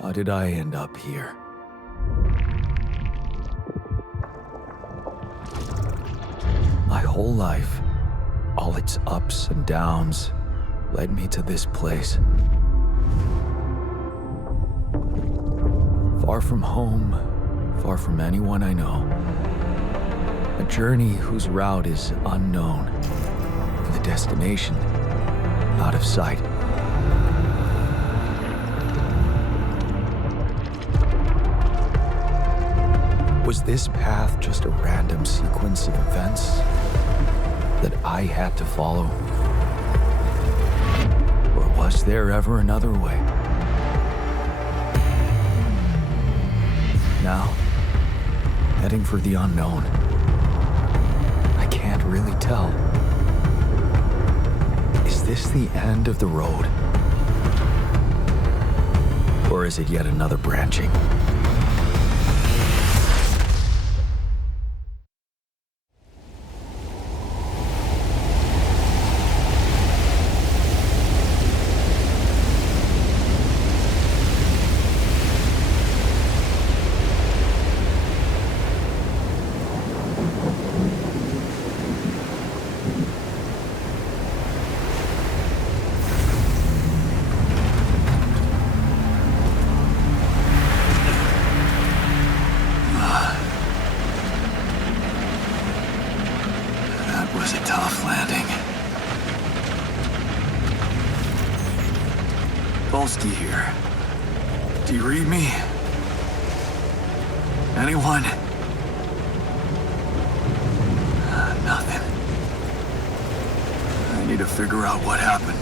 How did I end up here? My whole life, all its ups and downs, led me to this place. Far from home, far from anyone I know. A journey whose route is unknown, and the destination out of sight. Was this path just a random sequence of events that I had to follow? Or was there ever another way? Now, heading for the unknown. I can't really tell. Is this the end of the road? Or is it yet another branching? Was a tough landing. Dolski here. Do you read me? Anyone? Nothing. I need to figure out what happened.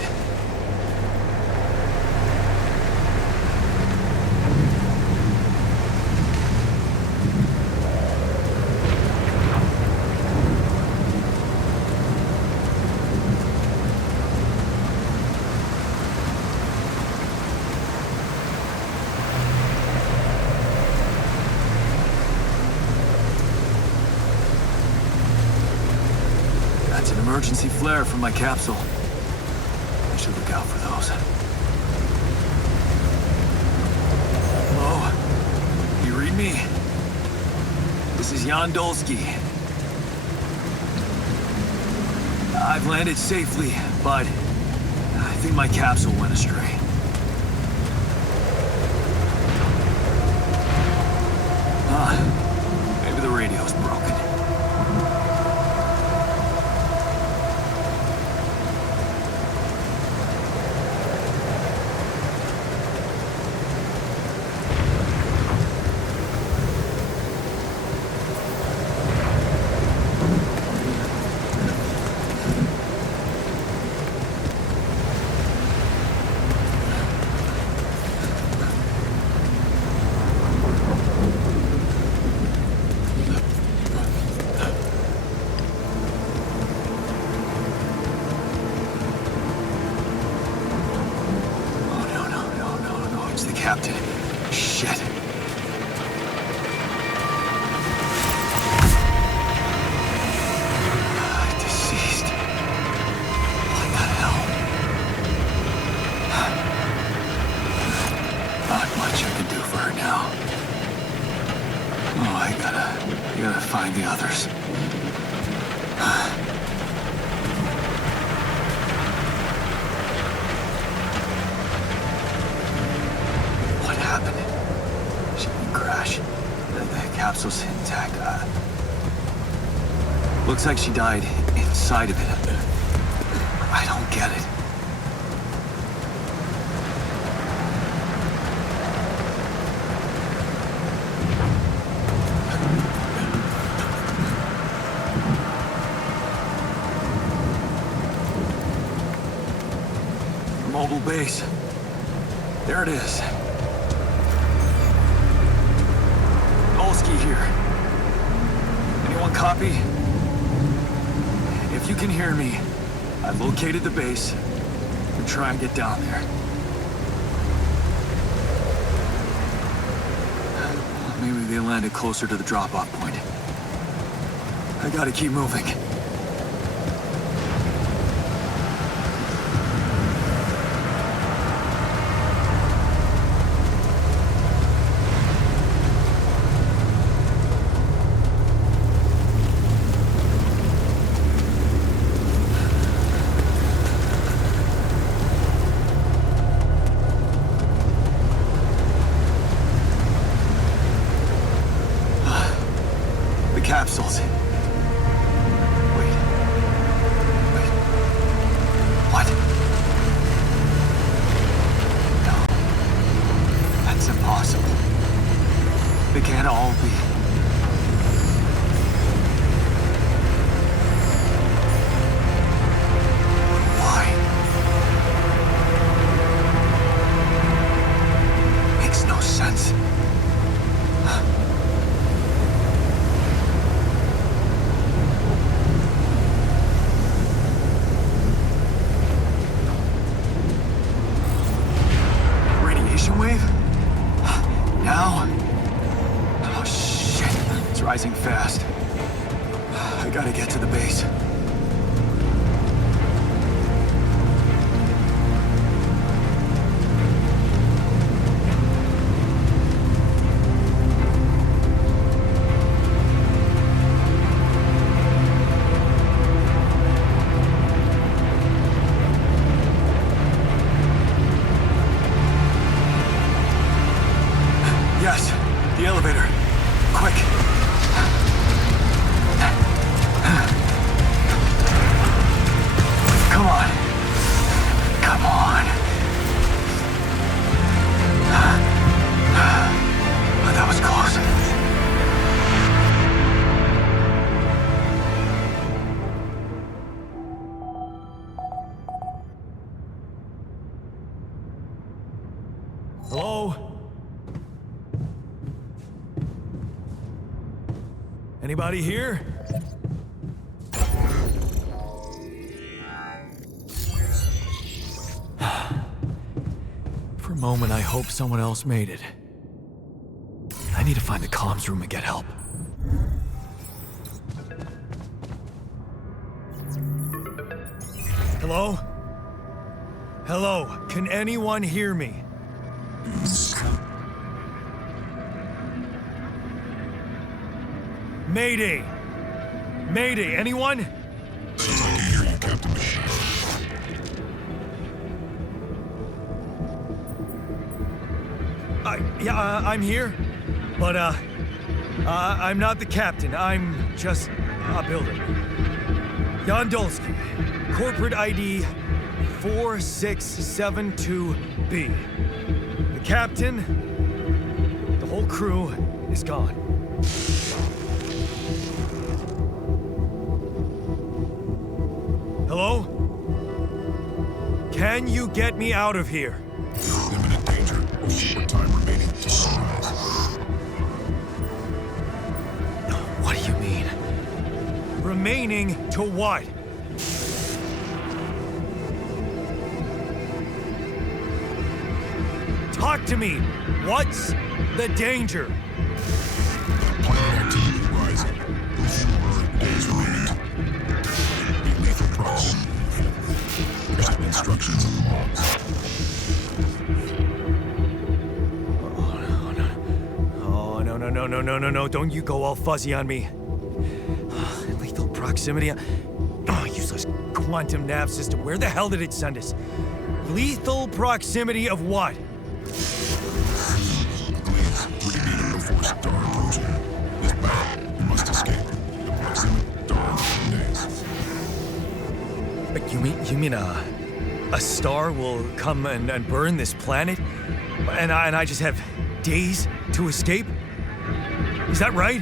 That's an emergency flare from my capsule. I should look out for those. Hello? You read me? This is Jan Dolski. I've landed safely, but I think my capsule went astray. Maybe the radio's broken. Captain. Shit. Deceased. What the hell? Not much I can do for her now. Oh, I gotta find the others. Capsule's intact. Looks like she died inside of it. I don't get it. Mobile base. There it is. Dolski here. Anyone copy? If you can hear me, I've located the base. We'll try and get down there. Maybe they landed closer to the drop-off point. I gotta keep moving. Capsules. Wait. What? No. That's impossible. They can't all be. Why? Makes no sense. Wave? Now? Oh shit, it's rising fast. I gotta get to the base. Yes, the elevator. Quick. Come on. Come on. Oh, that was close. Hello? Anybody here? For a moment, I hope someone else made it. I need to find the comms room and get help. Hello? Hello? Can anyone hear me? Mayday! Mayday, anyone? I can hear you, Captain Machine. I'm here, but, I'm not the captain. I'm just a builder. Jan Dolski, corporate ID 4672B. The captain, the whole crew is gone. Hello? Can you get me out of here? You're in imminent danger. With short time remaining to sunrise. What do you mean? Remaining to what? Talk to me! What's the danger? Planet activity rising. With fewer days remaining. Be lethal proximity. There's instructions in the logs. Oh, no. Don't you go all fuzzy on me. Lethal proximity. Oh, useless quantum nav system. Where the hell did it send us? Lethal proximity of what? You mean a star will come and burn this planet? And I just have days to escape? Is that right?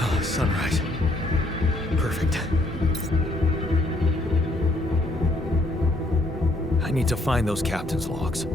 Oh, sunrise. Perfect. I need to find those captain's logs.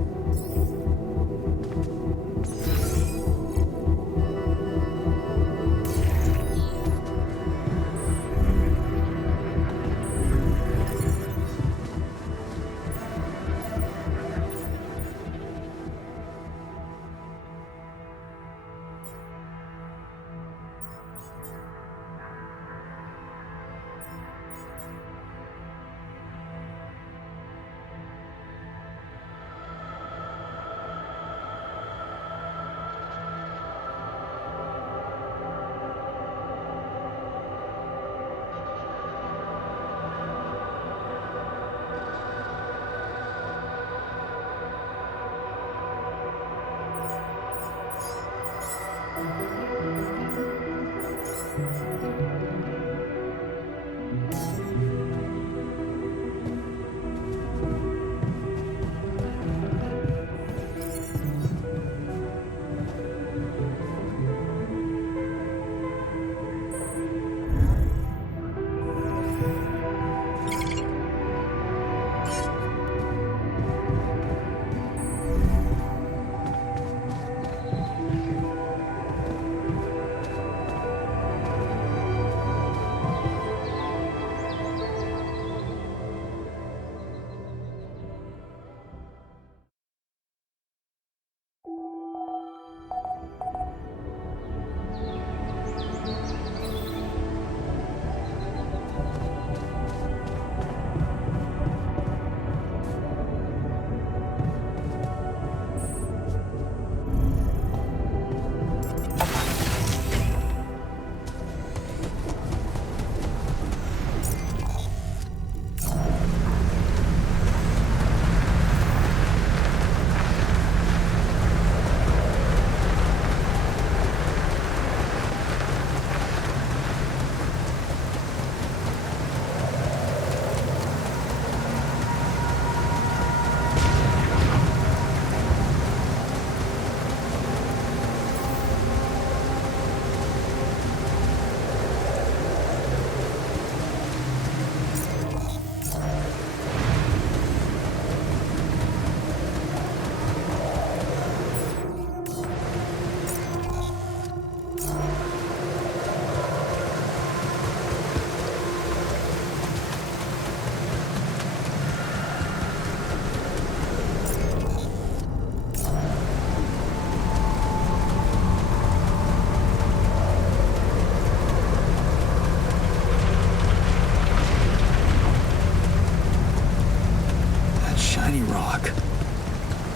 tiny rock.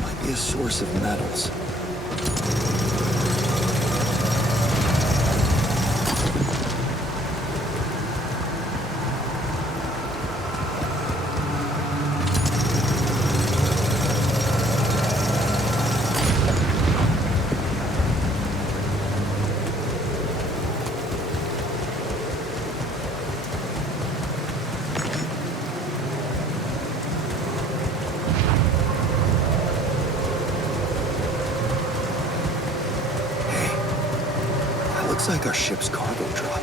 Might be a source of metals. Looks like our ship's cargo drop.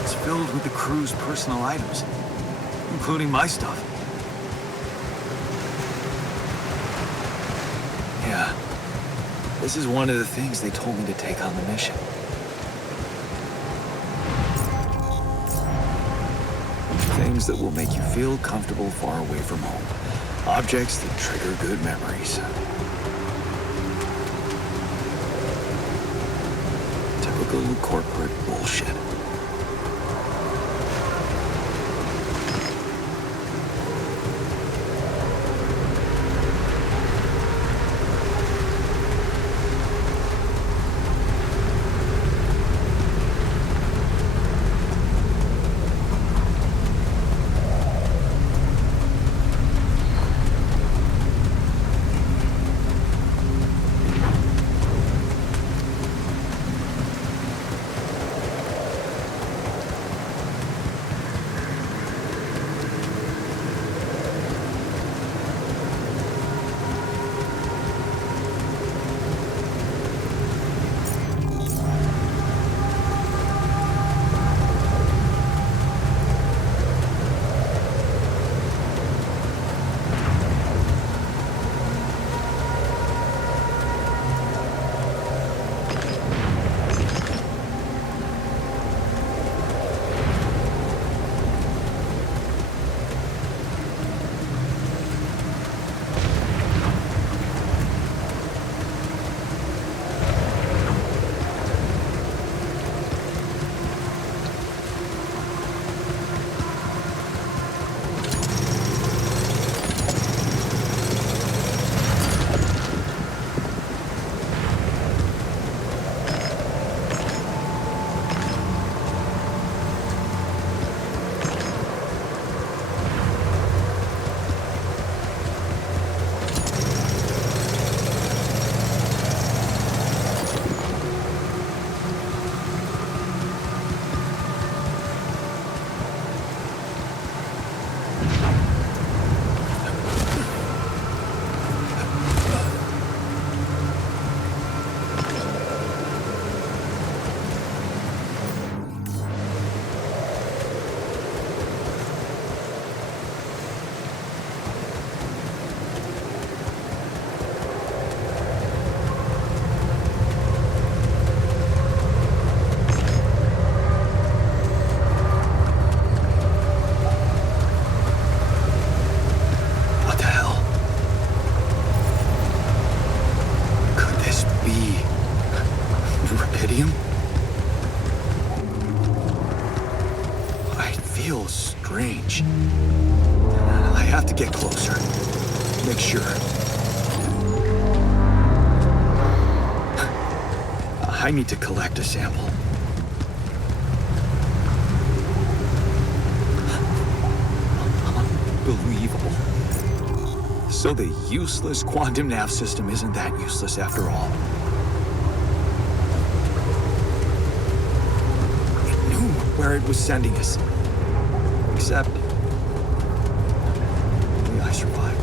It's filled with the crew's personal items, including my stuff. Yeah, this is one of the things they told me to take on the mission. Things that will make you feel comfortable far away from home. Objects that trigger good memories. Typical corporate bullshit. Rapidium? I feel strange. I have to get closer. Make sure. I need to collect a sample. Unbelievable. So the useless quantum nav system isn't that useless after all. It knew where it was sending us. Except... only I survived.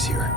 objects here.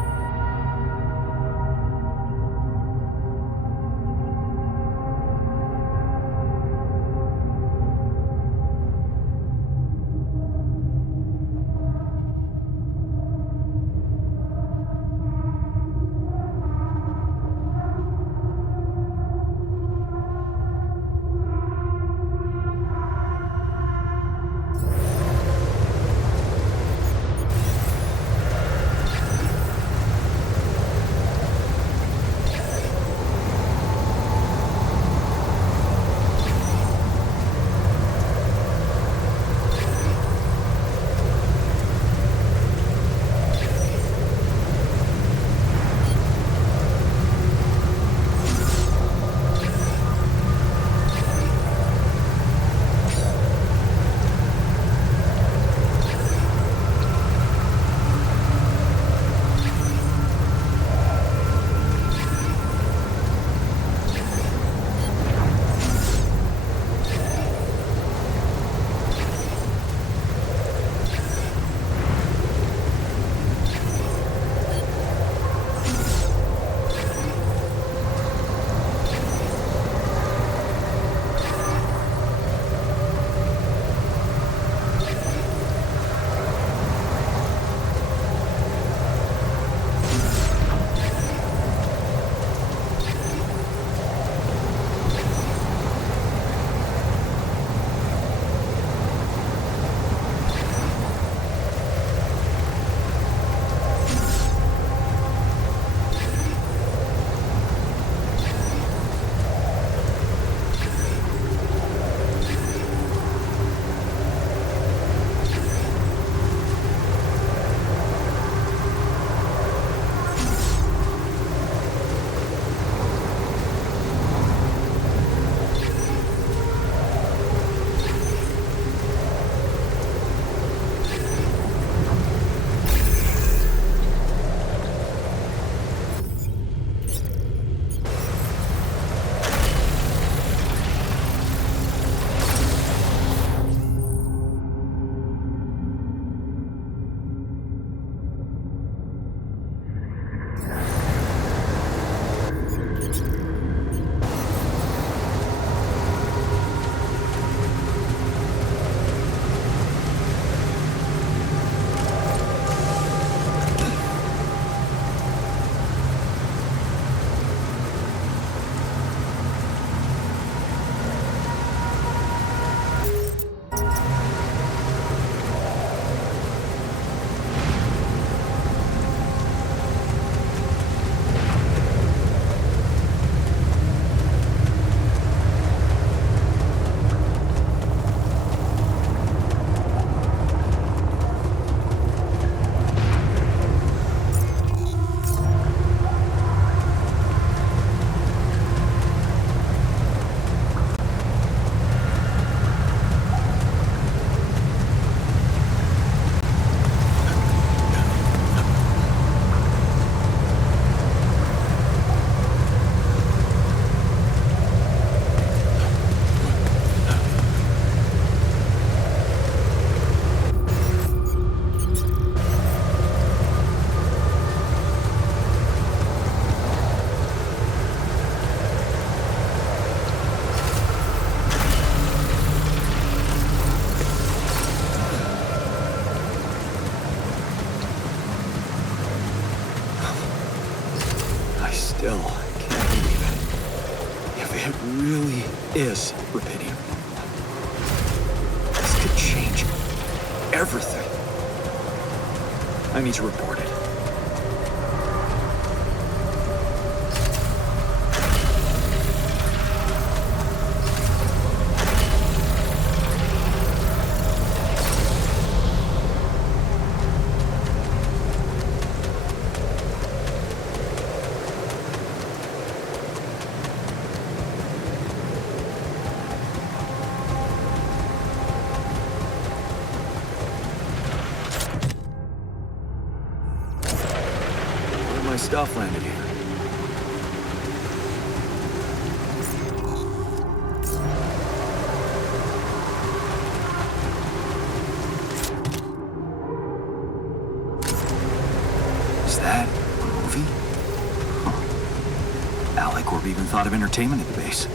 Still, I can't believe it. If it really is Rapidium, this could change everything. I need to report it. My stuff landed here. Is that Alicorp even thought of entertainment at the base.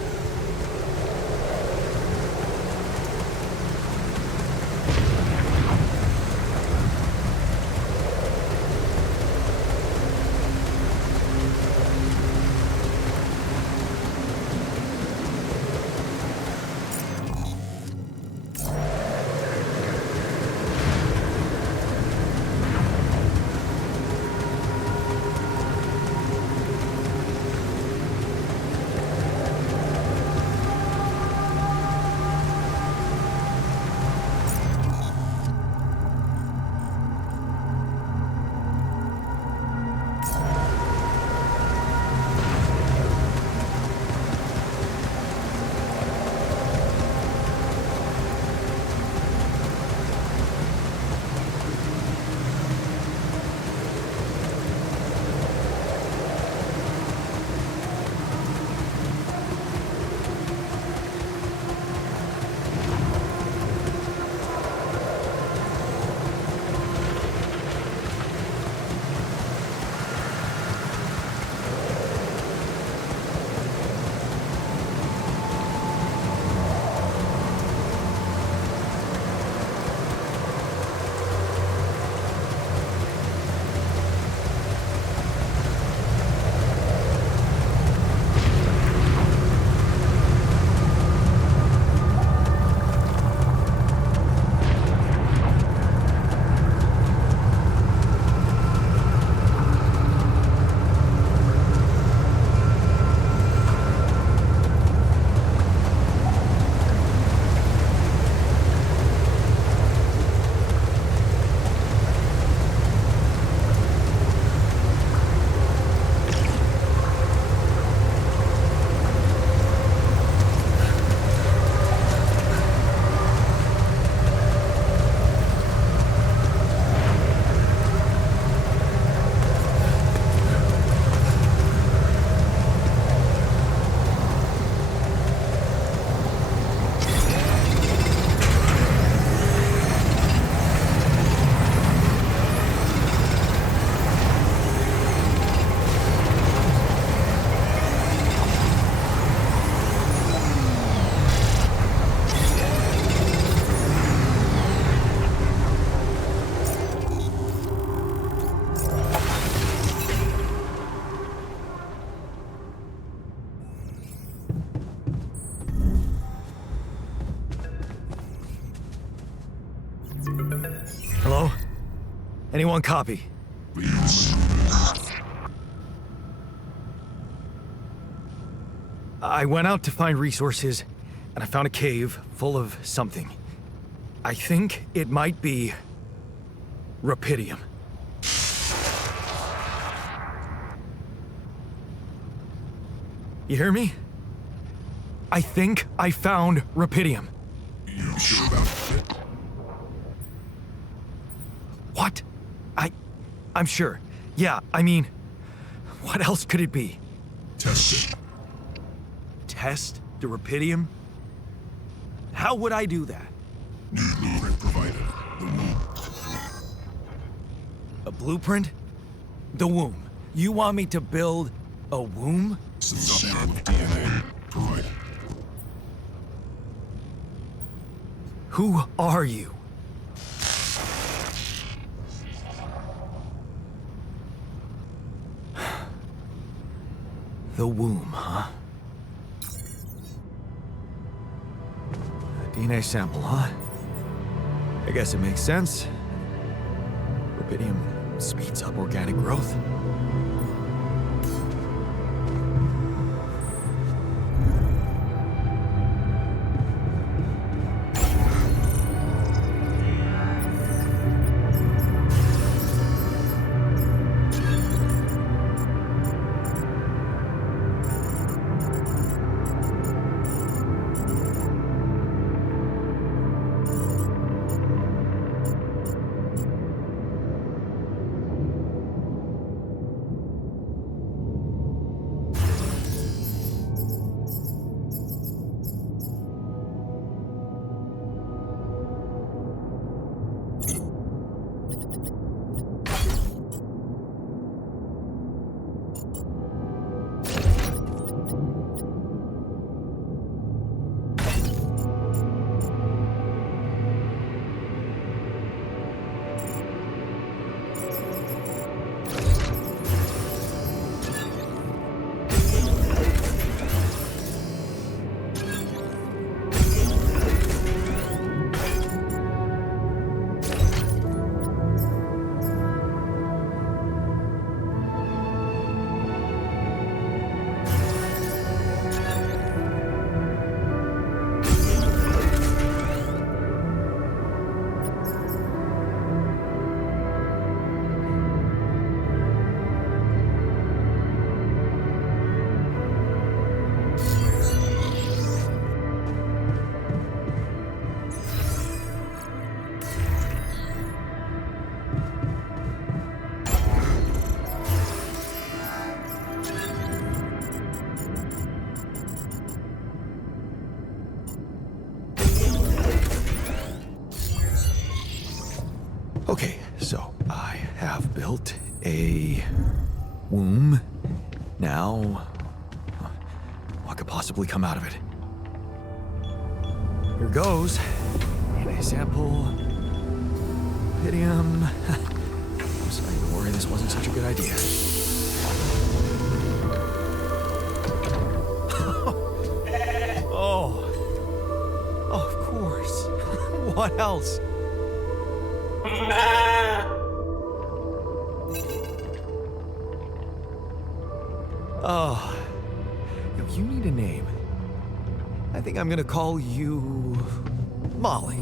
Hello? Anyone copy? Please. I went out to find resources, and I found a cave full of something. I think it might be Rapidium. You hear me? I think I found Rapidium. You sure about it? What? I'm sure. Yeah, I mean, what else could it be? Test it. Test the Rapidium? How would I do that? New blueprint provided. The womb. A blueprint? The womb. You want me to build a womb? Some sample of DNA provided. Who are you? The womb, huh? A DNA sample, huh? I guess it makes sense. Rapidium speeds up organic growth. a womb. Now, what could possibly come out of it? Here goes. DNA sample. Rapidium. I'm starting to worry this wasn't such a good idea. Oh. Oh, of course. What else? Oh. Yo, you need a name. I think I'm gonna call you Molly.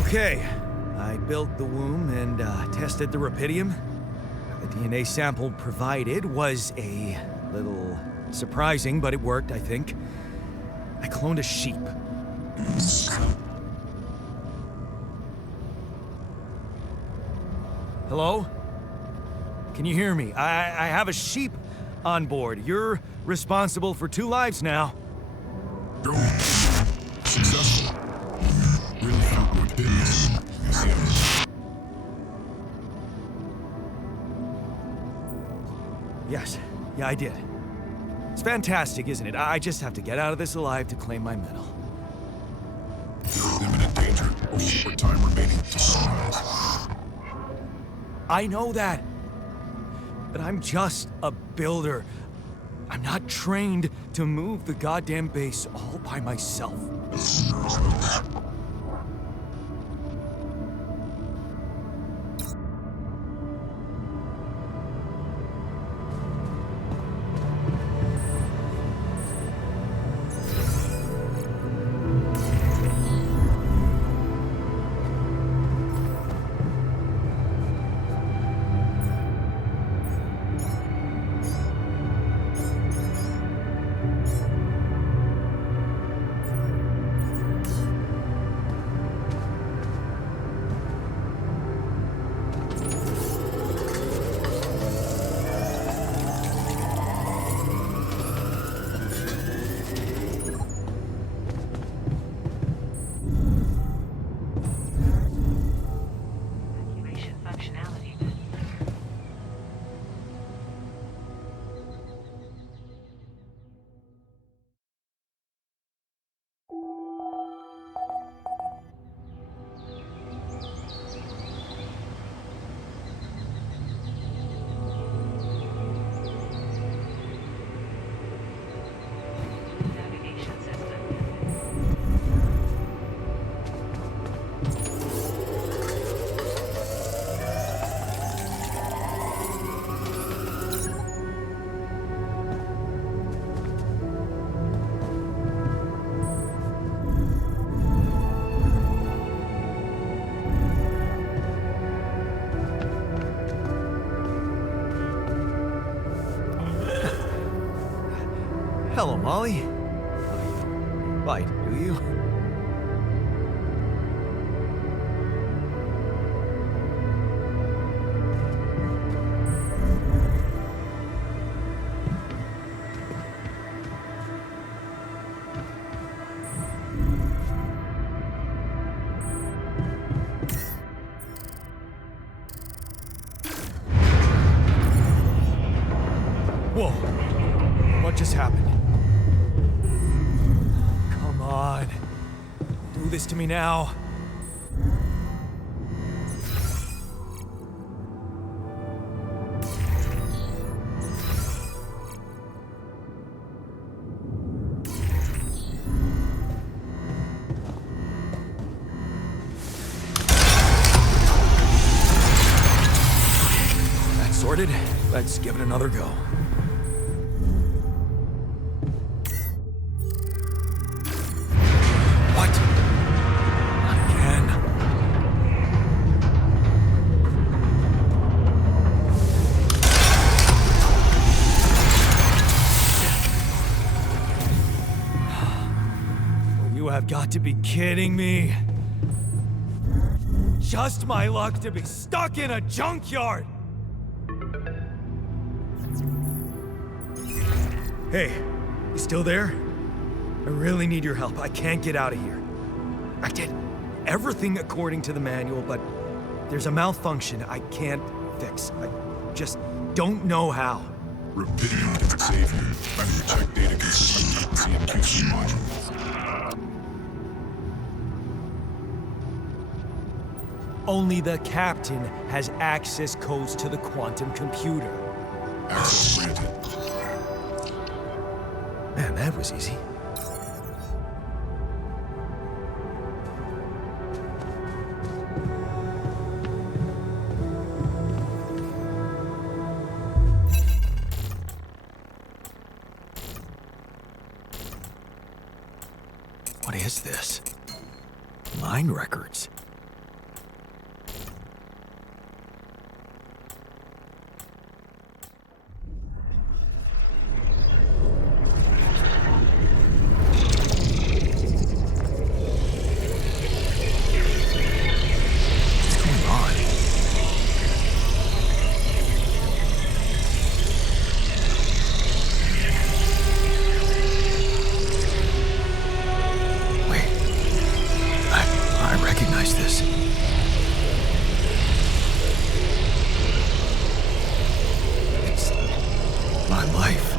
Okay, I built the womb and tested the Rapidium. The DNA sample provided was a little surprising, but it worked, I think. I cloned a sheep. Hello? Can you hear me? I have a sheep on board. You're responsible for 2 lives now. Go. Successful. Really found what did this. Yes. Yeah, I did. It's fantastic, isn't it? I just have to get out of this alive to claim my medal. You're in imminent danger. Only short time remaining to sunrise. I know that. But I'm just a builder. I'm not trained to move the goddamn base all by myself. Hello, Molly. Bite, do you? Whoa. What just happened? Come on. Do this to me now. That's sorted. Let's give it another go. You have got to be kidding me. Just my luck to be stuck in a junkyard. Hey, you still there? I really need your help. I can't get out of here. I did everything according to the manual, but there's a malfunction I can't fix. I just don't know how. Rapidium can save you. I've checked data consistency and QC modules. Only the captain has access codes to the quantum computer. Access granted. Man, that was easy. What is this? Mine records. This. It's my life.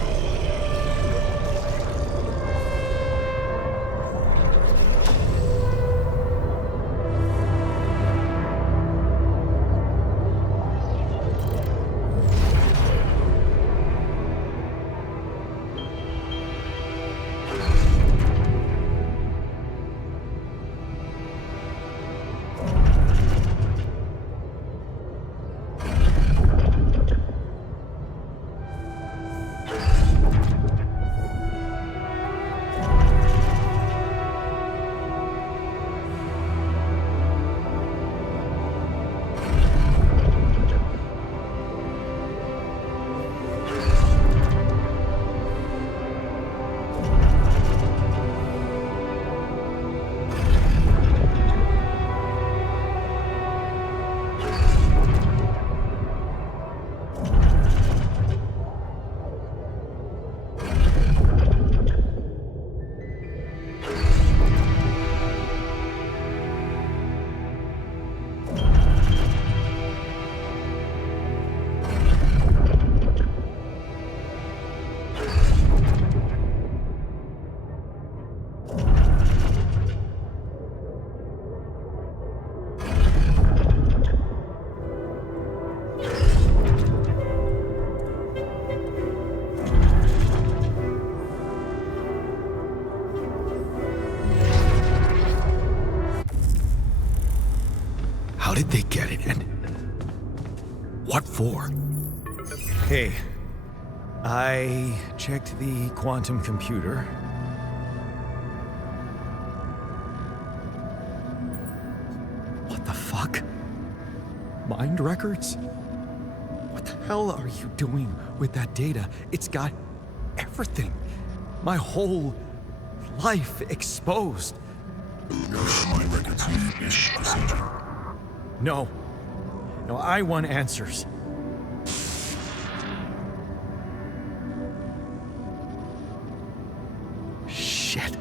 How did they get it, and what for? Hey, I checked the quantum computer. What the fuck? Mind records? What the hell are you doing with that data? It's got everything. My whole life exposed. Mind records need initial procedure. No. No, I want answers. Shit.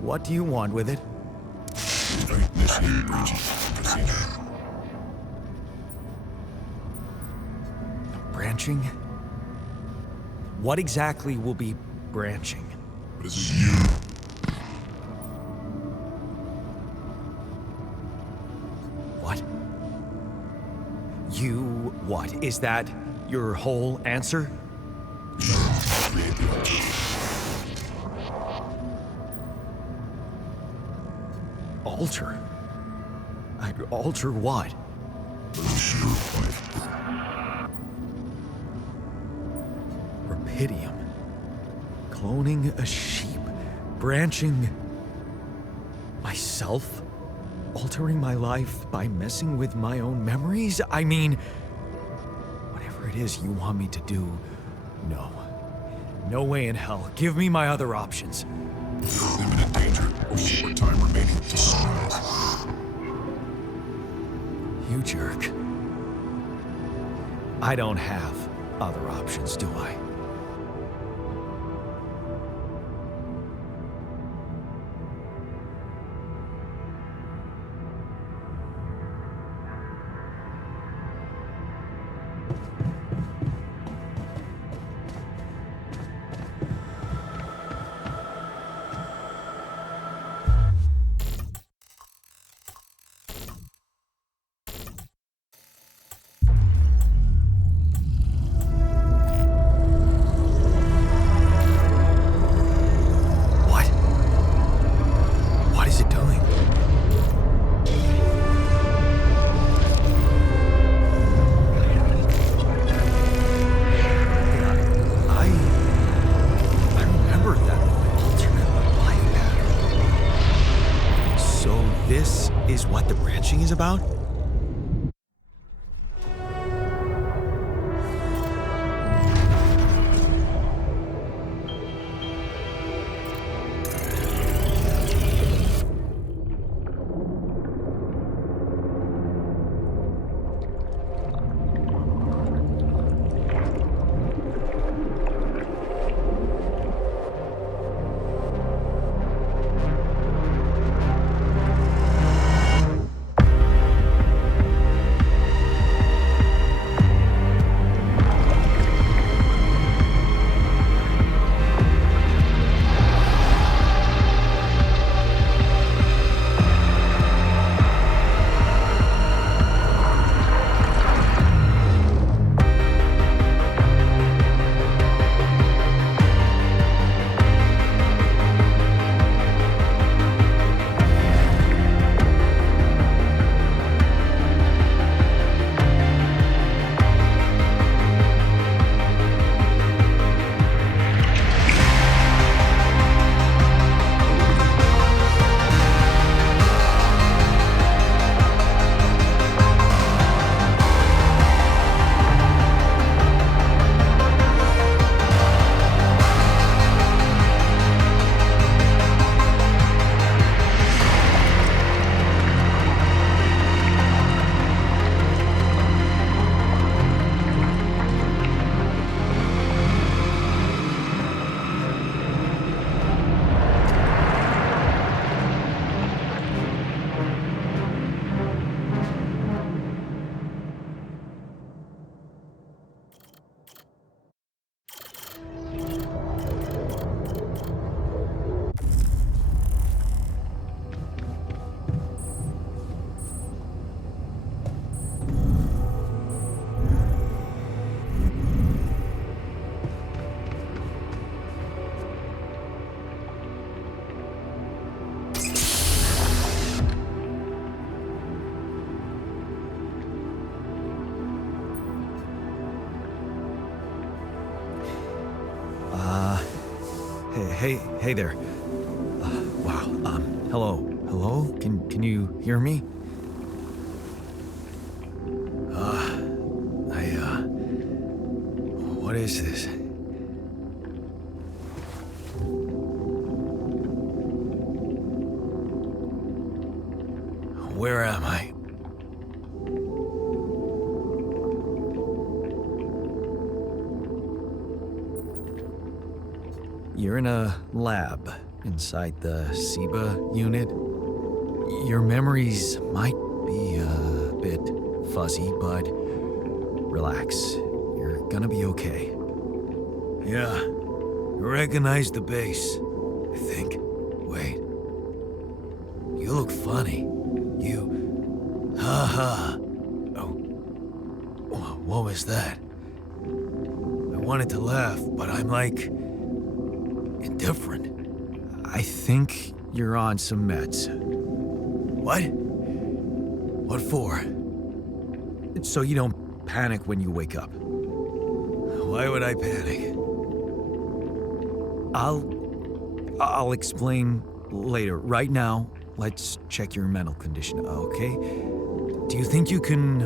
What do you want with it? Initiate breaching procedure. Branching? What exactly will be branching? This is you. What? You what? Is that your whole answer? Create the altar. Alter? I'd alter what? Lose your life. Rapidium. Cloning a sheep. Branching myself? Altering my life by messing with my own memories? I mean, whatever it is you want me to do, no. No way in hell. Give me my other options. Imminent danger. Short time remaining to sunrise. You jerk. I don't have other options, do I? is what the branching is about? Hey there. Wow. Hello? Can you hear me? What is this? Where am I? You're in a lab inside the SIBA unit. Your memories might be a bit fuzzy, but relax. You're gonna be okay. Yeah, I recognize the base, I think. Wait. You look funny. Haha. Oh. What was that? I wanted to laugh, but I'm like... indifferent. I think you're on some meds. What? What for? So you don't panic when you wake up. Why would I panic? I'll explain later. Right now, let's check your mental condition, okay? Do you think you can,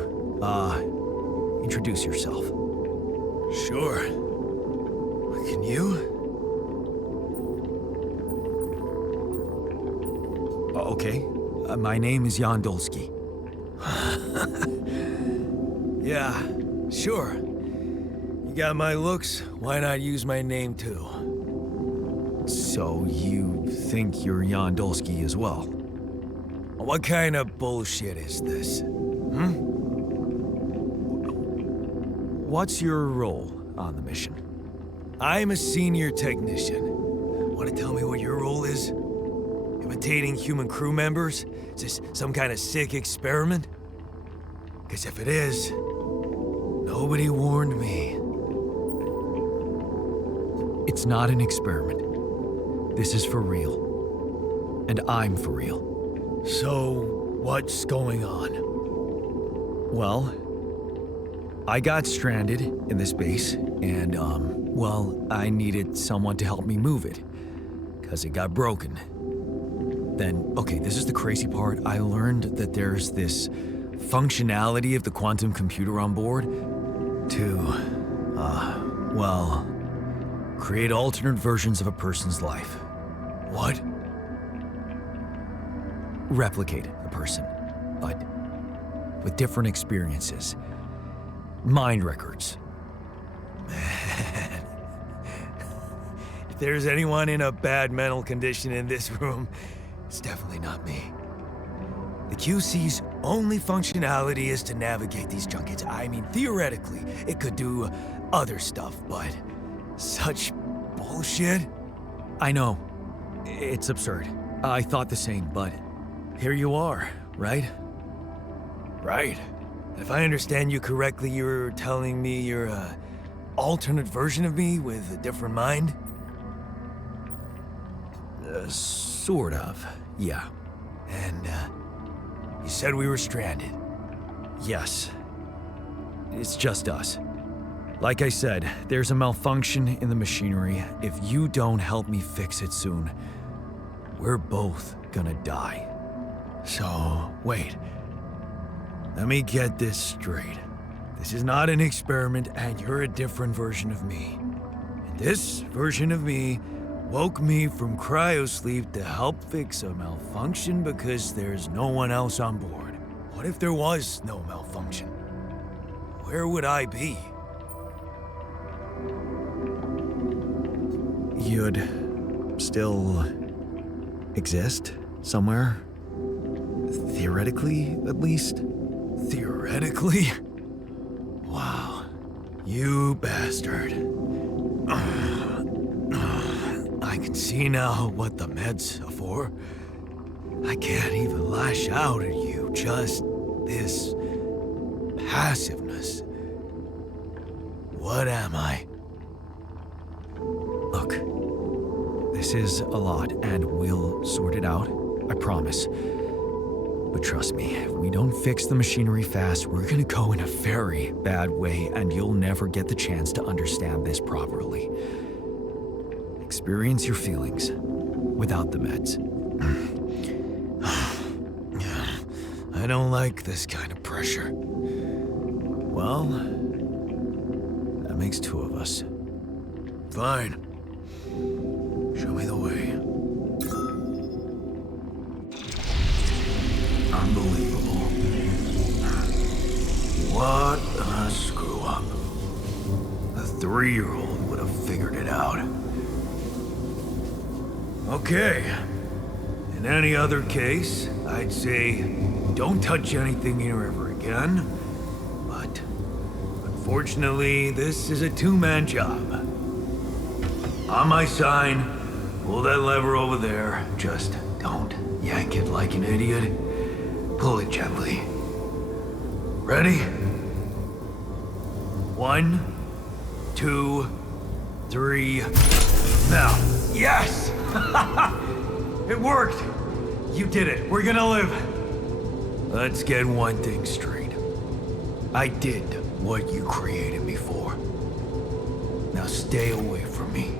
introduce yourself? Sure. Can you? Okay. My name is Jan Dolski. Yeah, sure. You got my looks, why not use my name too? So you think you're Jan Dolski as well? What kind of bullshit is this? What's your role on the mission? I'm a senior technician. Want to tell me what your role is? Imitating human crew members? Is this some kind of sick experiment? Because if it is, nobody warned me. It's not an experiment. This is for real. And I'm for real. So, what's going on? Well, I got stranded in this base, and, I needed someone to help me move it. Because it got broken. Then, okay, this is the crazy part. I learned that there's this functionality of the quantum computer on board to, well, create alternate versions of a person's life. What? Replicate a person, but with different experiences. Mind records. Man. If there's anyone in a bad mental condition in this room, it's definitely not me. The QC's only functionality is to navigate these junkets. I mean, theoretically, it could do other stuff, but such bullshit? I know. It's absurd. I thought the same, but here you are, right? Right. If I understand you correctly, you're telling me you're an alternate version of me with a different mind? Sort of, yeah. And, you said we were stranded. Yes. It's just us. Like I said, there's a malfunction in the machinery. If you don't help me fix it soon, we're both gonna die. So, wait. Let me get this straight. This is not an experiment, and you're a different version of me. And this version of me woke me from cryosleep to help fix a malfunction because there's no one else on board. What if there was no malfunction? Where would I be? You'd still exist somewhere? Theoretically, at least? Theoretically? Wow. You bastard. I can see now what the meds are for. I can't even lash out at you, just this passiveness. What am I? Look, this is a lot, and we'll sort it out, I promise. But trust me, if we don't fix the machinery fast, we're gonna go in a very bad way, and you'll never get the chance to understand this properly. Experience your feelings without the meds. I don't like this kind of pressure. Well, that makes two of us. Fine. Show me the way. Unbelievable. What a screw up. A 3-year-old would have figured it out. Okay. In any other case, I'd say don't touch anything here ever again. But unfortunately, this is a two-man job. On my sign, pull that lever over there. Just don't yank it like an idiot. Pull it gently. Ready? 1, 2, 3. Now. Yes! It worked! You did it. We're gonna live. Let's get one thing straight. I did what you created me for. Now stay away from me.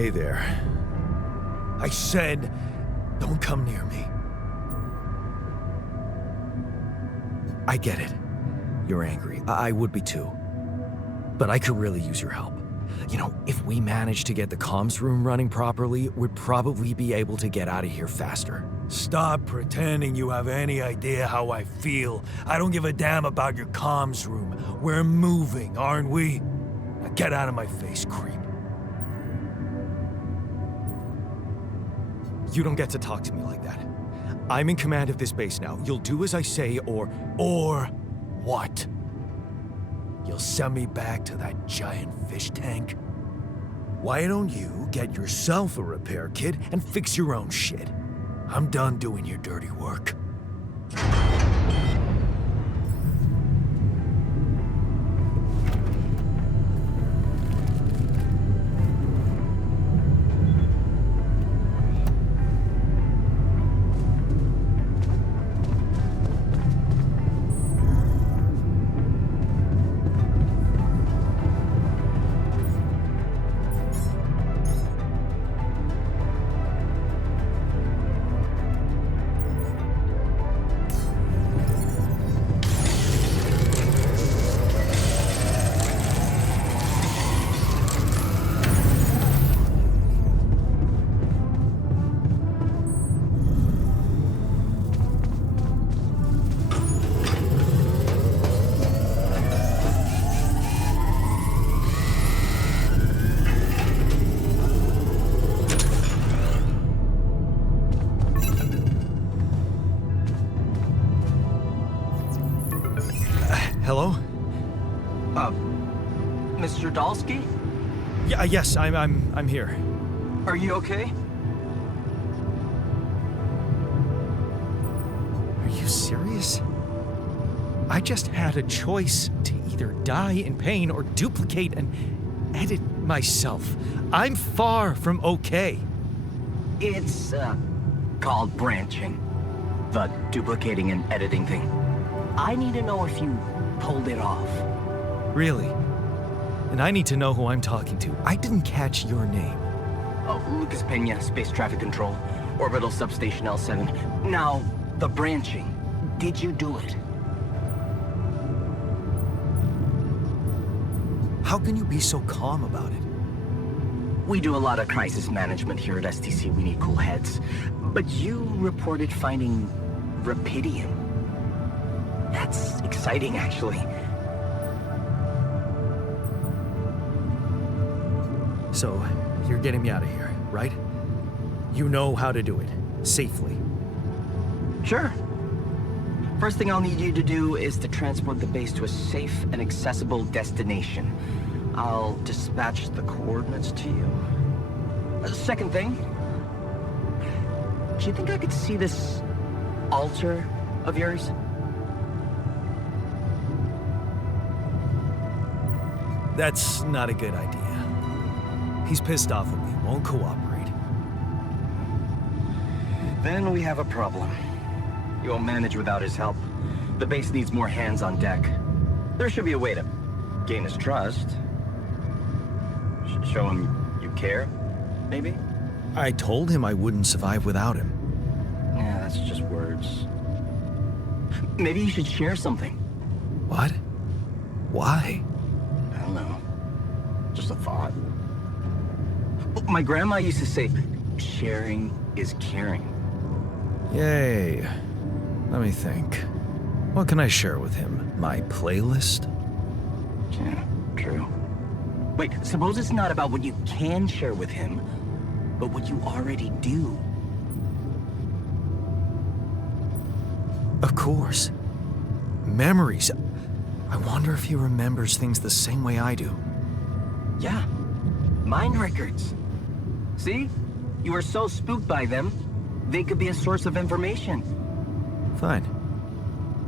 Hey there. I said, don't come near me. I get it. You're angry. I would be too. But I could really use your help. You know, if we manage to get the comms room running properly, we'd probably be able to get out of here faster. Stop pretending you have any idea how I feel. I don't give a damn about your comms room. We're moving, aren't we? Now get out of my face, creep. You don't get to talk to me like that. I'm in command of this base now. You'll do as I say, or what? You'll send me back to that giant fish tank? Why don't you get yourself a repair kit and fix your own shit? I'm done doing your dirty work. Hello? Mr. Dolski? Yeah, yes, I'm here. Are you okay? Are you serious? I just had a choice to either die in pain or duplicate and edit myself. I'm far from okay. It's, called branching. The duplicating and editing thing. I need to know if you pulled it off. Really? And I need to know who I'm talking to. I didn't catch your name. Oh, Lucas Pena, Space Traffic Control, Orbital Substation L7. Now, the branching. Did you do it? How can you be so calm about it? We do a lot of crisis management here at STC. We need cool heads. But you reported finding Rapidium. That's exciting, actually. So, you're getting me out of here, right? You know how to do it. Safely. Sure. First thing I'll need you to do is to transport the base to a safe and accessible destination. I'll dispatch the coordinates to you. Second thing, do you think I could see this altar of yours? That's not a good idea. He's pissed off at me, won't cooperate. Then we have a problem. You won't manage without his help. The base needs more hands on deck. There should be a way to gain his trust. Show him you care, maybe? I told him I wouldn't survive without him. Yeah, that's just words. Maybe you should share something. What? Why? I don't know. Just a thought. My grandma used to say, sharing is caring. Yay. Let me think. What can I share with him? My playlist? Yeah, true. Wait, suppose it's not about what you can share with him, but what you already do. Of course. Memories. I wonder if he remembers things the same way I do. Yeah, mind records. See? You are so spooked by them, they could be a source of information. Fine.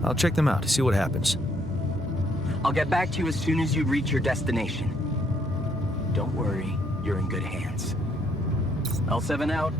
I'll check them out, see what happens. I'll get back to you as soon as you reach your destination. Don't worry, you're in good hands. L7 out.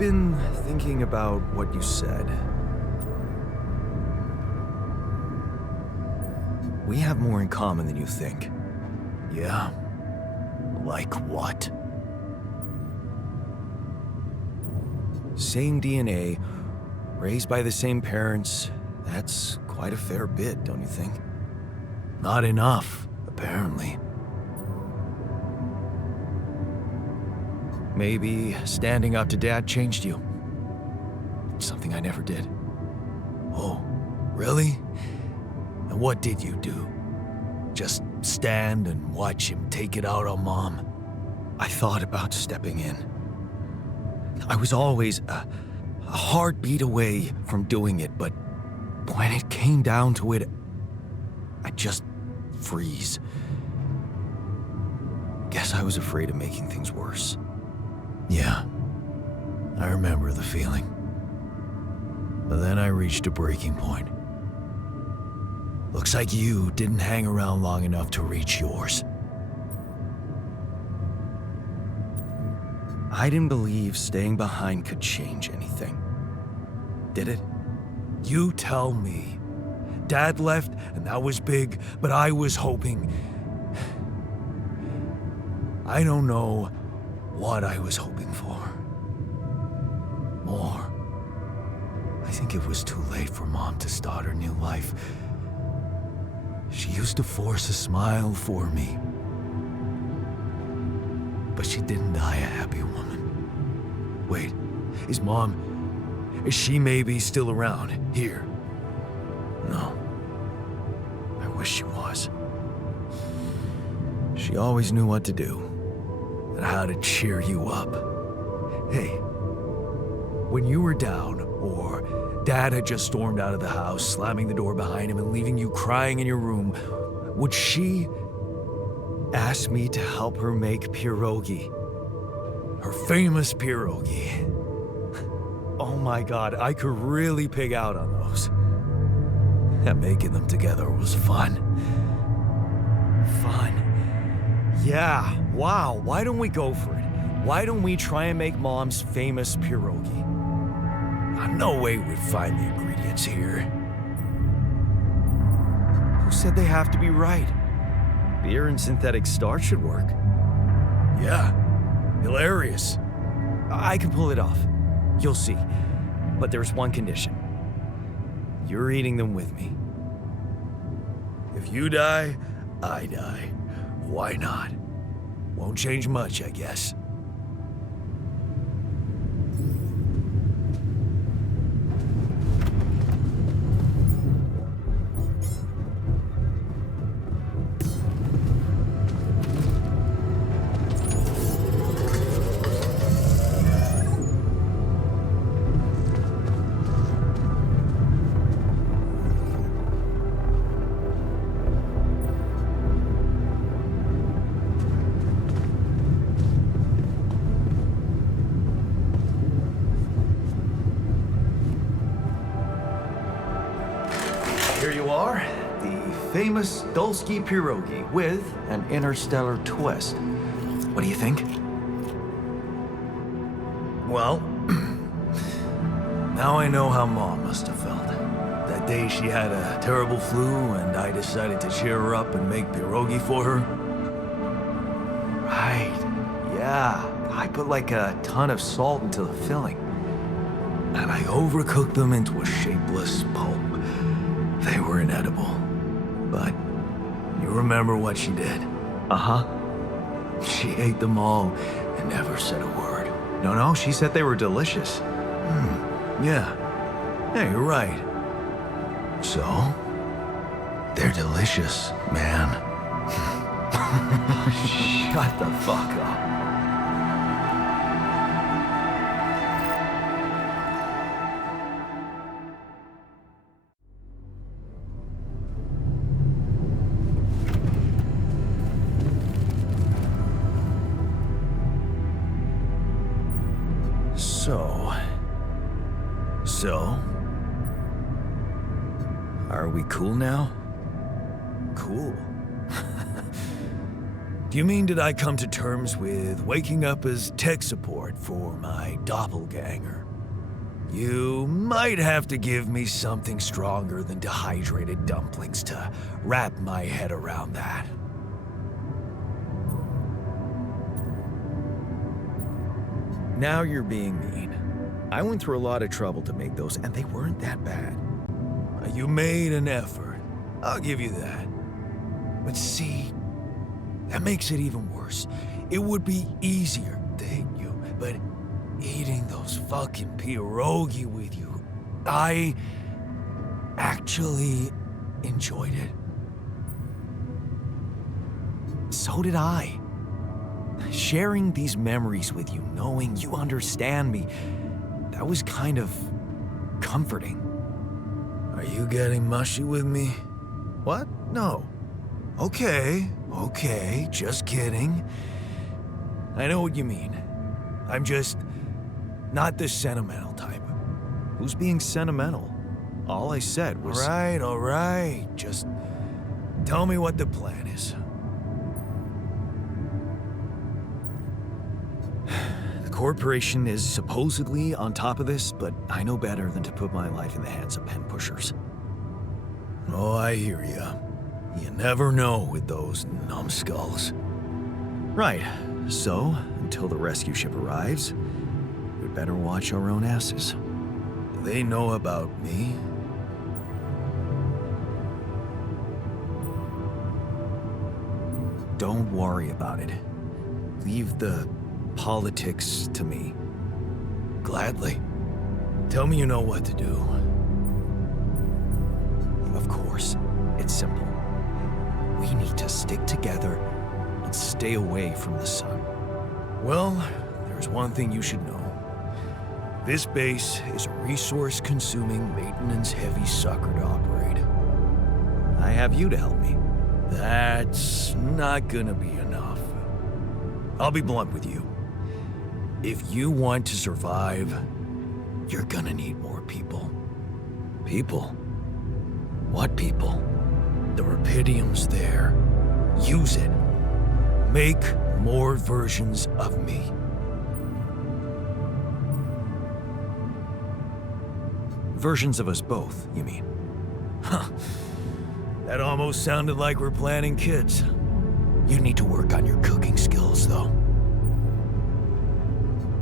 been thinking about what you said. We have more in common than you think. Yeah? Like what? Same DNA, raised by the same parents. That's quite a fair bit, don't you think? Not enough, apparently. Maybe standing up to Dad changed you. Something I never did. Oh, really? And what did you do? Just stand and watch him take it out on Mom? I thought about stepping in. I was always a heartbeat away from doing it, but when it came down to it, I'd just freeze. Guess I was afraid of making things worse. Yeah, I remember the feeling. But then I reached a breaking point. Looks like you didn't hang around long enough to reach yours. I didn't believe staying behind could change anything. Did it? You tell me. Dad left, and that was big, but I was hoping... I don't know what I was hoping for. More. I think it was too late for Mom to start her new life. She used to force a smile for me. But she didn't die a happy woman. Wait, is she maybe still around, here? No. I wish she was. She always knew what to do, and how to cheer you up. Hey, when you were down, or Dad had just stormed out of the house, slamming the door behind him and leaving you crying in your room, would she ask me to help her make pierogi? Her famous pierogi. Oh my God, I could really pig out on those. And making them together was fun. Fun. Yeah, wow, why don't we go for it? Why don't we try and make Mom's famous pierogi? No way we'd find the ingredients here. Who said they have to be right? Beer and synthetic starch should work. Yeah, hilarious. I can pull it off. You'll see. But there's one condition. You're eating them with me. If you die, I die. Why not? Won't change much, I guess. Here you are, the famous Dolski pierogi with an interstellar twist. What do you think? Well, now I know how Mom must have felt. That day she had a terrible flu and I decided to cheer her up and make pierogi for her. Right, yeah. I put like a ton of salt into the filling. And I overcooked them into a shapeless pulp. They were inedible. But you remember what she did? Uh-huh. She ate them all and never said a word. No, she said they were delicious. Yeah. Yeah, you're right. So, they're delicious, man. Shut the fuck up. So, are we cool now? Cool. Do you mean did I come to terms with waking up as tech support for my doppelganger? You might have to give me something stronger than dehydrated dumplings to wrap my head around that. Now you're being mean. I went through a lot of trouble to make those, and they weren't that bad. You made an effort. I'll give you that. But see, that makes it even worse. It would be easier to hate you, but eating those fucking pierogi with you, I actually enjoyed it. So did I. Sharing these memories with you, knowing you understand me, that was kind of comforting. Are you getting mushy with me? What? No. Okay, just kidding. I know what you mean. I'm just not the sentimental type. Who's being sentimental? All I said was... All right. Just tell me what the plan is. The corporation is supposedly on top of this, but I know better than to put my life in the hands of pen pushers. Oh, I hear ya. You never know with those numbskulls. Right. So, until the rescue ship arrives, we'd better watch our own asses. Do they know about me? Don't worry about it. Leave the politics to me. Gladly. Tell me you know what to do. Of course, it's simple. We need to stick together and stay away from the sun. Well, there's one thing you should know. This base is a resource-consuming, maintenance-heavy sucker to operate. I have you to help me. That's not gonna be enough. I'll be blunt with you. If you want to survive, you're gonna need more people. People? What people? The Rapidium's there. Use it. Make more versions of me. Versions of us both, you mean? Huh. That almost sounded like we're planning kids. You need to work on your cooking skills, though.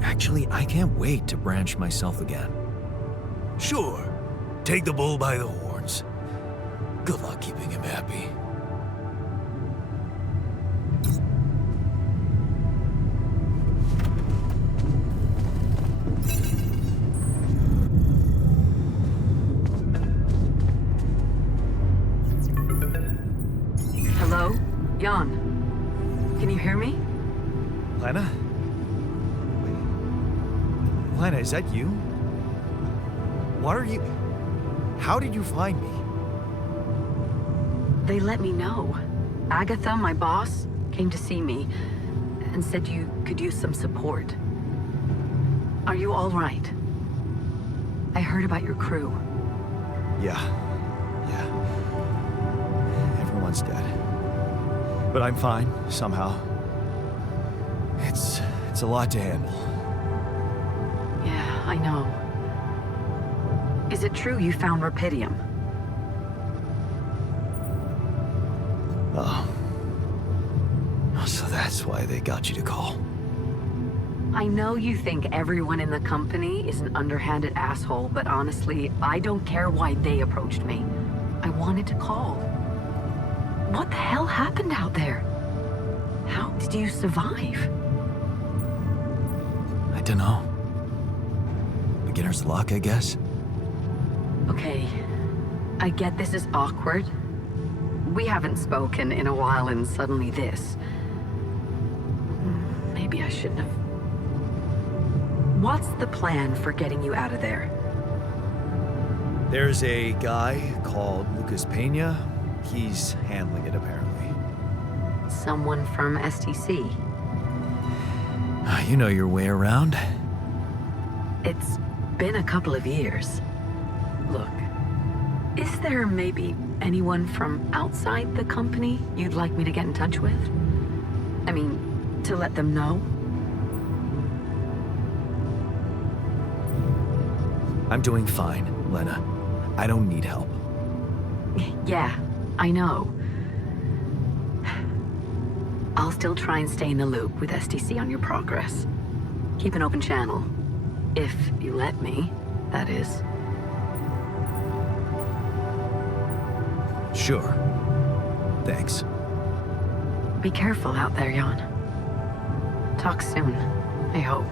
Actually, I can't wait to branch myself again. Sure. Take the bull by the horns. Good luck keeping him happy. Hello? Jan? Can you hear me? Lana? Wait. Lana, is that you? What are you... How did you find me? They let me know. Agatha, my boss, came to see me and said you could use some support. Are you all right? I heard about your crew. Yeah. Everyone's dead. But I'm fine, somehow. It's a lot to handle. Yeah, I know. Is it true you found Rapidium? Oh. So that's why they got you to call. I know you think everyone in the company is an underhanded asshole, but honestly, I don't care why they approached me. I wanted to call. What the hell happened out there? How did you survive? I don't know. Beginner's luck, I guess. Okay, I get this is awkward. We haven't spoken in a while and suddenly this. Maybe I shouldn't have. What's the plan for getting you out of there? There's a guy called Lucas Pena. He's handling it, apparently. Someone from STC. You know your way around. It's been a couple of years. Look, is there maybe anyone from outside the company you'd like me to get in touch with? I mean, to let them know? I'm doing fine, Lena. I don't need help. Yeah, I know. I'll still try and stay in the loop with STC on your progress. Keep an open channel. If you let me, that is. Sure. Thanks. Be careful out there, Jan. Talk soon, I hope.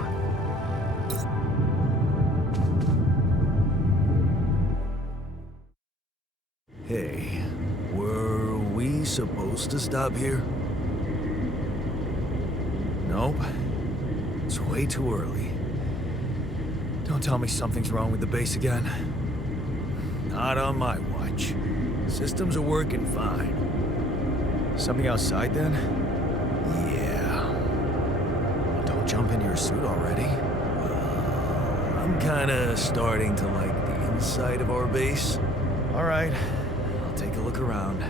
Hey, were we supposed to stop here? Nope. It's way too early. Don't tell me something's wrong with the base again. Not on my watch. Systems are working fine. Something outside then? Yeah. Don't jump in your suit already. I'm kinda starting to like the inside of our base. All right, I'll take a look around.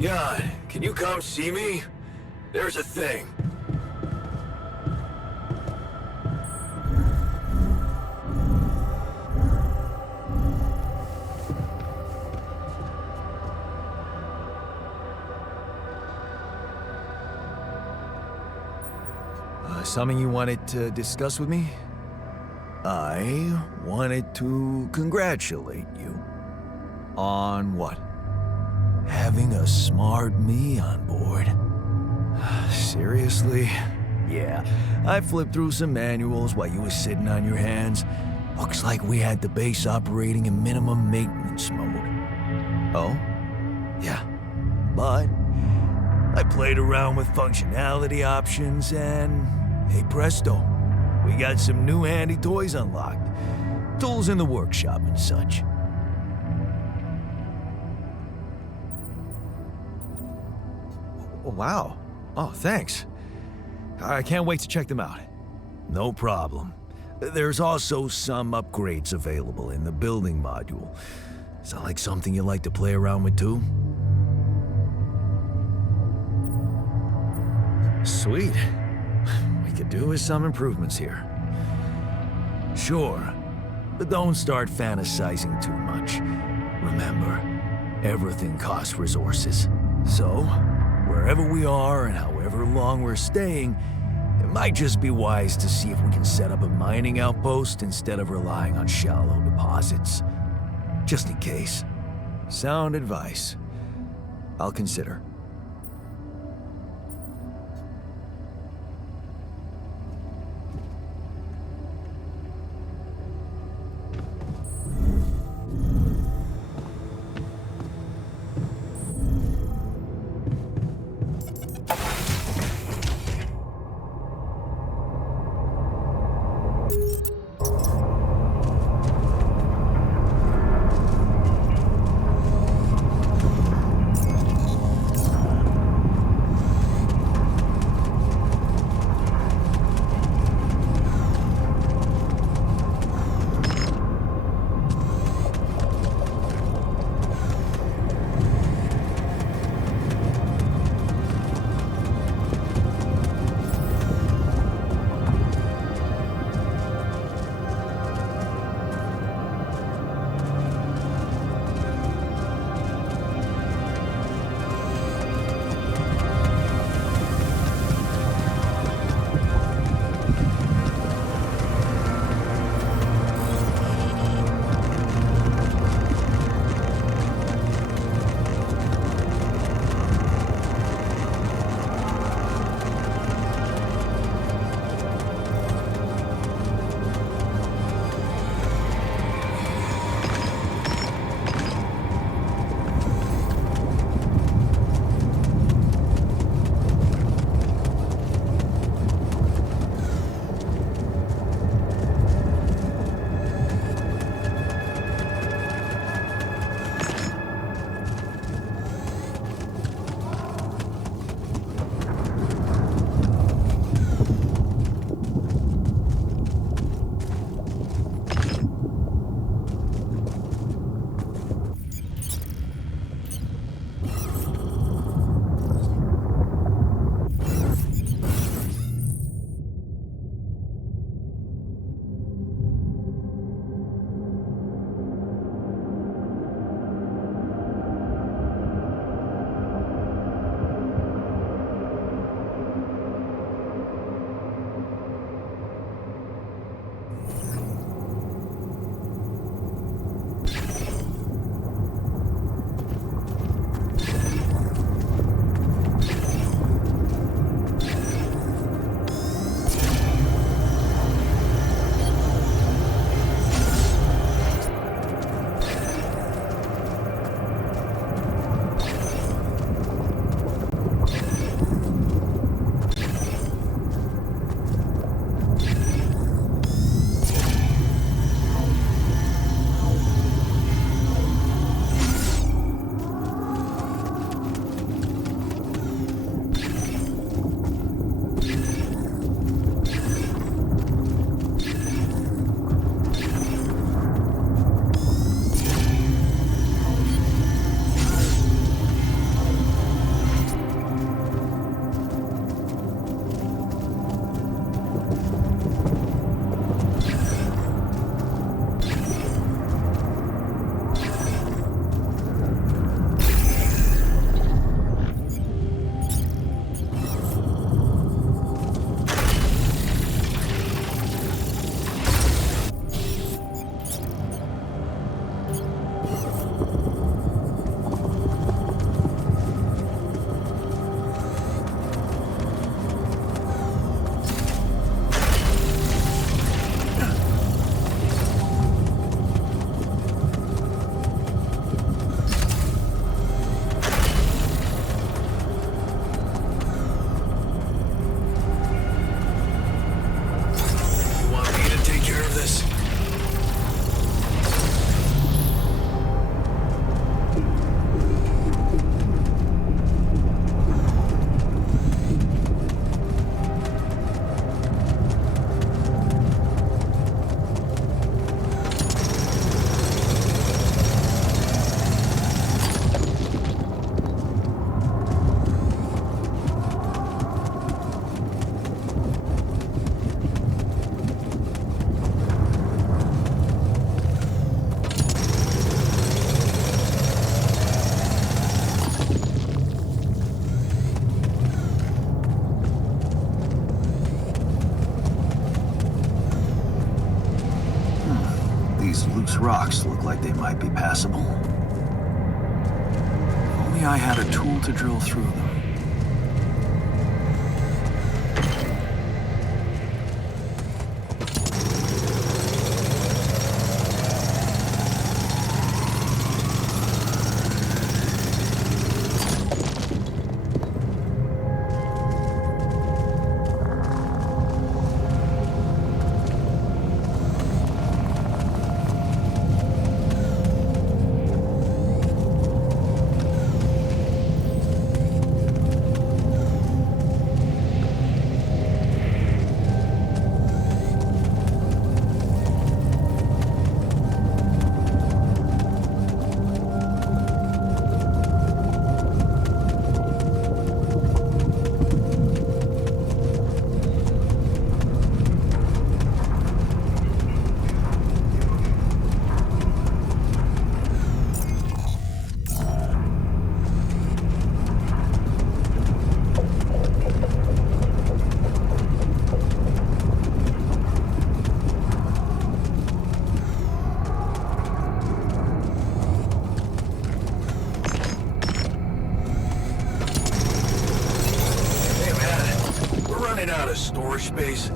Jan, can you come see me? There's a thing. Something you wanted to discuss with me? I wanted to congratulate you. On what? Having a smart me on board. Seriously? Yeah, I flipped through some manuals while you were sitting on your hands. Looks like we had the base operating in minimum maintenance mode. Oh? Yeah. But I played around with functionality options and, hey presto, we got some new handy toys unlocked. Tools in the workshop and such. Wow. Oh, thanks. I can't wait to check them out. No problem. There's also some upgrades available in the building module. Sound like something you like to play around with too? Sweet. We could do with some improvements here. Sure, but don't start fantasizing too much. Remember, everything costs resources. So, wherever we are and however long we're staying, it might just be wise to see if we can set up a mining outpost instead of relying on shallow deposits. Just in case. Sound advice. I'll consider. These rocks look like they might be passable. If only I had a tool to drill through them. Out of storage space.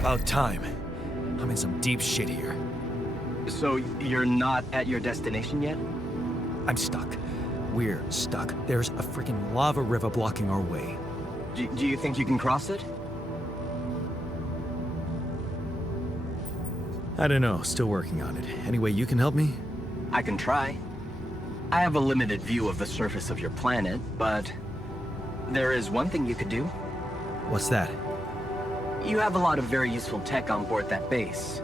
About time. I'm in some deep shit here. So you're not at your destination yet? I'm stuck. We're stuck. There's a freaking lava river blocking our way. Do you think you can cross it? I don't know. Still working on it. Any way you can help me? I can try. I have a limited view of the surface of your planet, but there is one thing you could do. What's that? You have a lot of very useful tech on board that base.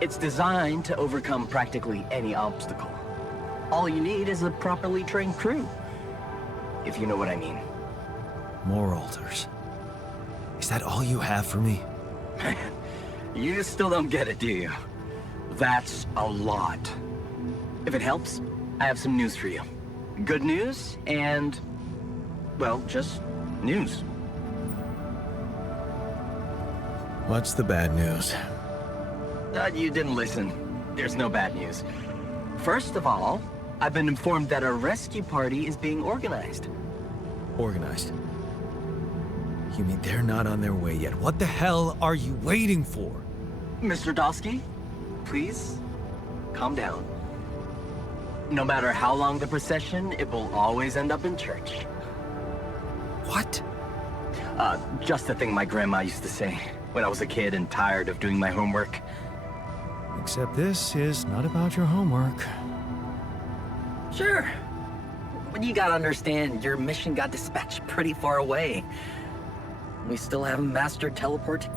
It's designed to overcome practically any obstacle. All you need is a properly trained crew, if you know what I mean. More altars. Is that all you have for me? You still don't get it, do you? That's a lot. If it helps, I have some news for you. Good news and, well, just news. What's the bad news? You didn't listen. There's no bad news. First of all, I've been informed that a rescue party is being organized. Organized. You mean they're not on their way yet? What the hell are you waiting for? Mr. Dolski, please, calm down. No matter how long the procession, it will always end up in church. What? Just a thing my grandma used to say when I was a kid and tired of doing my homework. Except this is not about your homework. Sure. But you gotta understand, your mission got dispatched pretty far away. We still haven't mastered teleport.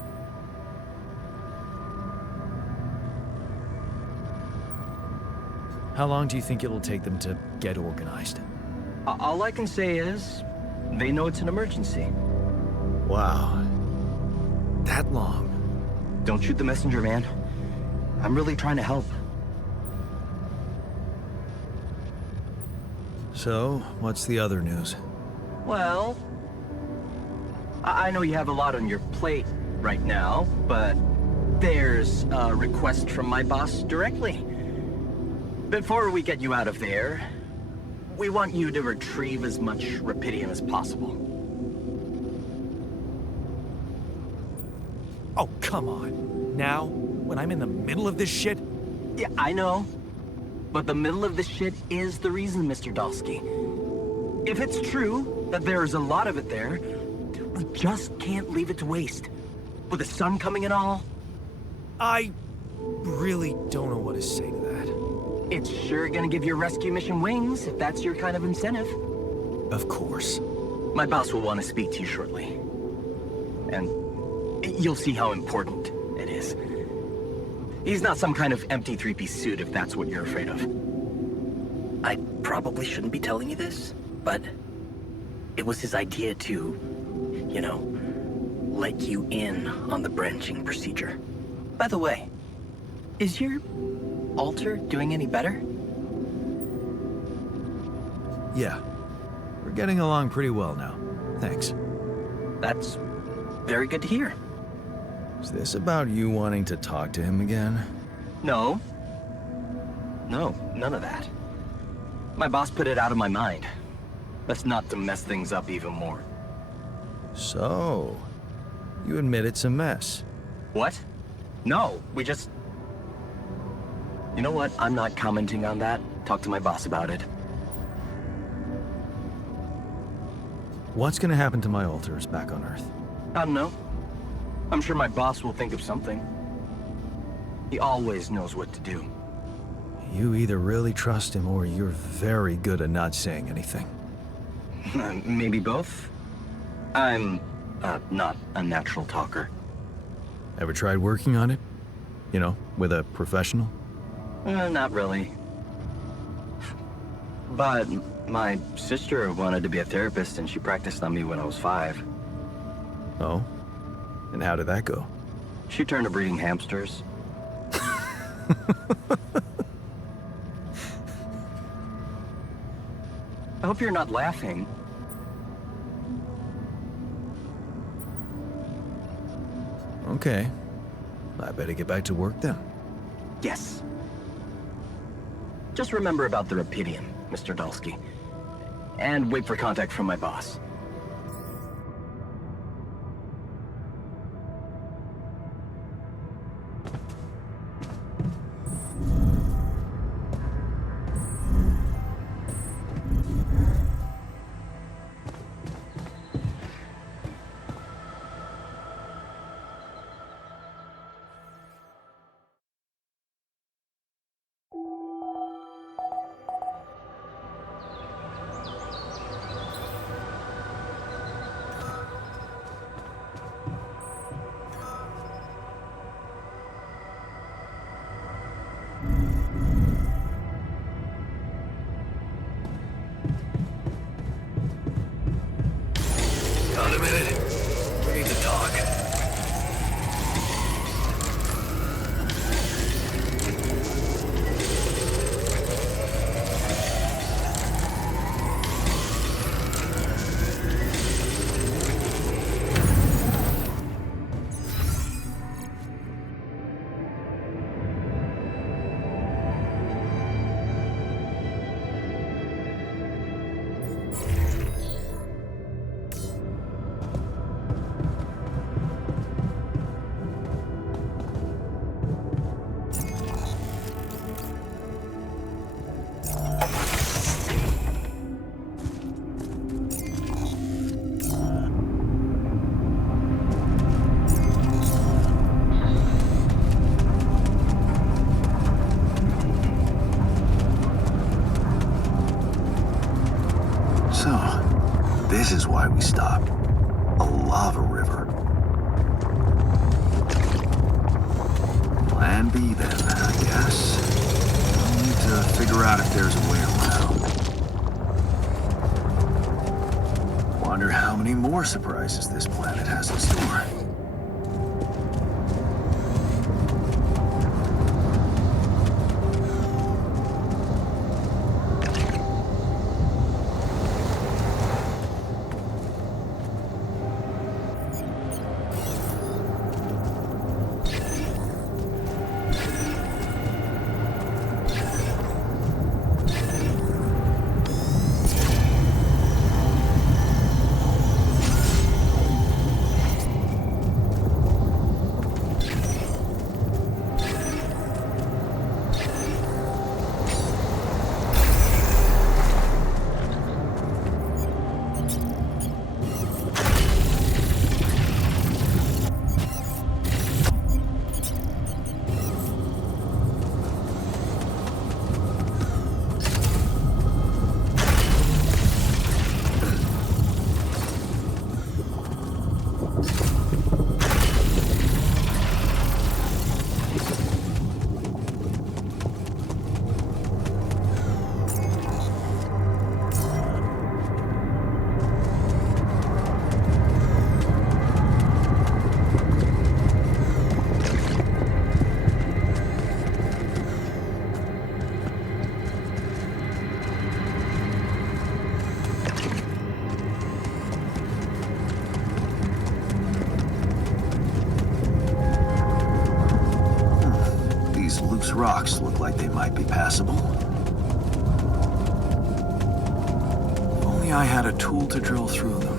How long do you think it'll take them to get organized? All I can say is, they know it's an emergency. Wow. That long? Don't shoot the messenger, man. I'm really trying to help. So, what's the other news? Well, I know you have a lot on your plate right now, but there's a request from my boss directly. Before we get you out of there, we want you to retrieve as much Rapidium as possible. Oh, come on. Now? When I'm in the middle of this shit? Yeah, I know. But the middle of this shit is the reason, Mr. Dolski. If it's true that there's a lot of it there, we just can't leave it to waste. With the sun coming and all, I really don't know what to say to that. it's sure gonna give your rescue mission wings, if that's your kind of incentive. Of course. My boss will want to speak to you shortly. And you'll see how important it is. He's not some kind of empty three-piece suit if that's what you're afraid of. I probably shouldn't be telling you this, but it was his idea to, you know, let you in on the branching procedure. By the way, is your altar doing any better? Yeah. We're getting along pretty well now. Thanks. That's very good to hear. Is this about you wanting to talk to him again? No. No, none of that. My boss put it out of my mind. That's not to mess things up even more. So, you admit it's a mess. What? No, we just... You know what? I'm not commenting on that. Talk to my boss about it. What's gonna happen to my altars back on Earth? I don't know. I'm sure my boss will think of something. He always knows what to do. You either really trust him or you're very good at not saying anything. Maybe both? I'm not a natural talker. Ever tried working on it? You know, with a professional? Not really. But my sister wanted to be a therapist and she practiced on me when I was 5. Oh? And how did that go? She turned to breeding hamsters. I hope you're not laughing. Okay. I better get back to work then. Yes. Just remember about the Rapidium, Mr. Dolski. And wait for contact from my boss. why we stopped. A lava river. Plan B then, I guess. We'll need to figure out if there's a way around. Wonder how many more surprises this planet has in store. Rocks look like they might be passable. If only I had a tool to drill through them.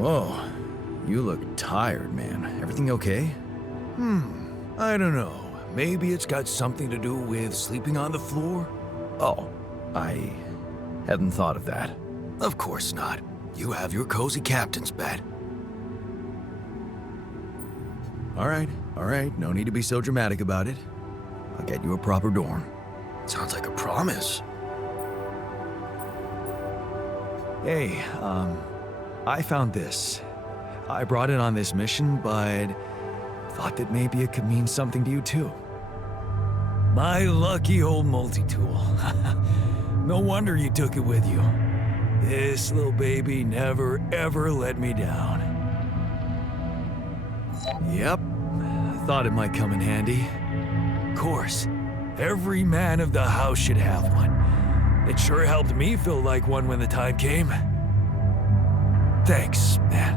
Whoa, you look tired, man. Everything okay? I don't know. Maybe it's got something to do with sleeping on the floor? Oh, I hadn't thought of that. Of course not. You have your cozy captain's bed. All right, no need to be so dramatic about it. I'll get you a proper dorm. Sounds like a promise. Hey, I found this. I brought it on this mission, but thought that maybe it could mean something to you too. My lucky old multi-tool. No wonder you took it with you. This little baby never ever let me down. Yep, I thought it might come in handy. Of course, every man of the house should have one. It sure helped me feel like one when the time came. Thanks, man.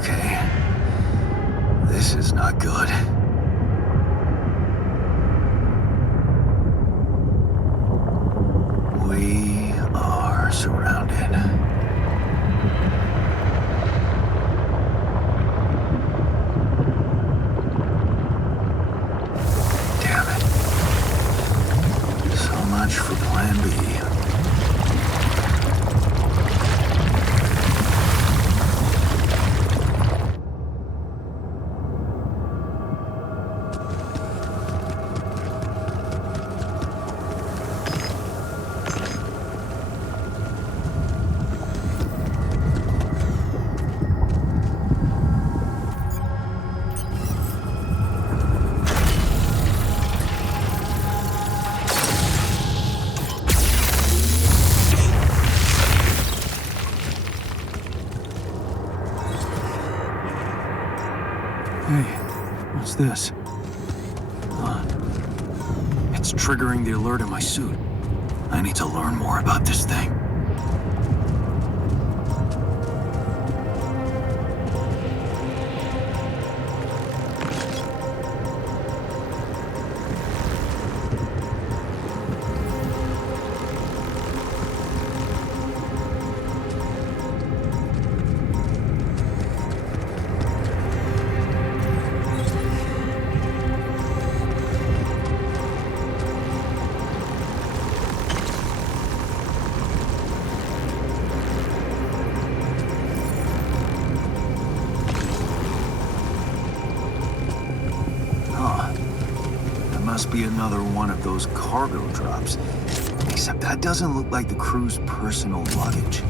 Okay. This is not good. We are surrounded. Damn it. So much for Plan B. Hey, what's this? It's triggering the alert in my suit. I need to learn more about this thing. Must be another one of those cargo drops. Except that doesn't look like the crew's personal luggage.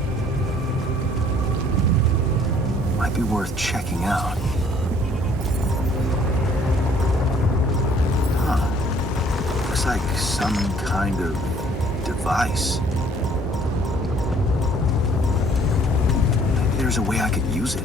Might be worth checking out. Looks like some kind of device. Maybe there's a way I could use it.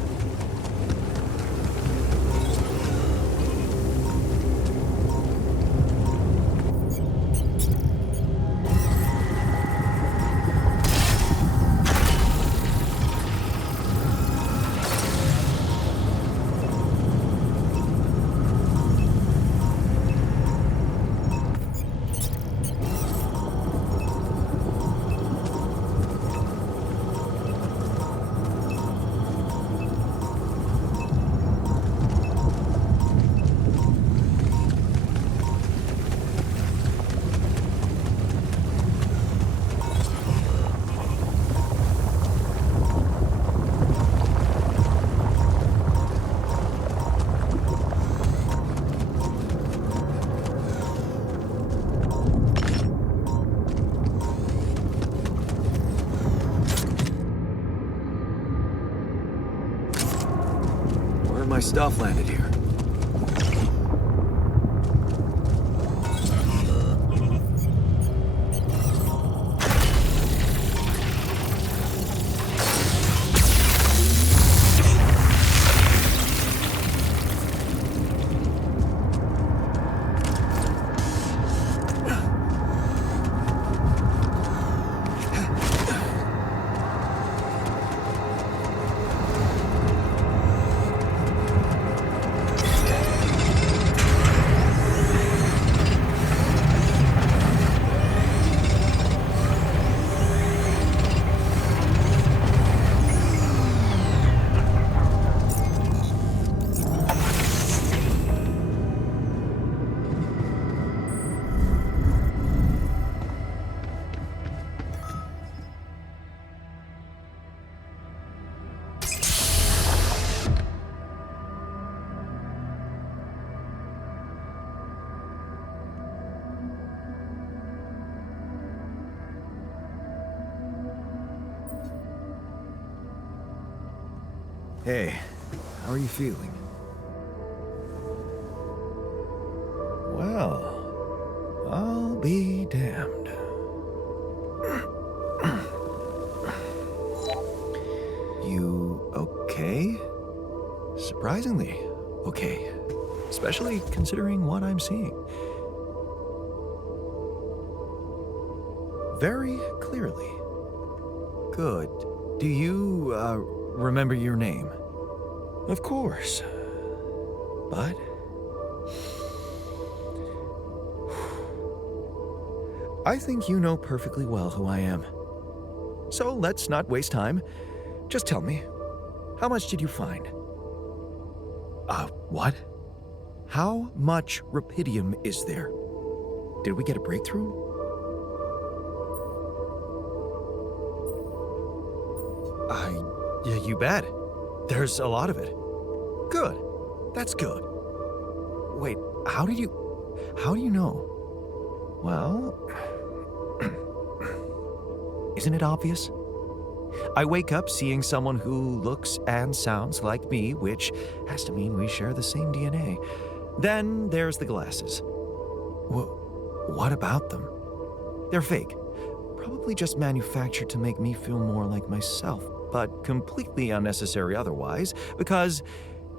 My stuff landed here. Hey, how are you feeling? Well, I'll be damned. You okay? Surprisingly okay. Especially considering what I'm seeing. Very clearly. Good. Do you, remember your name? Of course. But... I think you know perfectly well who I am. So let's not waste time. Just tell me, how much did you find? What? How much Rapidium is there? Did we get a breakthrough? Yeah, you bet. There's a lot of it. Good. That's good. Wait, how do you know? Well, isn't it obvious? I wake up seeing someone who looks and sounds like me, which has to mean we share the same DNA. Then there's the glasses. What about them? They're fake. Probably just manufactured to make me feel more like myself, but completely unnecessary otherwise, because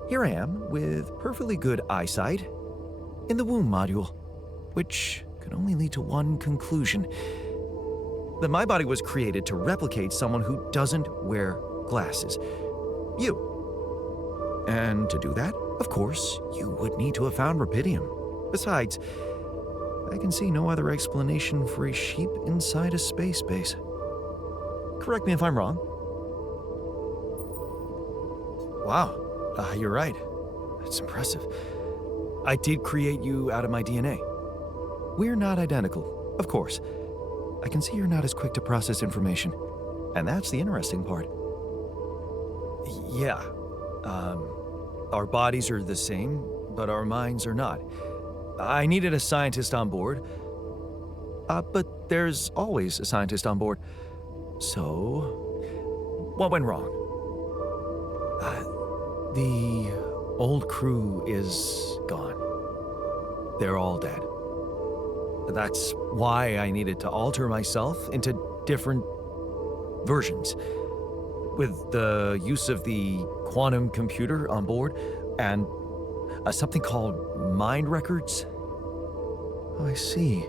here I am with perfectly good eyesight in the womb module, which can only lead to one conclusion: that my body was created to replicate someone who doesn't wear glasses. You. And to do that, of course, you would need to have found Rapidium. Besides, I can see no other explanation for a sheep inside a space base. Correct me if I'm wrong. Wow, you're right. That's impressive. I did create you out of my DNA. We're not identical, of course. I can see you're not as quick to process information, and that's the interesting part. Yeah, our bodies are the same, but our minds are not. I needed a scientist on board, but there's always a scientist on board. So, what went wrong? The old crew is gone. They're all dead. That's why I needed to alter myself into different versions. With the use of the quantum computer on board and something called mind records. Oh, I see.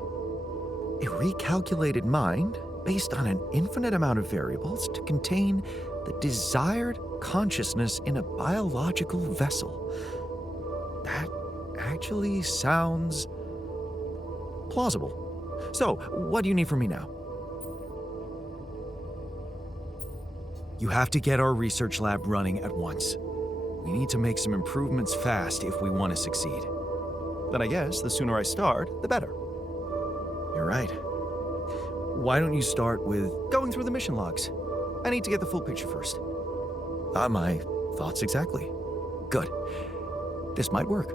A recalculated mind based on an infinite amount of variables to contain the desired consciousness in a biological vessel. That actually sounds plausible. So, what do you need from me now? You have to get our research lab running at once. We need to make some improvements fast if we want to succeed. Then I guess the sooner I start, the better. You're right. Why don't you start with going through the mission logs? I need to get the full picture first. My thoughts exactly. Good. This might work.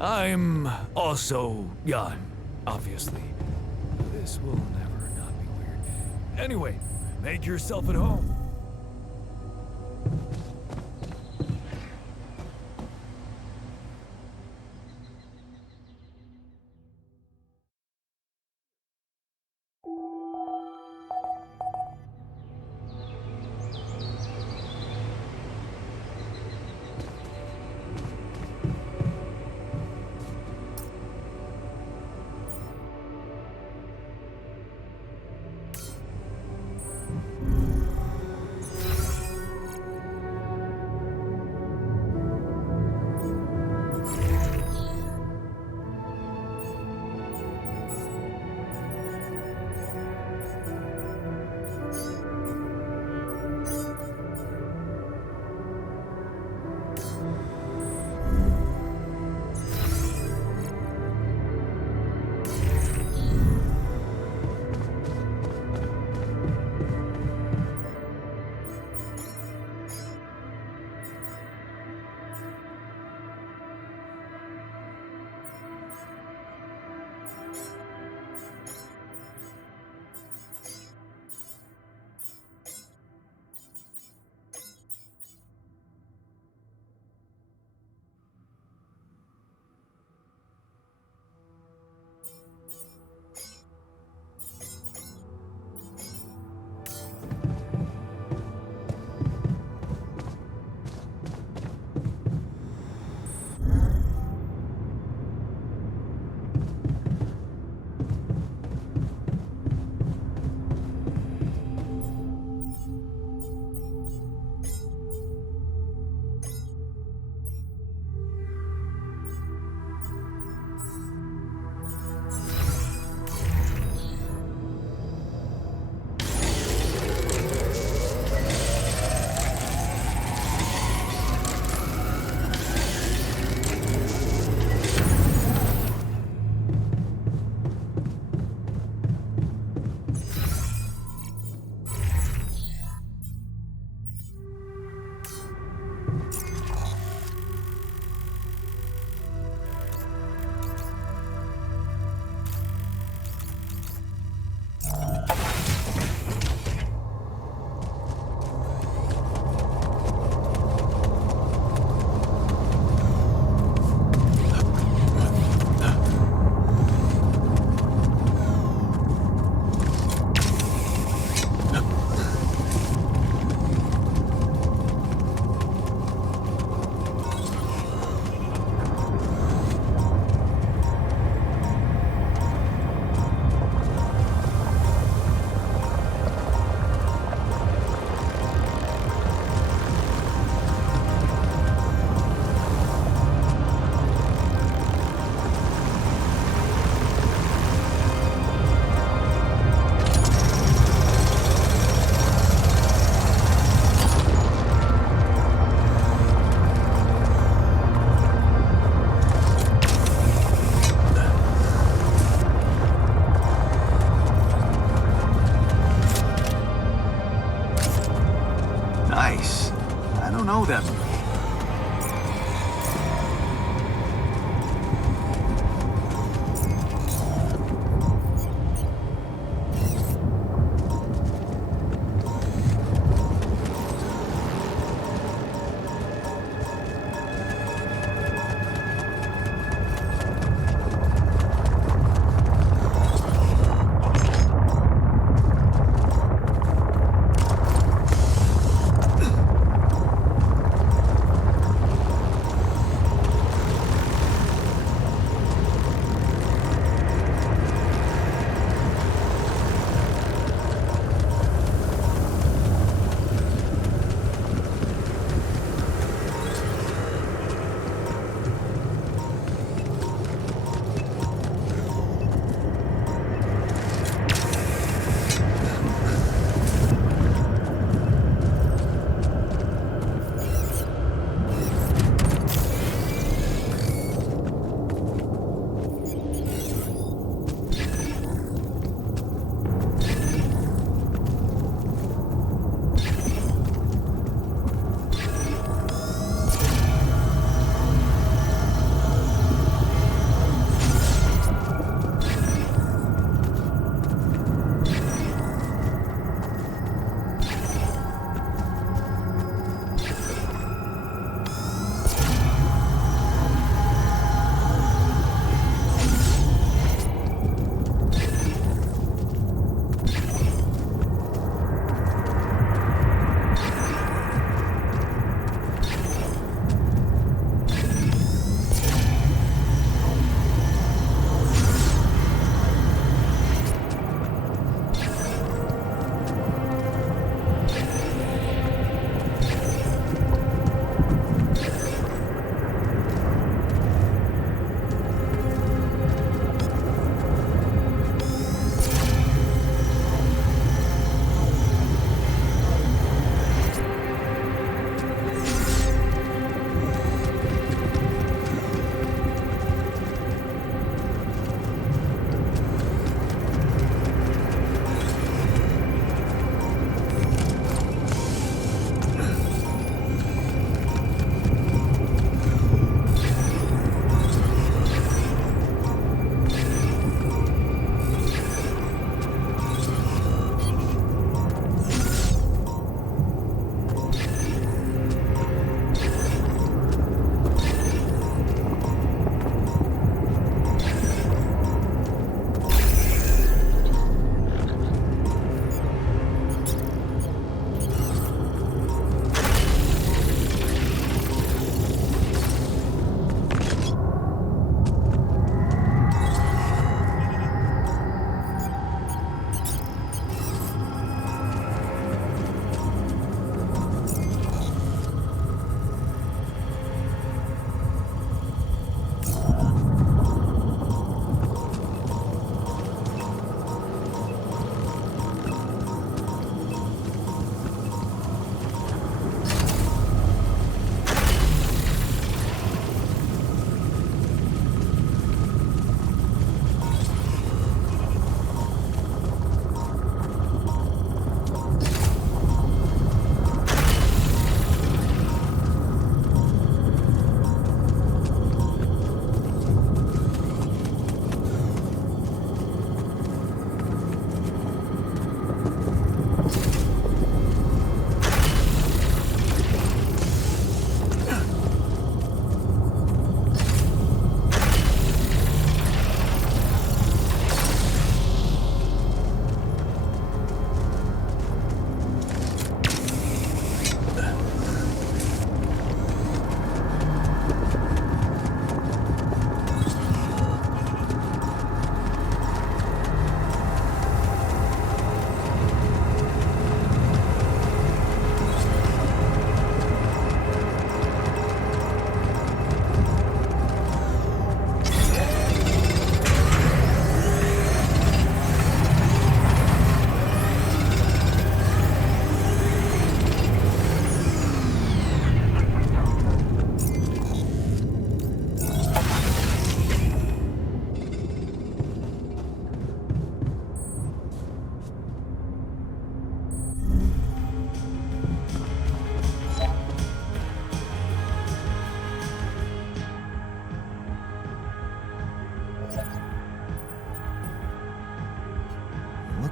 I'm also Jan, obviously. This will never not be weird. Anyway, make yourself at home.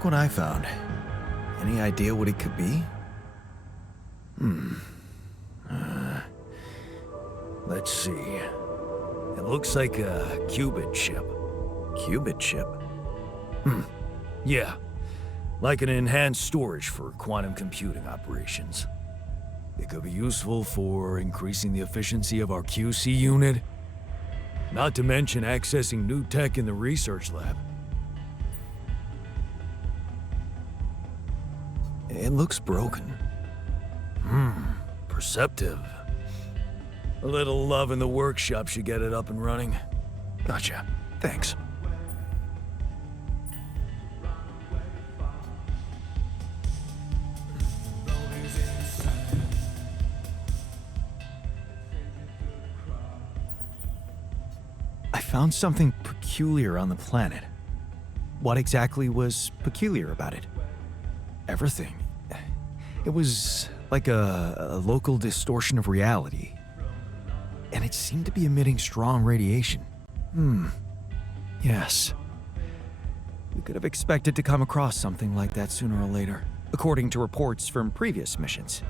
Look what I found. Any idea what it could be? Let's see. It looks like a qubit chip. Qubit chip? Yeah. Like an enhanced storage for quantum computing operations. It could be useful for increasing the efficiency of our QC unit. Not to mention accessing new tech in the research lab. It looks broken. Perceptive. A little love in the workshop should get it up and running. Gotcha. Thanks. I found something peculiar on the planet. What exactly was peculiar about it? Everything. It was like a local distortion of reality. And it seemed to be emitting strong radiation. Yes. We could have expected to come across something like that sooner or later, according to reports from previous missions.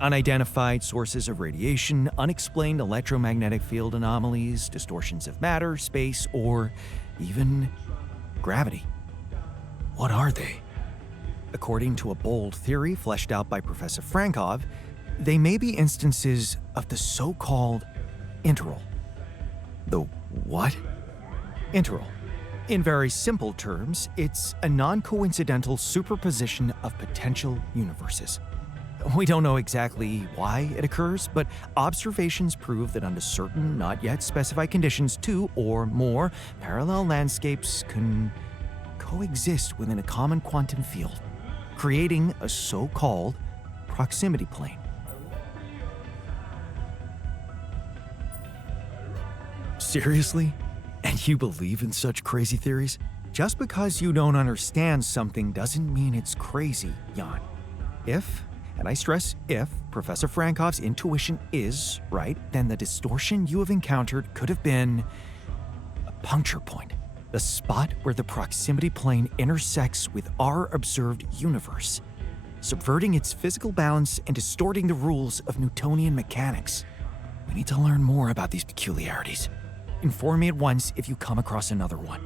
Unidentified sources of radiation, unexplained electromagnetic field anomalies, distortions of matter, space, or even gravity. What are they? According to a bold theory fleshed out by Professor Frankov, they may be instances of the so-called interval. The what? Interval. In very simple terms, it's a non-coincidental superposition of potential universes. We don't know exactly why it occurs, but observations prove that under certain, not yet specified conditions, two or more parallel landscapes can coexist within a common quantum field, creating a so-called proximity plane. Seriously? And you believe in such crazy theories? Just because you don't understand something doesn't mean it's crazy, Jan. If, and I stress if, Professor Frankov's intuition is right, then the distortion you have encountered could have been a puncture point, the spot where the proximity plane intersects with our observed universe, subverting its physical balance and distorting the rules of Newtonian mechanics. We need to learn more about these peculiarities. Inform me at once if you come across another one.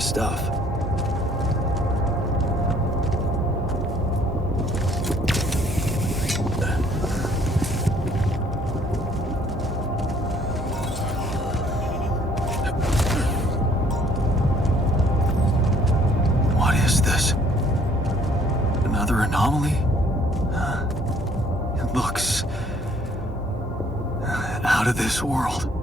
of stuff. What is this? Another anomaly? It looks out of this world.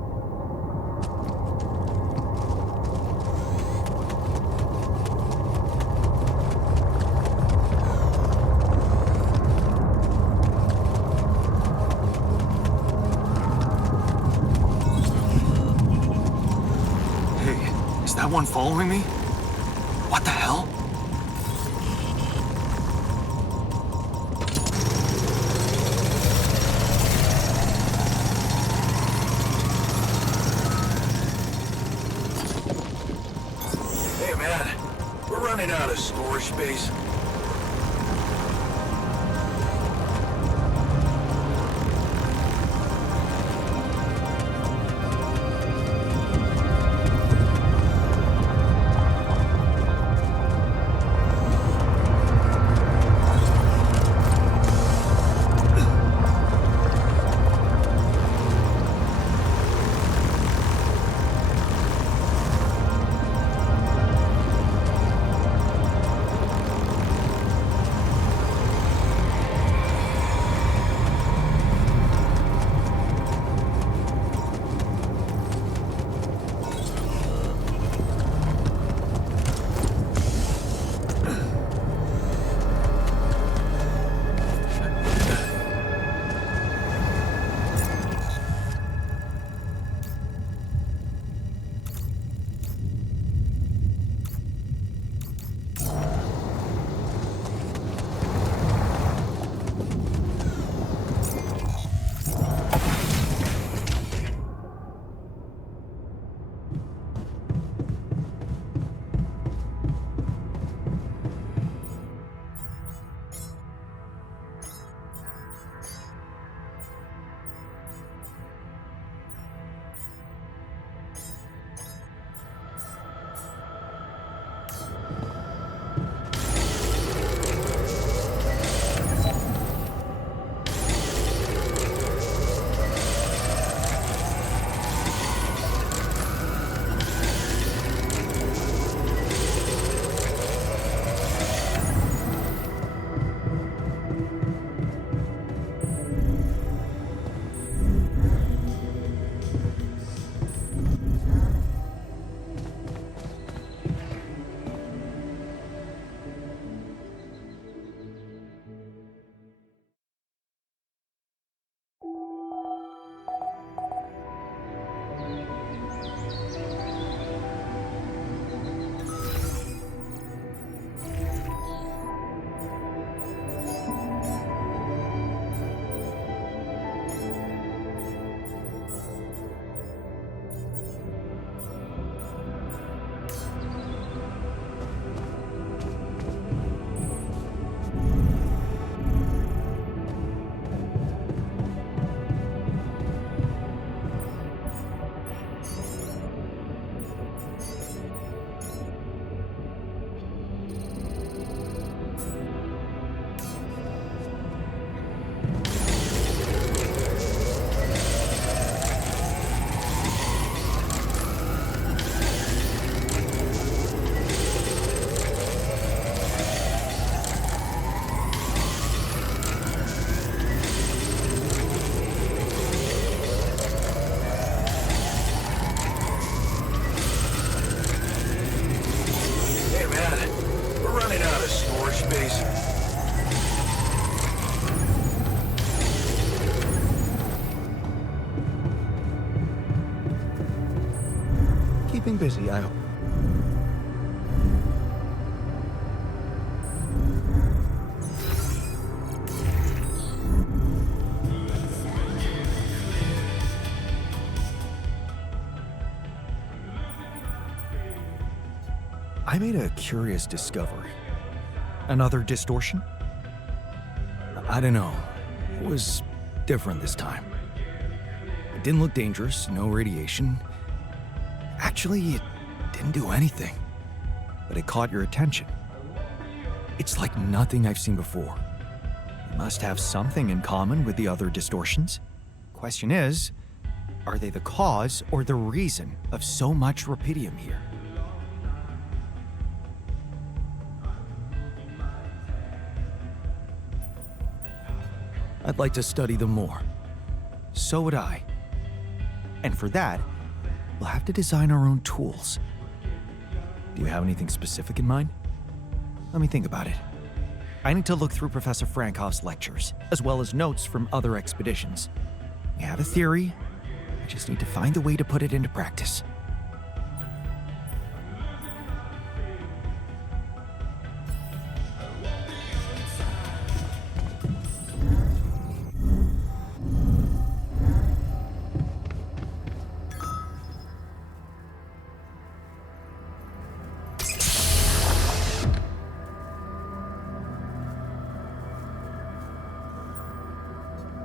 Hey, is that one following me? What the hell? Hey, man. We're running out of storage space. Keeping busy, I hope. I made a curious discovery. Another distortion? I don't know. It was different this time. It didn't look dangerous, no radiation. Actually, it didn't do anything. but it caught your attention. It's like nothing I've seen before. It must have something in common with the other distortions. Question is, are they the cause or the reason of so much Rapidium here? I'd like to study them more. So would I. And for that, we'll have to design our own tools. Do you have anything specific in mind? Let me think about it. I need to look through Professor Frankoff's lectures, as well as notes from other expeditions. We have a theory, I just need to find a way to put it into practice.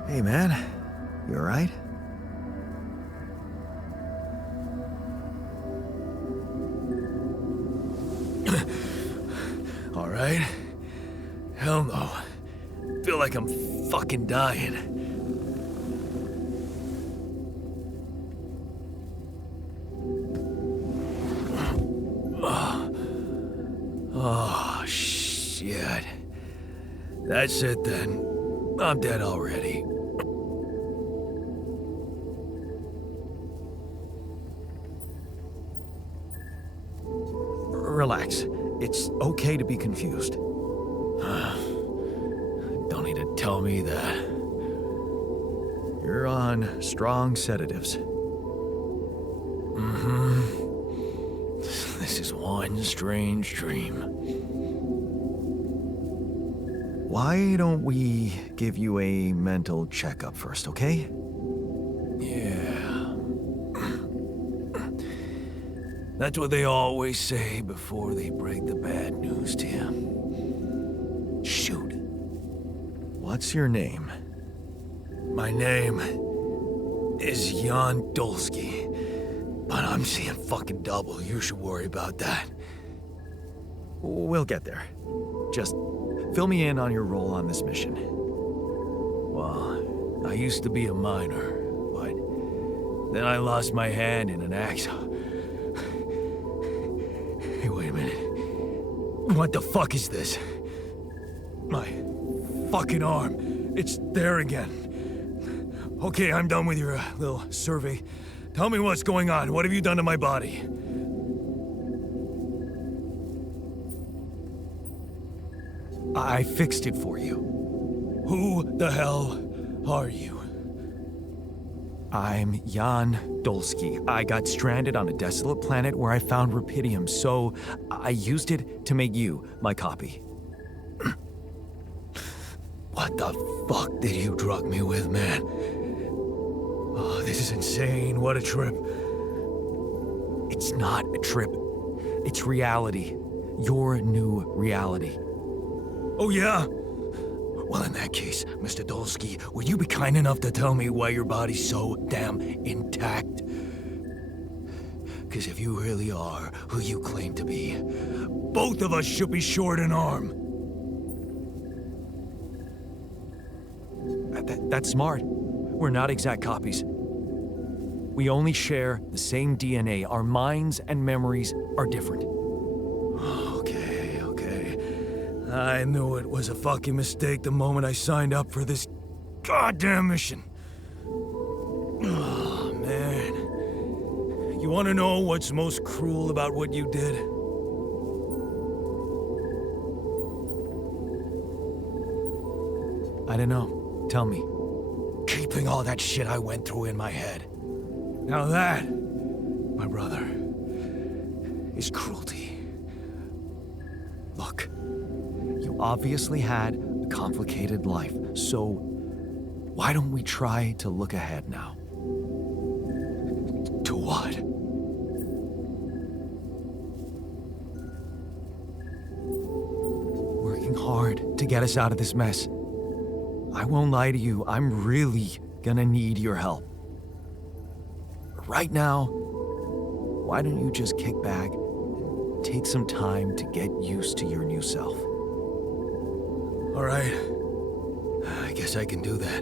Hey man, you alright? Alright? Hell no. Feel like I'm fucking dying. Oh, shit. That's it then. I'm dead already. Relax. It's okay to be confused. Don't need to tell me that. You're on strong sedatives. This is one strange dream. Why don't we give you a mental checkup first, okay? Yeah. That's what they always say before they break the bad news to you. Shoot. What's your name? My name is Jan Dolski, but I'm seeing fucking double. You should worry about that. We'll get there. Just fill me in on your role on this mission. Well, I used to be a miner, but then I lost my hand in an accident. Hey, wait a minute. What the fuck is this? My fucking arm. It's there again. Okay, I'm done with your little survey. Tell me what's going on. What have you done to my body? I fixed it for you. Who the hell are you? I'm Jan Dolski. I got stranded on a desolate planet where I found Rapidium, so I used it to make you my copy. What the fuck did you drug me with, man? Oh, this is insane. What a trip. It's not a trip. It's reality. Your new reality. Oh, yeah? Well, in that case, Mr. Dolski, would you be kind enough to tell me why your body's so damn intact? Because if you really are who you claim to be, both of us should be short an arm. That's smart. We're not exact copies. We only share the same DNA. Our minds and memories are different. Okay. I knew it was a fucking mistake the moment I signed up for this goddamn mission. Oh, man. You want to know what's most cruel about what you did? I don't know. Tell me. Keeping all that shit I went through in my head. Now that, my brother, is cruelty. Look, you obviously had a complicated life, so why don't we try to look ahead now? To what? Working hard to get us out of this mess. I won't lie to you, I'm really gonna need your help. Right now, why don't you just kick back and take some time to get used to your new self. All right. I guess I can do that.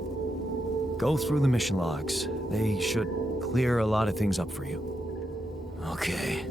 Go through the mission logs. They should clear a lot of things up for you. Okay.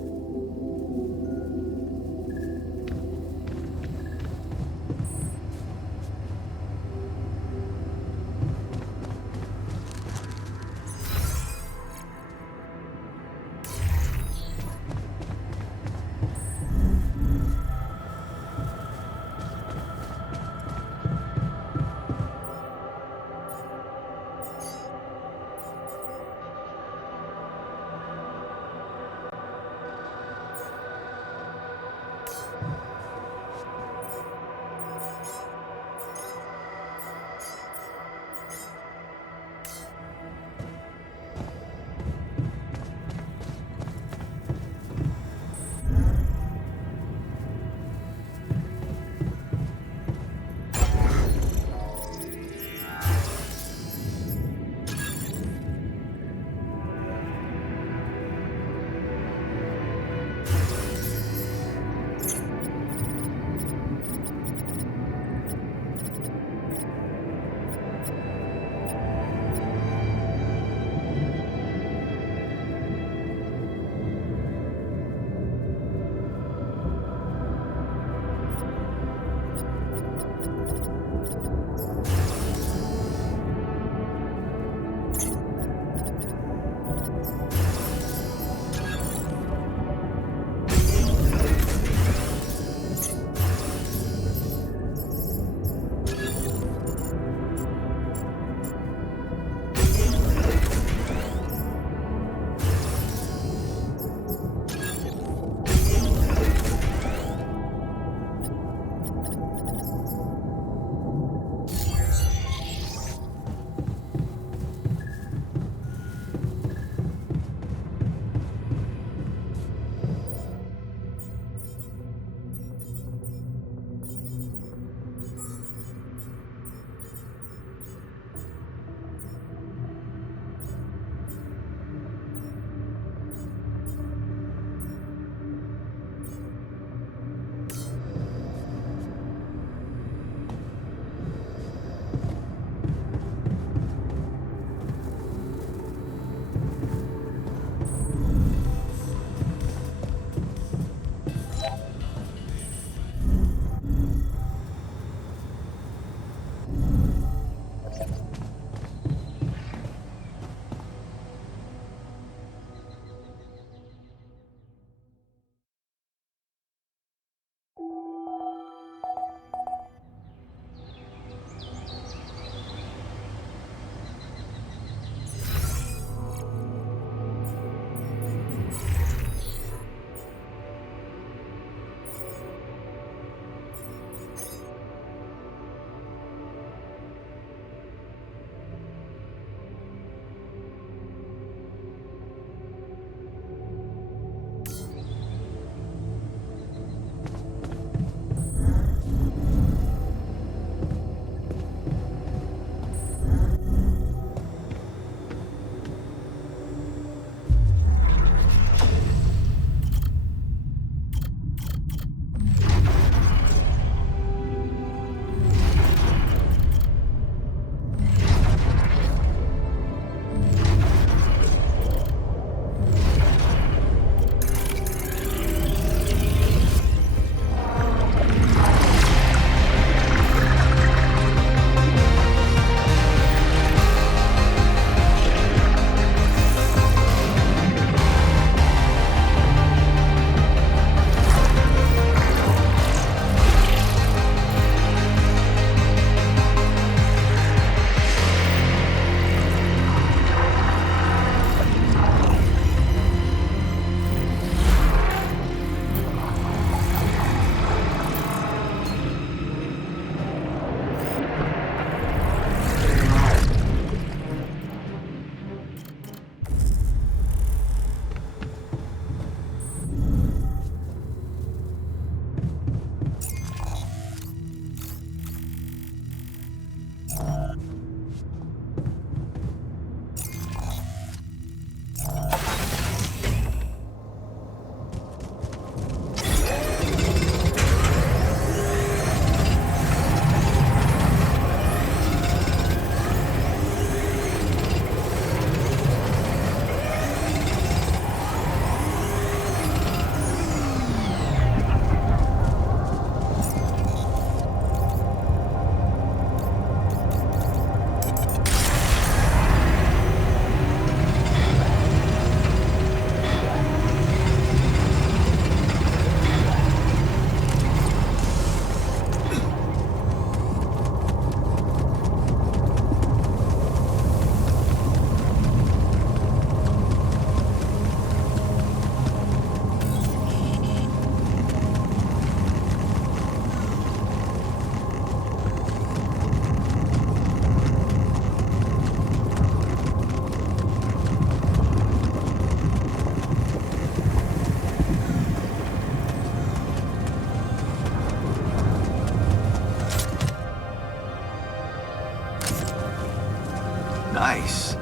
Nice.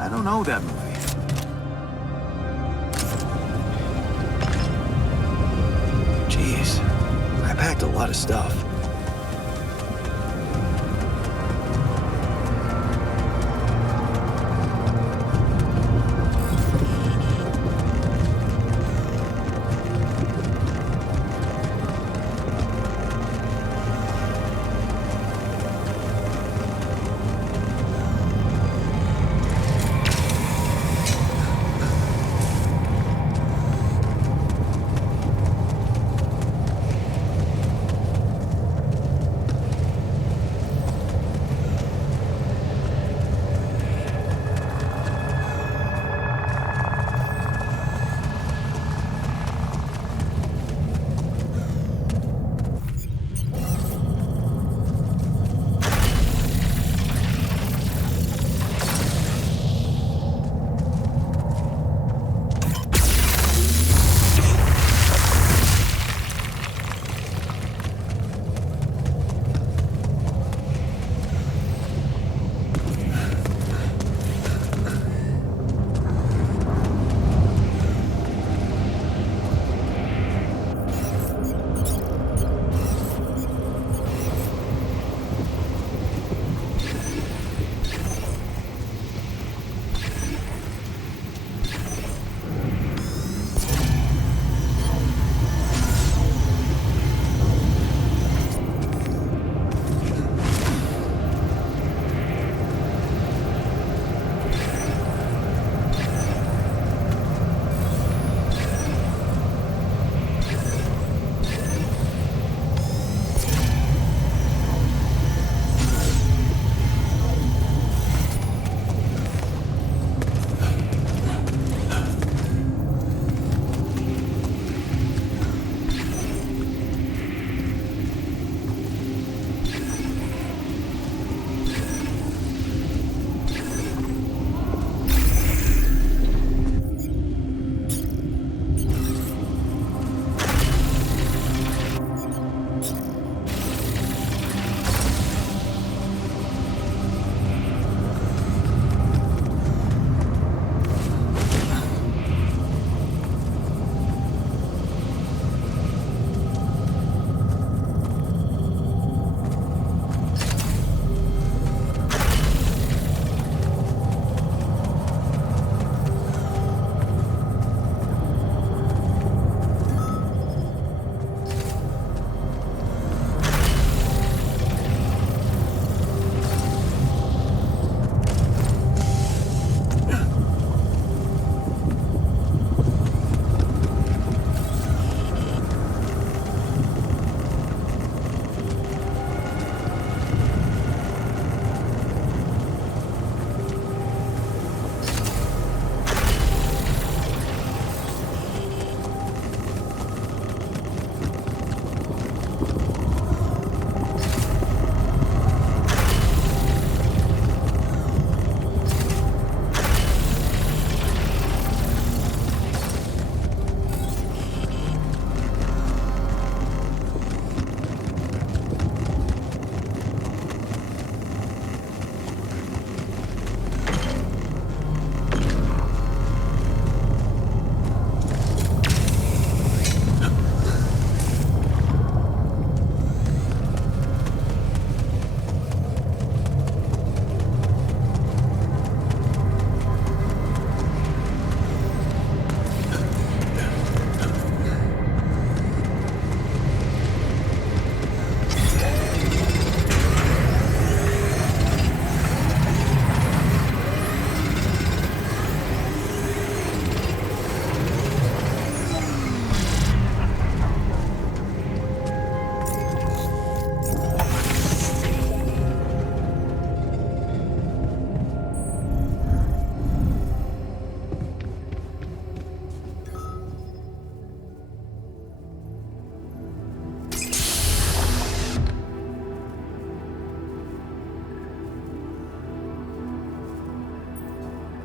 I don't know that movie. Jeez, I packed a lot of stuff.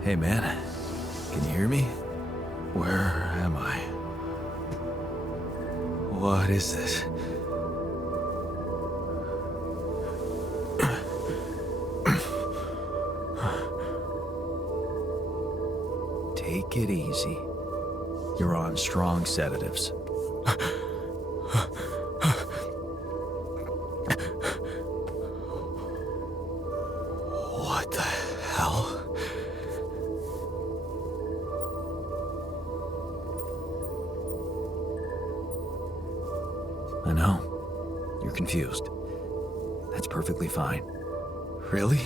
Hey, man. Can you hear me? Where am I? What is this? Take it easy. You're on strong sedatives. What the hell? I know. You're confused. That's perfectly fine. Really?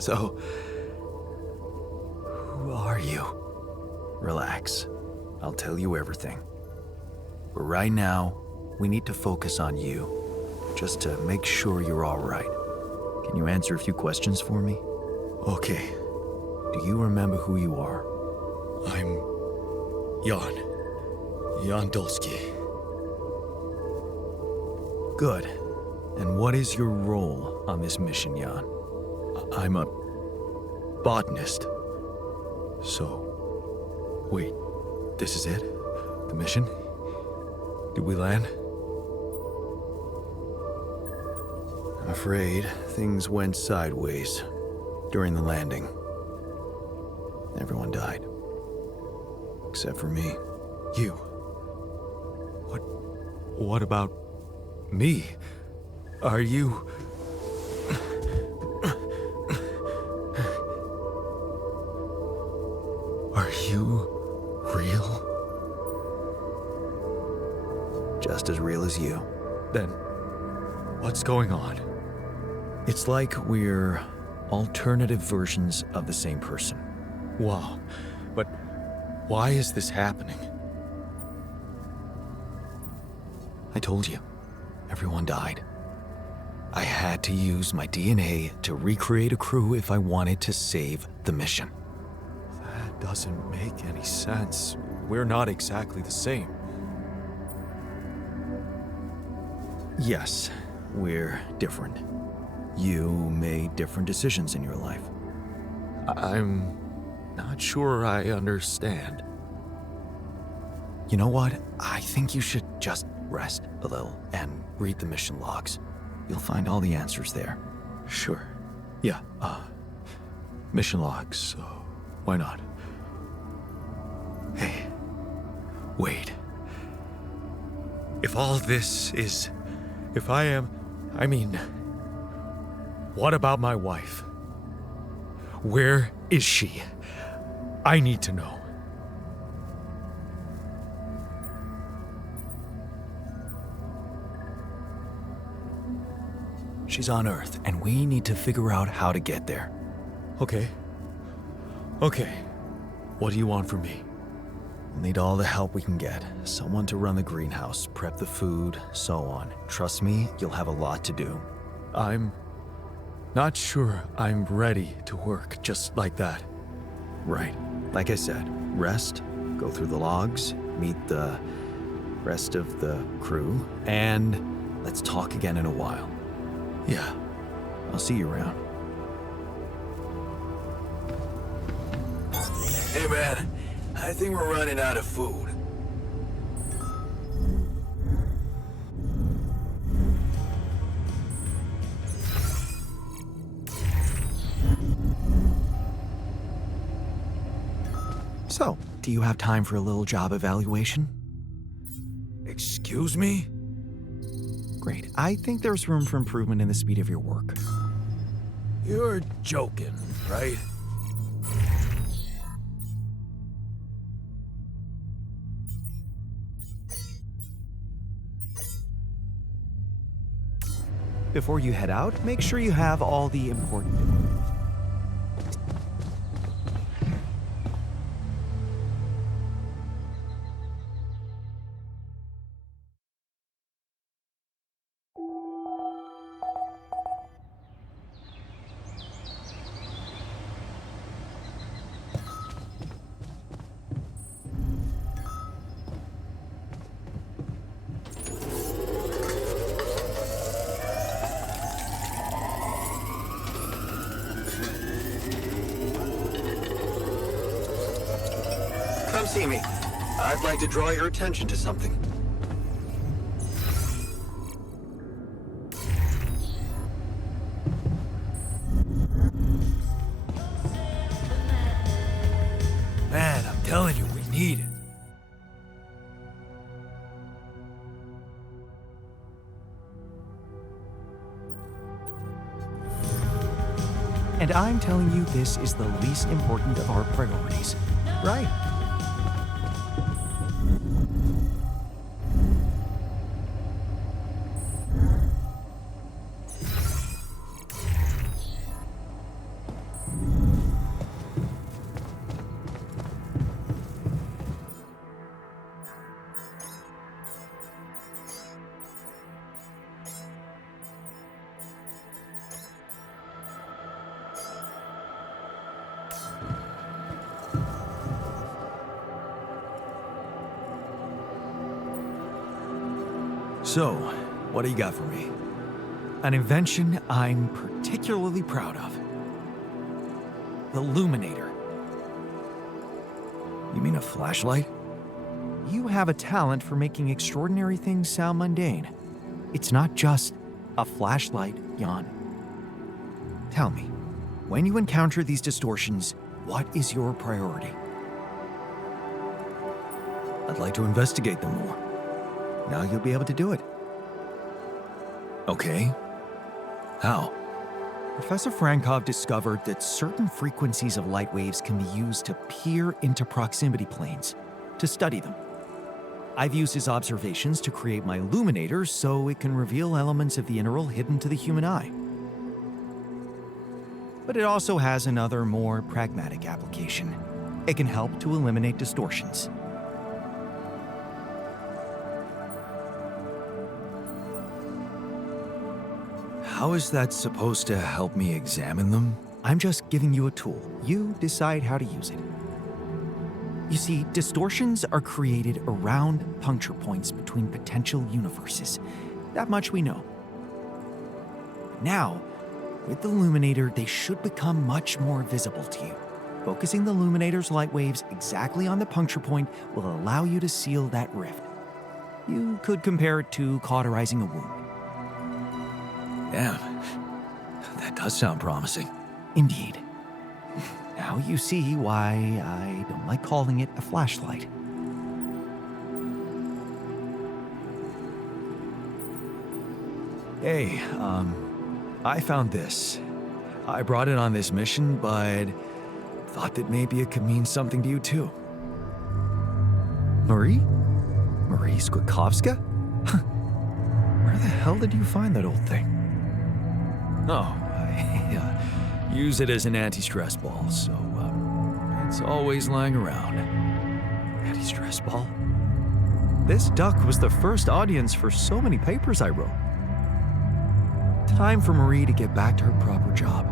So, who are you? Relax. I'll tell you everything. But right now, we need to focus on you, just to make sure you're all right. Can you answer a few questions for me? Okay, Do you remember who you are? I'm Jan Dolski. Good. And what is your role on this mission, Jan? I'm a botanist. So, wait, this is it? The mission? Did we land? I'm afraid things went sideways during the landing. Everyone died. Except for me. You. What about me? Are you... Are you real? Just as real as you. Then, what's going on? It's like we're alternative versions of the same person. Wow, but why is this happening? I told you, everyone died. I had to use my DNA to recreate a crew if I wanted to save the mission. That doesn't make any sense. We're not exactly the same. Yes, we're different. You made different decisions in your life. I'm not sure I understand. You know what? I think you should just rest a little and read the mission logs. You'll find all the answers there. Sure. Yeah, mission logs, so why not? Hey, wait. If all this is... If I am... I mean... What about my wife? Where is she? I need to know. She's on Earth, and we need to figure out how to get there. Okay. Okay. What do you want from me? We'll need all the help we can get. Someone to run the greenhouse, prep the food, so on. Trust me, you'll have a lot to do. I'm not sure I'm ready to work just like that. Right. Like I said, rest, go through the logs, meet the rest of the crew, and let's talk again in a while. Yeah. I'll see you around. Hey, man. I think we're running out of food. So, do you have time for a little job evaluation? Excuse me? Great. I think there's room for improvement in the speed of your work. You're joking, right? Before you head out, make sure you have all the important... Come see me. I'd like to draw your attention to something. And I'm telling you this is the least important of our priorities, right? So, what do you got for me? An invention I'm particularly proud of. The Luminator. You mean a flashlight? You have a talent for making extraordinary things sound mundane. It's not just a flashlight, Jan. Tell me, when you encounter these distortions, what is your priority? I'd like to investigate them more. Now you'll be able to do it. Okay. How? Professor Frankov discovered that certain frequencies of light waves can be used to peer into proximity planes, to study them. I've used his observations to create my Luminator so it can reveal elements of the interval hidden to the human eye. But it also has another, more pragmatic application. It can help to eliminate distortions. How is that supposed to help me examine them? I'm just giving you a tool. You decide how to use it. You see, distortions are created around puncture points between potential universes. That much we know. Now, with the Luminator, they should become much more visible to you. Focusing the Luminator's light waves exactly on the puncture point will allow you to seal that rift. You could compare it to cauterizing a wound. Damn. That does sound promising. Indeed. Now you see why I don't like calling it a flashlight. Hey, I found this. I brought it on this mission, but thought that maybe it could mean something to you too. Marie? Marie Skwitkowska? Where the hell did you find that old thing? Oh, I use it as an anti-stress ball, so it's always lying around. Anti-stress ball? This duck was the first audience for so many papers I wrote. Time for Marie to get back to her proper job.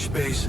storage space.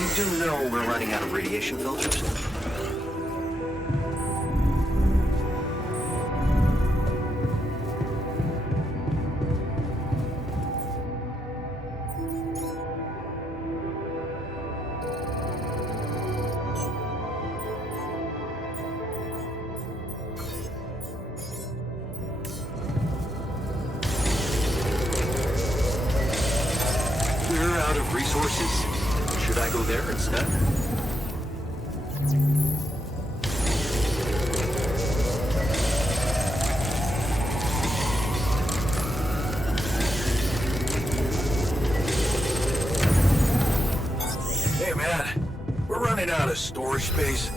You do know we're running out of radiation filters? We're out of resources. Should I go there instead? Hey, man. We're running out of storage space.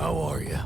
How are you?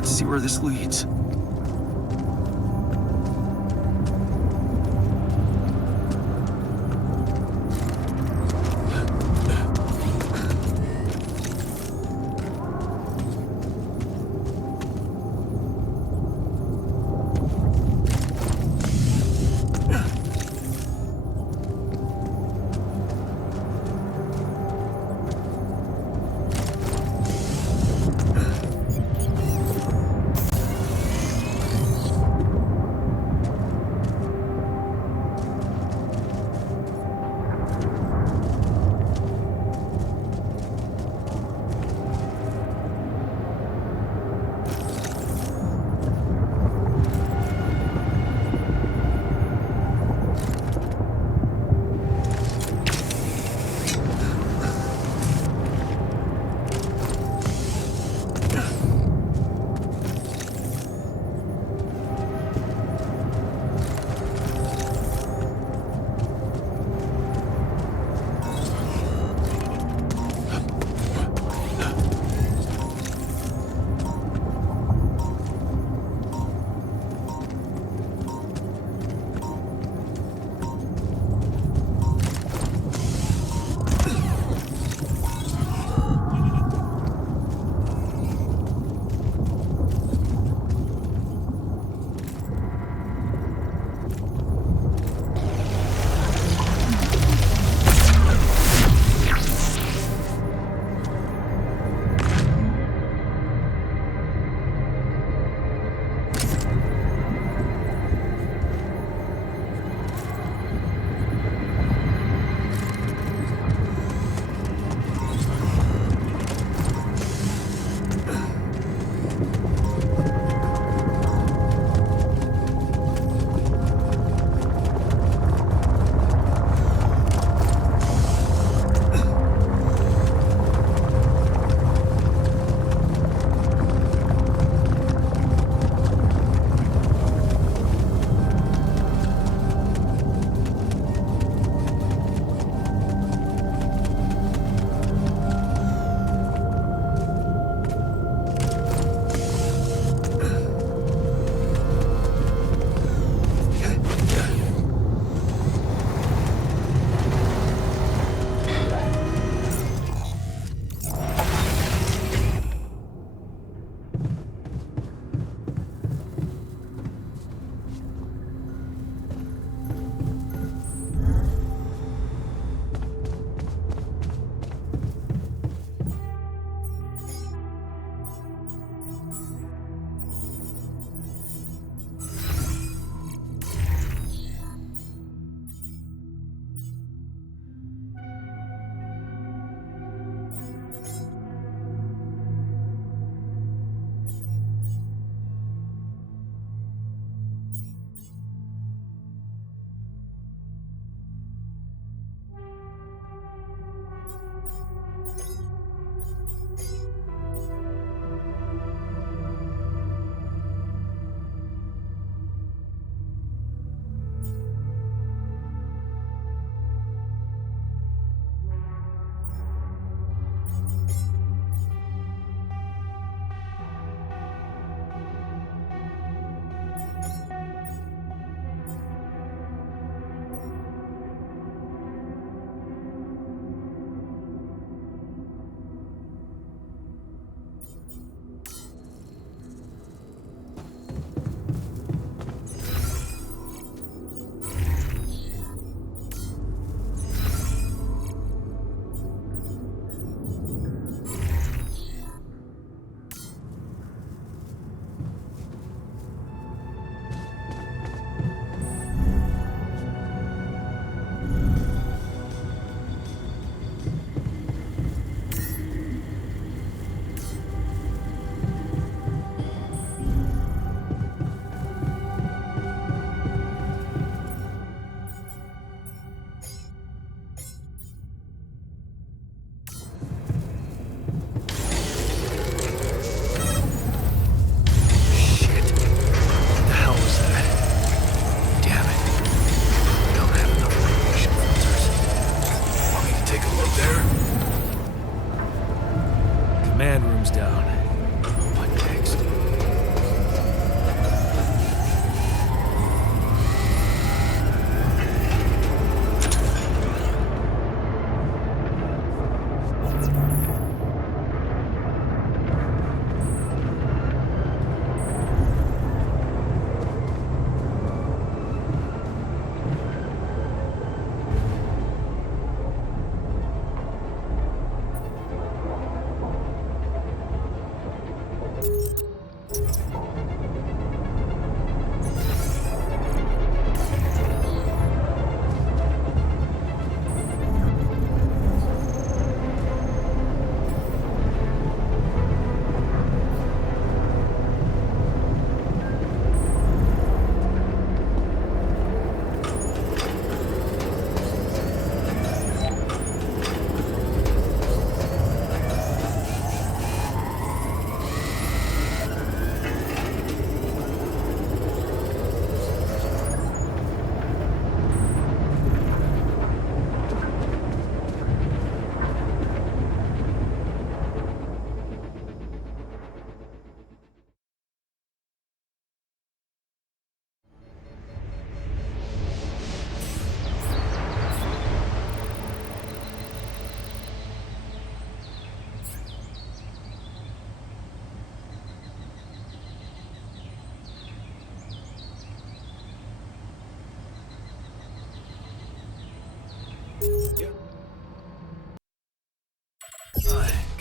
Let's see where this leads. Command room's down. What next?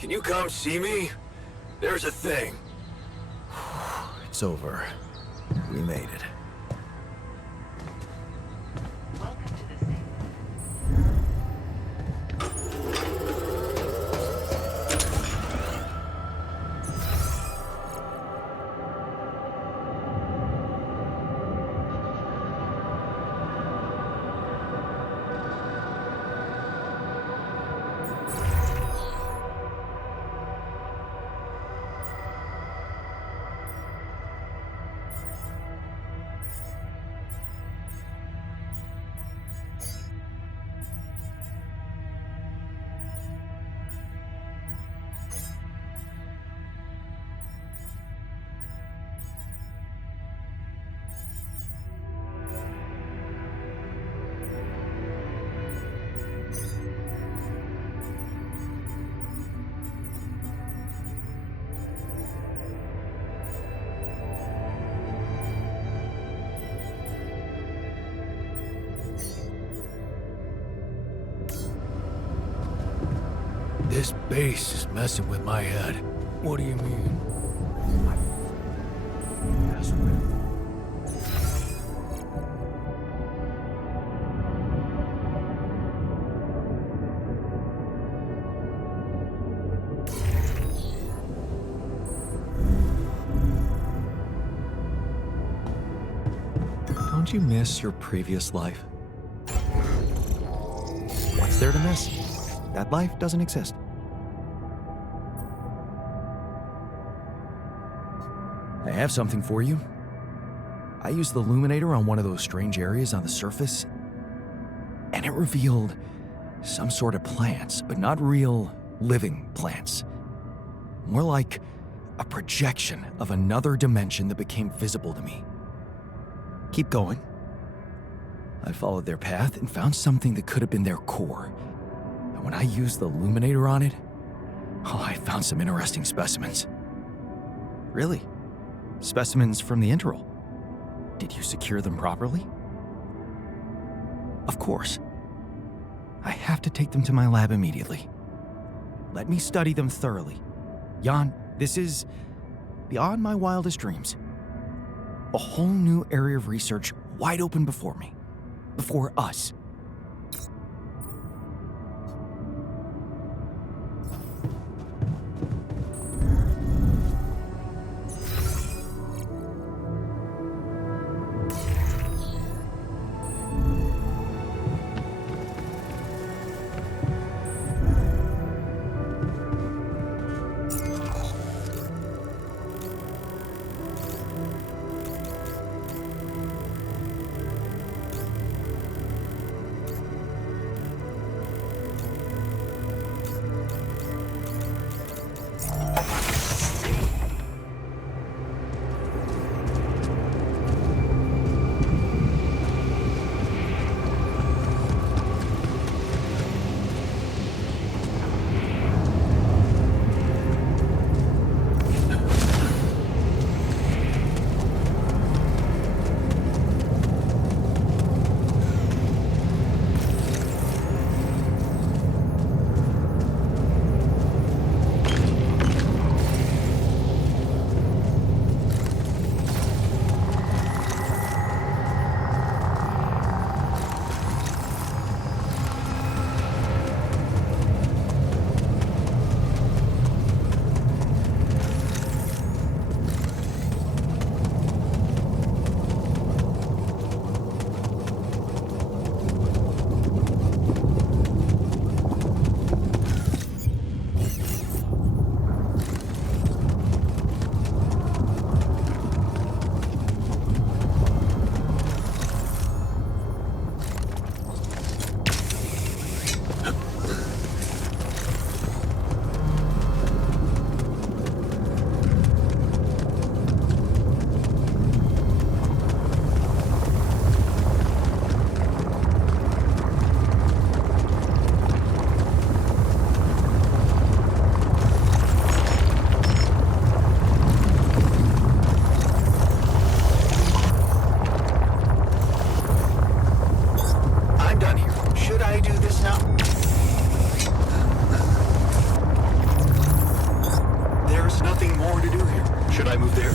can you come see me? There's a thing. It's over. We made it. This base is messing with my head. What do you mean? Don't you miss your previous life? What's there to miss? That life doesn't exist. I have something for you. I used the illuminator on one of those strange areas on the surface, and it revealed some sort of plants, but not real living plants. More like a projection of another dimension that became visible to me. Keep going. I followed their path and found something that could have been their core. And when I used the illuminator on it, I found some interesting specimens. Really? Specimens from the interval. Did you secure them properly? Of course. I have to take them to my lab immediately. Let me study them thoroughly. Jan, this is beyond my wildest dreams. A whole new area of research wide open before me. Before us. more to do here. Should I move there?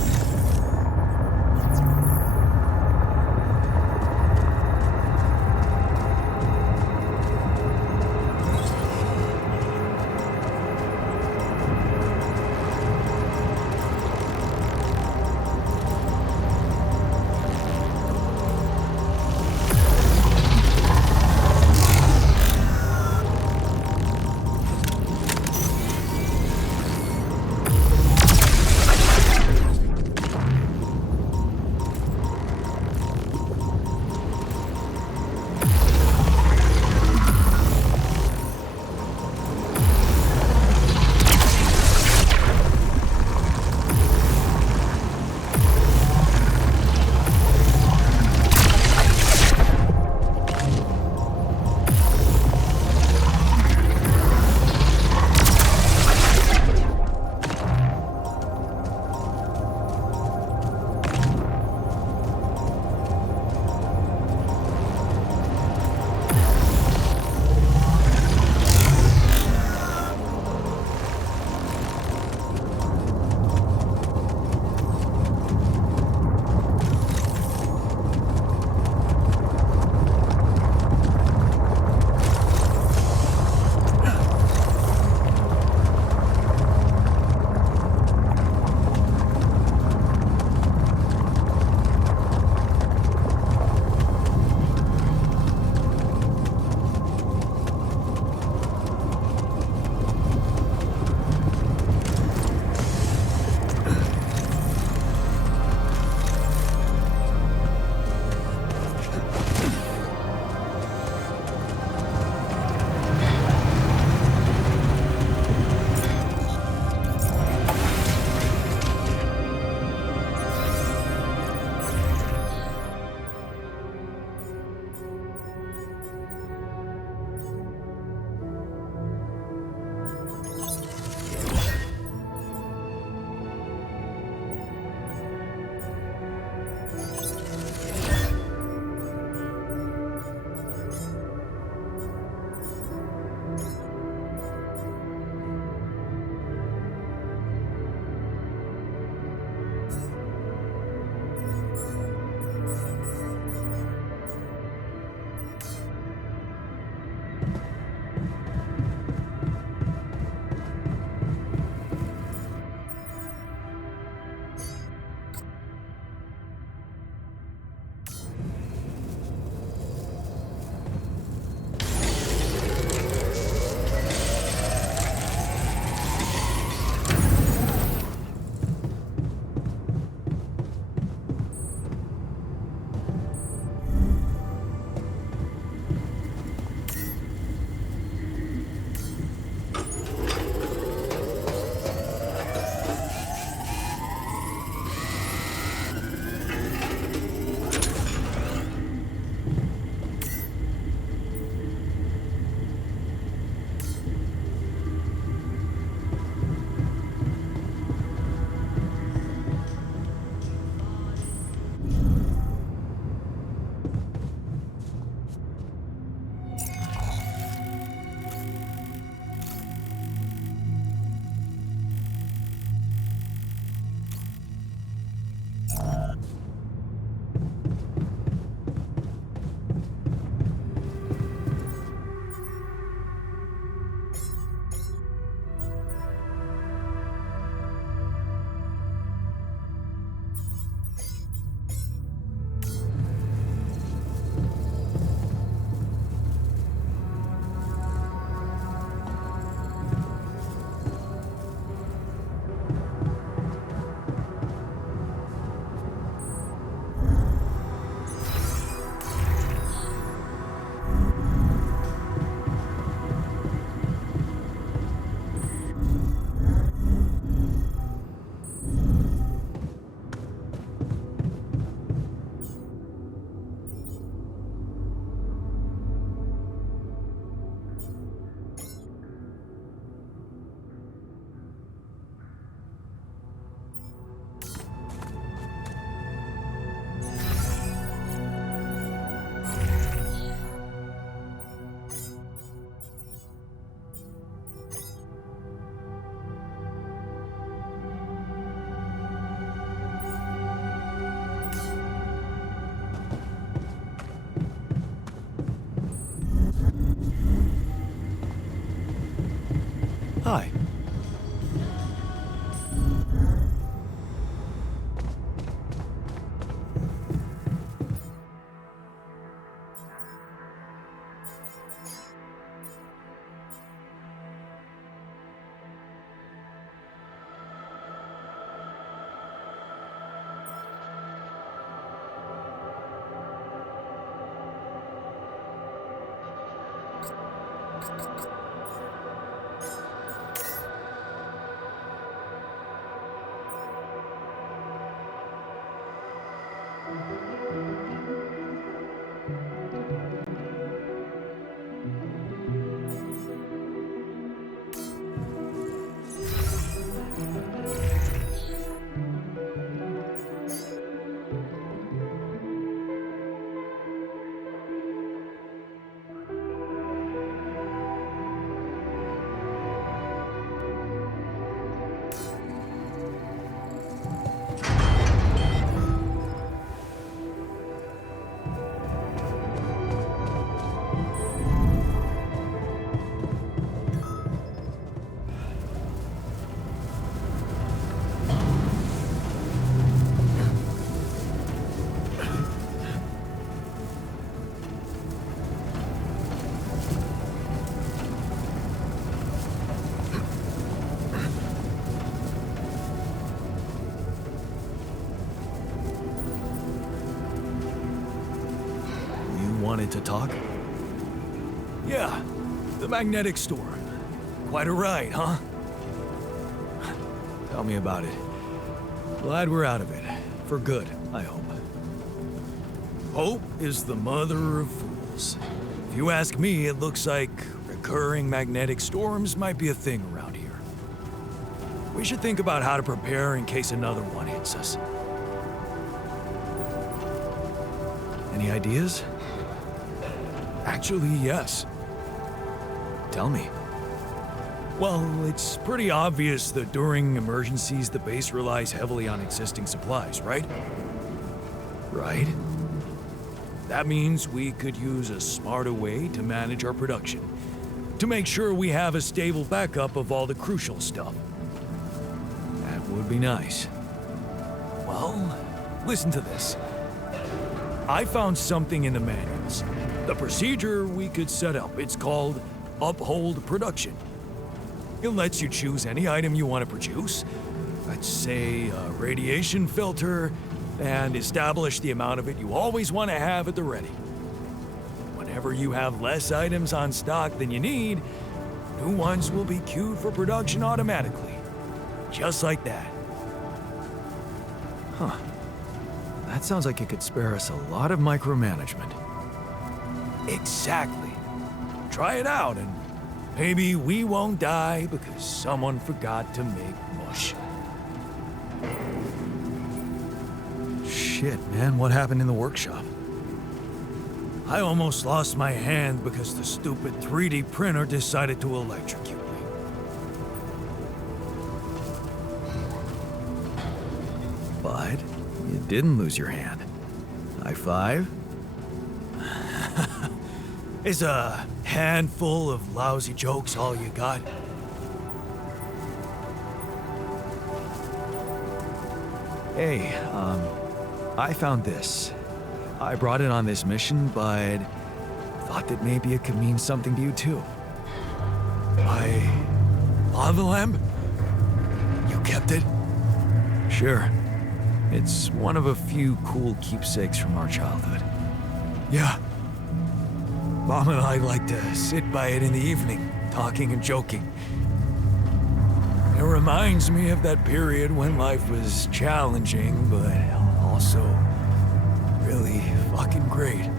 Hi. Wanted to talk? Yeah, the magnetic storm. Quite a ride, huh? Tell me about it. Glad we're out of it. For good, I hope. Hope is the mother of fools. If you ask me, it looks like recurring magnetic storms might be a thing around here. We should think about how to prepare in case another one hits us. Any ideas? Actually, yes. Tell me. Well, it's pretty obvious that during emergencies, the base relies heavily on existing supplies, right? Right? That means we could use a smarter way to manage our production, to make sure we have a stable backup of all the crucial stuff. That would be nice. Well, listen to this. I found something in the manuals. The procedure we could set up. It's called Uphold Production. It lets you choose any item you want to produce. Let's say a radiation filter, and establish the amount of it you always want to have at the ready. Whenever you have less items on stock than you need, new ones will be queued for production automatically. Just like that. Huh. That sounds like it could spare us a lot of micromanagement. Exactly. Try it out, and maybe we won't die because someone forgot to make mush. Shit, man, what happened in the workshop? I almost lost my hand because the stupid 3D printer decided to electrocute me. But you didn't lose your hand. High five? Is a handful of lousy jokes all you got? Hey, I found this. I brought it on this mission, but thought that maybe it could mean something to you too. My lava lamp? You kept it? Sure. It's one of a few cool keepsakes from our childhood. Yeah. Mom and I like to sit by it in the evening, talking and joking. It reminds me of that period when life was challenging, but also really fucking great.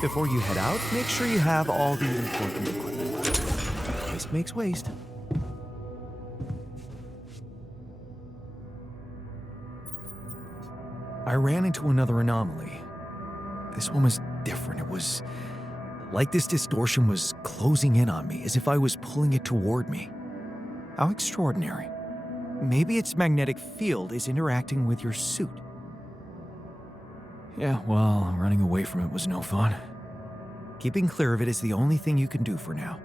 Before you head out, make sure you have all the important equipment. Waste makes waste. I ran into another anomaly. This one was different. It was like this distortion was closing in on me, as if I was pulling it toward me. How extraordinary. Maybe its magnetic field is interacting with your suit. Yeah, well, running away from it was no fun. Keeping clear of it is the only thing you can do for now.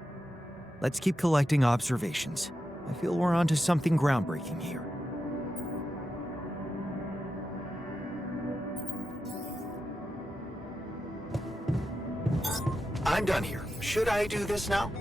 Let's keep collecting observations. I feel we're onto something groundbreaking here. I'm done here. Should I do this now?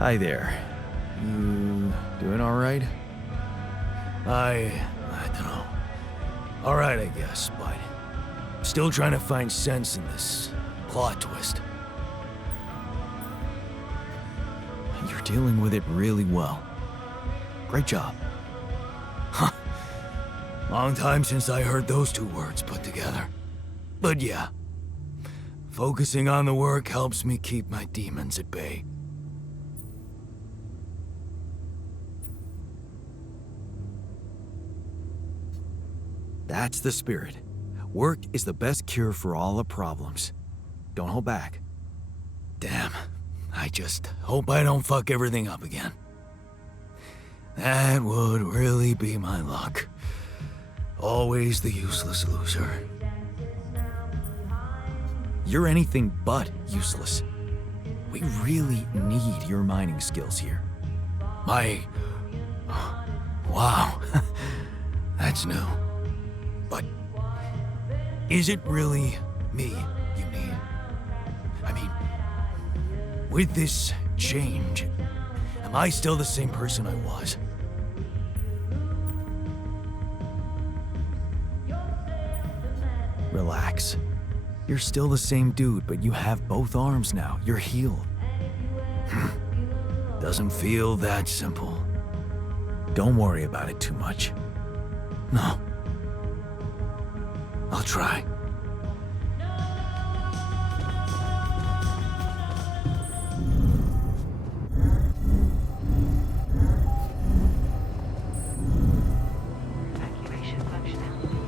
Hi there. You doing all right? I don't know. All right, I guess, but still trying to find sense in this plot twist. You're dealing with it really well. Great job. Long time since I heard those two words put together. But yeah, focusing on the work helps me keep my demons at bay. That's the spirit. Work is the best cure for all the problems. Don't hold back. Damn, I just hope I don't fuck everything up again. That would really be my luck. Always the useless loser. You're anything but useless. We really need your mining skills here. Wow. That's new. But is it really me you need? I mean, with this change, am I still the same person I was? Relax. You're still the same dude, but you have both arms now. You're healed. Doesn't feel that simple. Don't worry about it too much. No. I'll try. Evacuation functionality.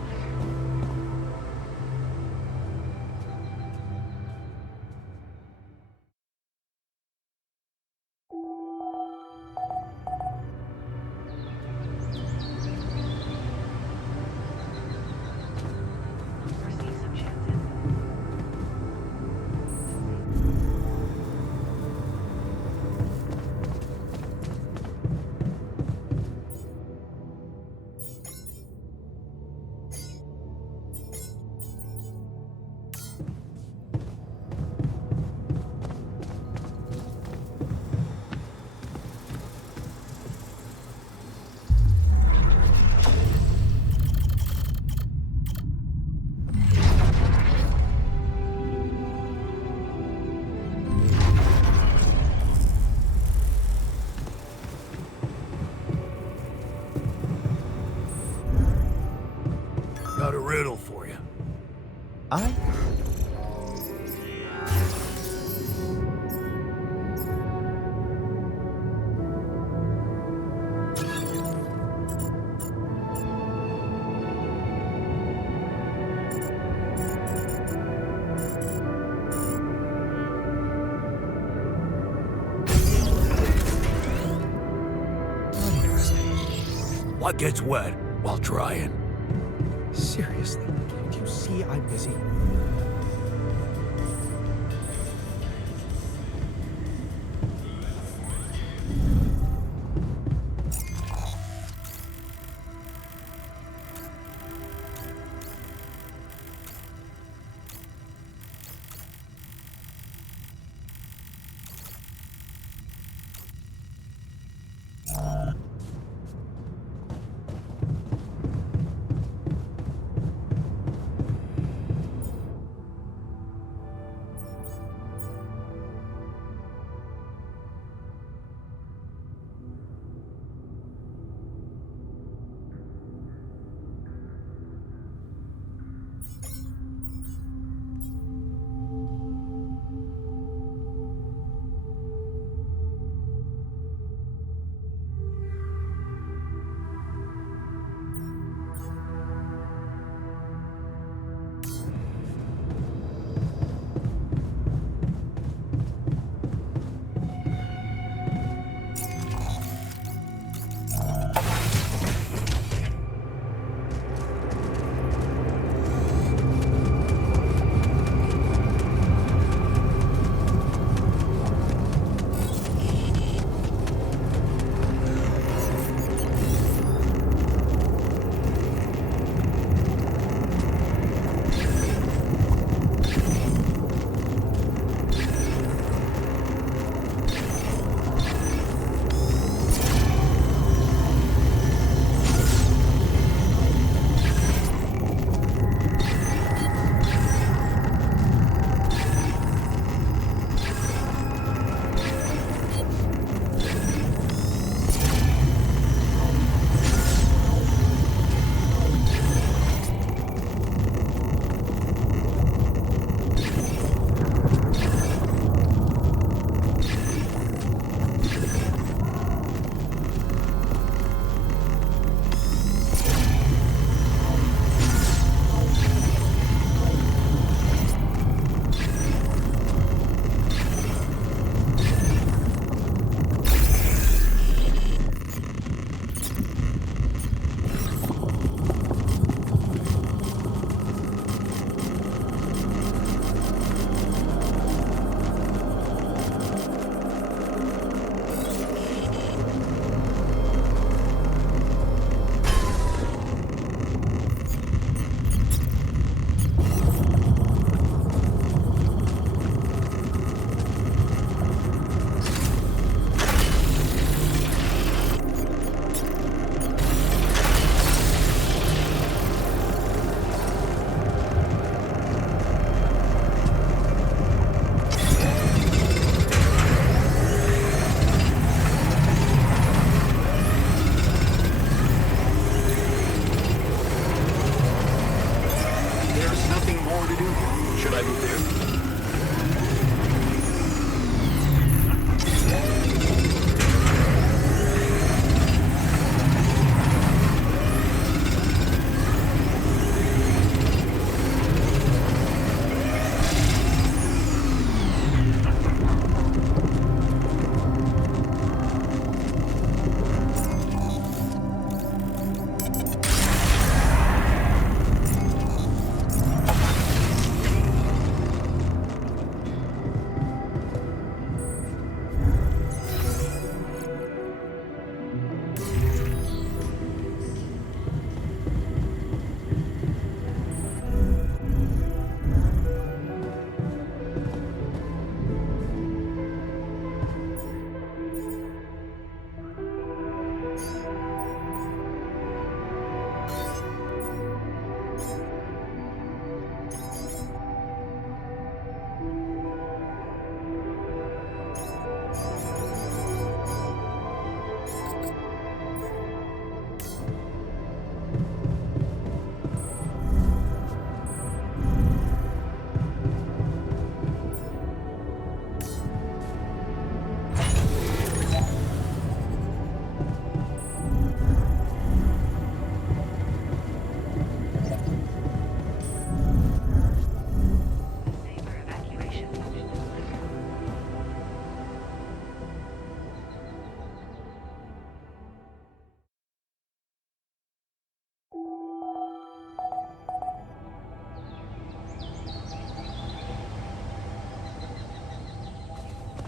Foresee some chances. Got a riddle for you. I... What gets wet while drying? Seriously, can't you see I'm busy?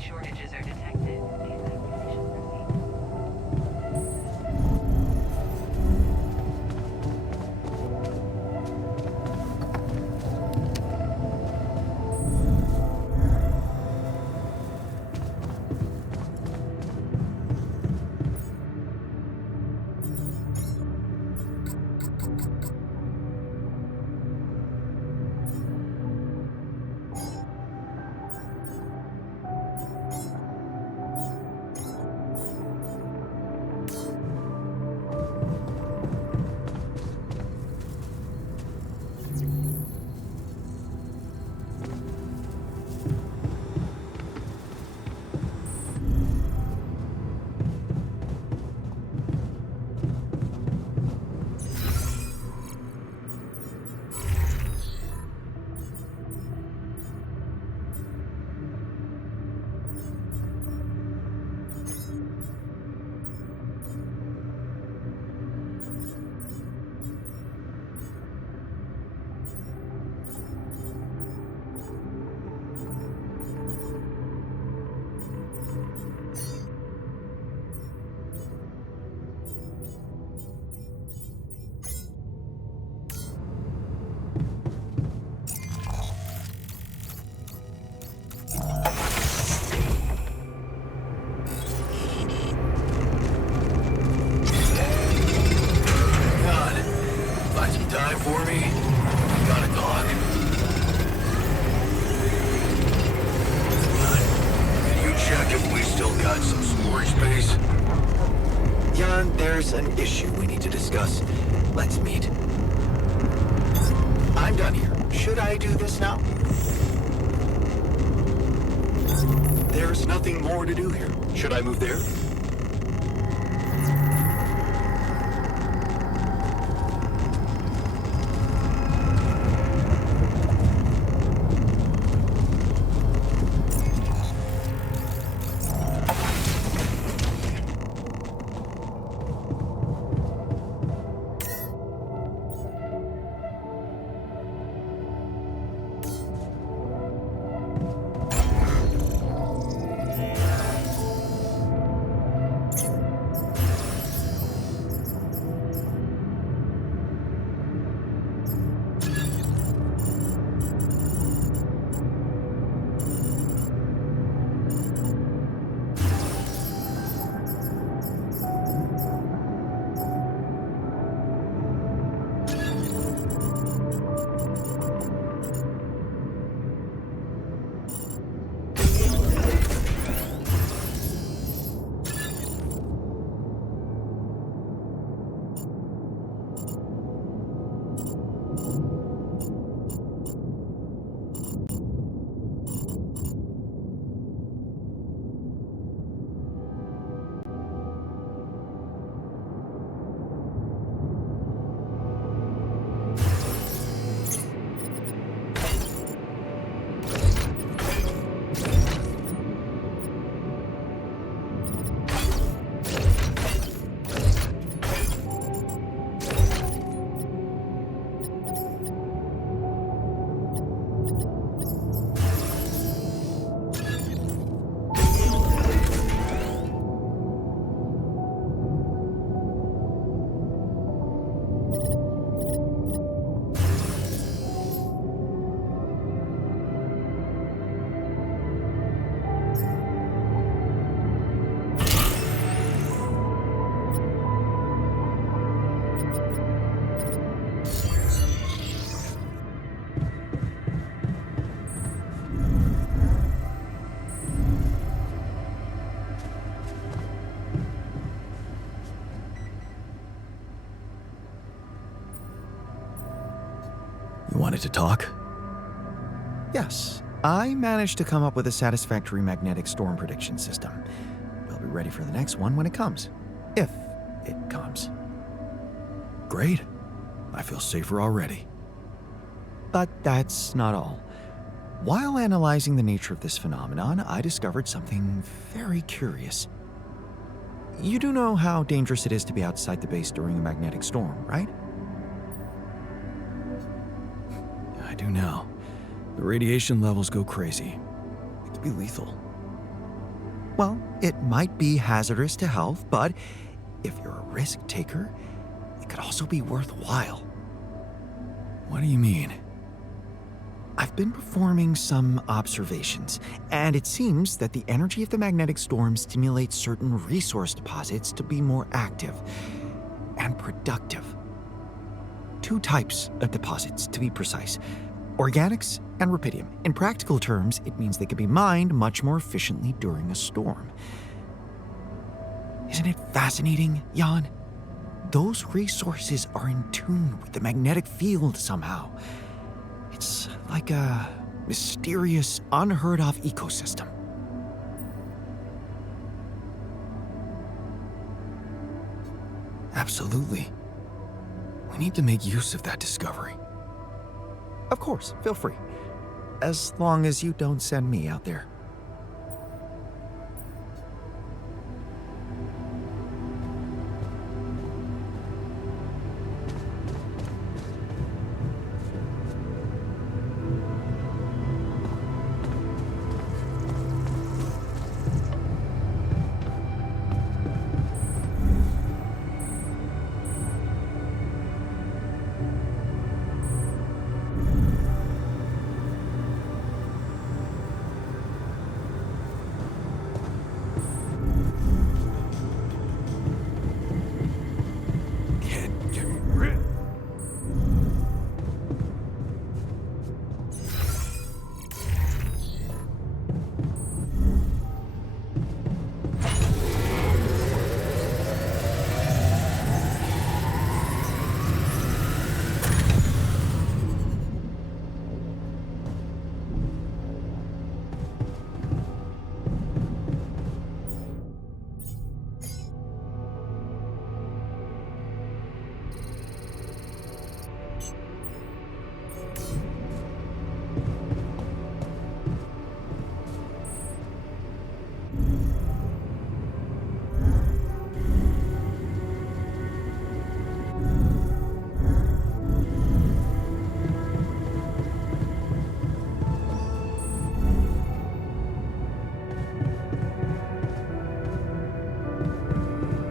Shortages are detected. Evacuation proceed. Jan, there's an issue we need to discuss. Let's meet. I'm done here. Should I do this now? There's nothing more to do here. Should I move there? wanted to talk? Yes, I managed to come up with a satisfactory magnetic storm prediction system. We'll be ready for the next one when it comes. If it comes. Great. I feel safer already. But that's not all. While analyzing the nature of this phenomenon, I discovered something very curious. You do know how dangerous it is to be outside the base during a magnetic storm, right? I do now. The radiation levels go crazy. It could be lethal. Well, it might be hazardous to health, but if you're a risk taker, it could also be worthwhile. What do you mean? I've been performing some observations, and it seems that the energy of the magnetic storm stimulates certain resource deposits to be more active and productive. 2 types of deposits, to be precise: organics and rapidium. In practical terms, it means they can be mined much more efficiently during a storm. Isn't it fascinating, Jan? Those resources are in tune with the magnetic field somehow. It's like a mysterious, unheard-of ecosystem. Absolutely. We need to make use of that discovery. Of course, feel free. As long as you don't send me out there.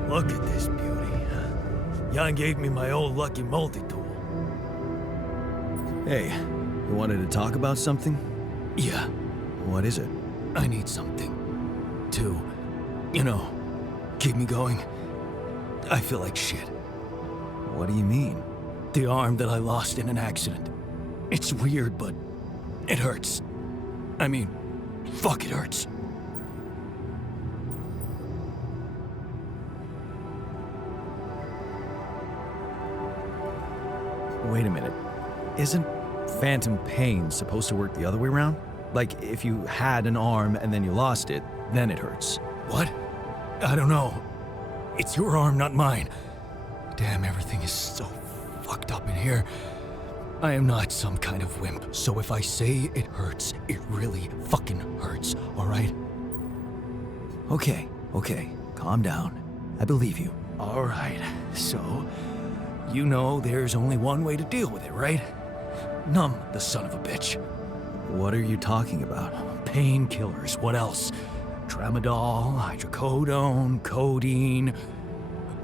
Look at this beauty. Jan gave me my old lucky multi-tool. Hey, you wanted to talk about something? Yeah. What is it? I need something to, keep me going. I feel like shit. What do you mean? The arm that I lost in an accident. It's weird, but it hurts. I mean, fuck, it hurts. Wait a minute. Isn't phantom pain supposed to work the other way around? Like, if you had an arm and then you lost it, then it hurts. What? I don't know. It's your arm, not mine. Damn, everything is so fucked up in here. I am not some kind of wimp, so if I say it hurts, it really fucking hurts, alright? Okay, calm down. I believe you. Alright, so, there's only one way to deal with it, right? Numb the son of a bitch. What are you talking about? Painkillers, what else? Tramadol, hydrocodone, codeine,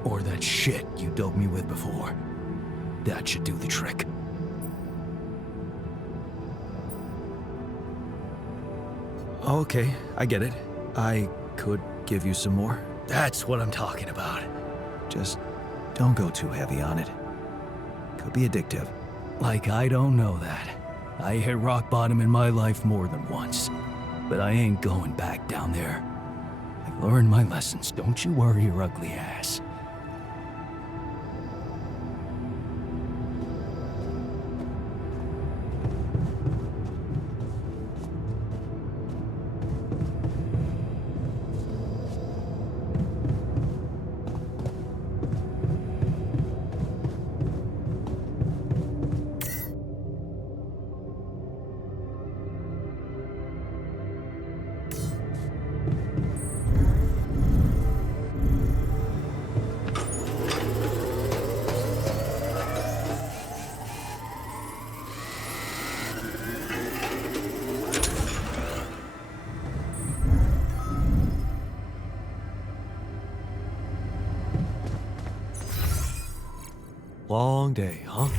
or that shit you doped me with before. That should do the trick. Okay, I get it. I could give you some more. That's what I'm talking about. Just don't go too heavy on it. Could be addictive. Like I don't know that. I hit rock bottom in my life more than once. But I ain't going back down there. I've learned my lessons. Don't you worry your ugly ass. long day, huh?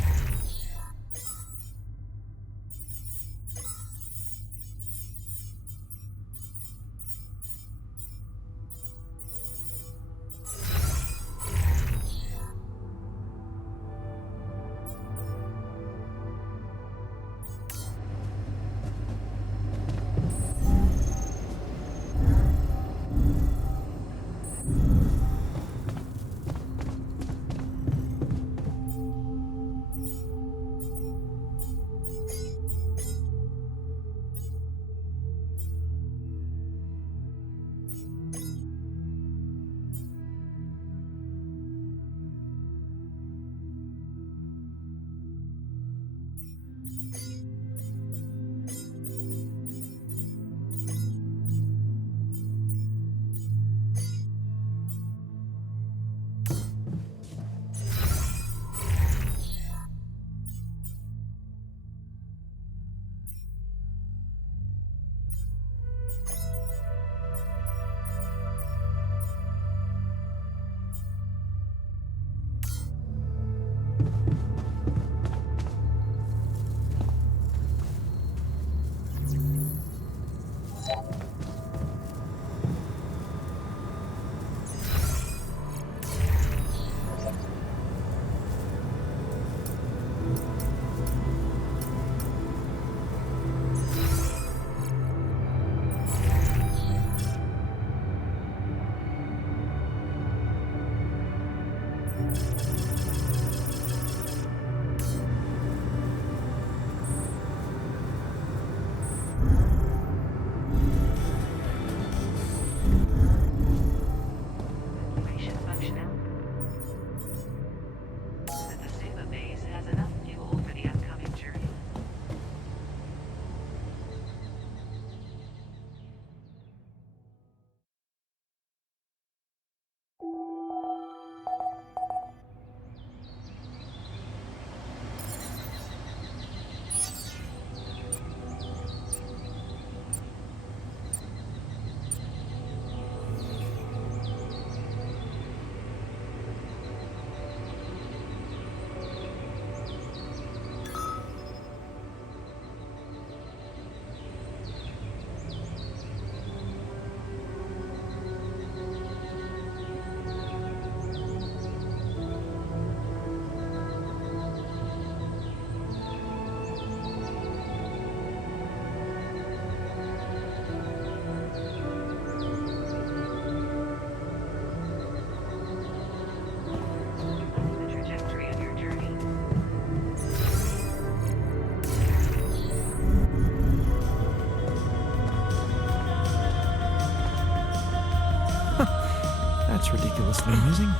That's ridiculously amusing.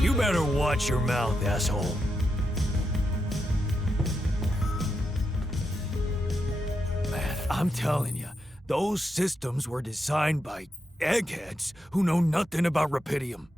You better watch your mouth, asshole. Man, I'm telling you, those systems were designed by eggheads who know nothing about Rapidium.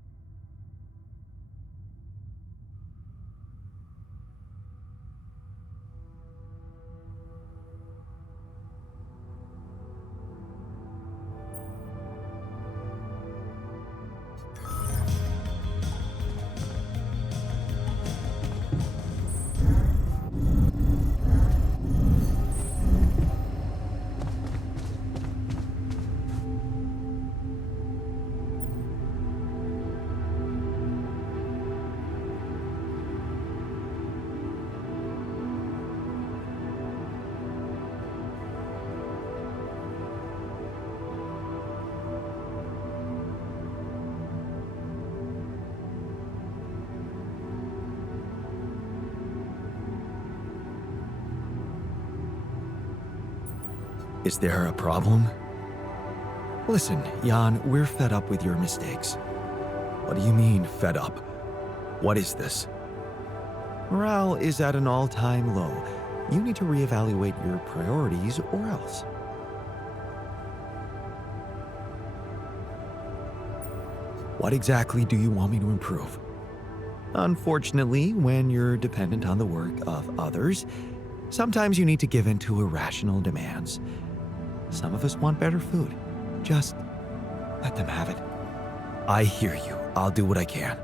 Is there a problem? Listen, Jan, we're fed up with your mistakes. What do you mean, fed up? What is this? Morale is at an all-time low. You need to reevaluate your priorities or else. What exactly do you want me to improve? Unfortunately, when you're dependent on the work of others, sometimes you need to give in to irrational demands. Some of us want better food. Just let them have it. I hear you. I'll do what I can.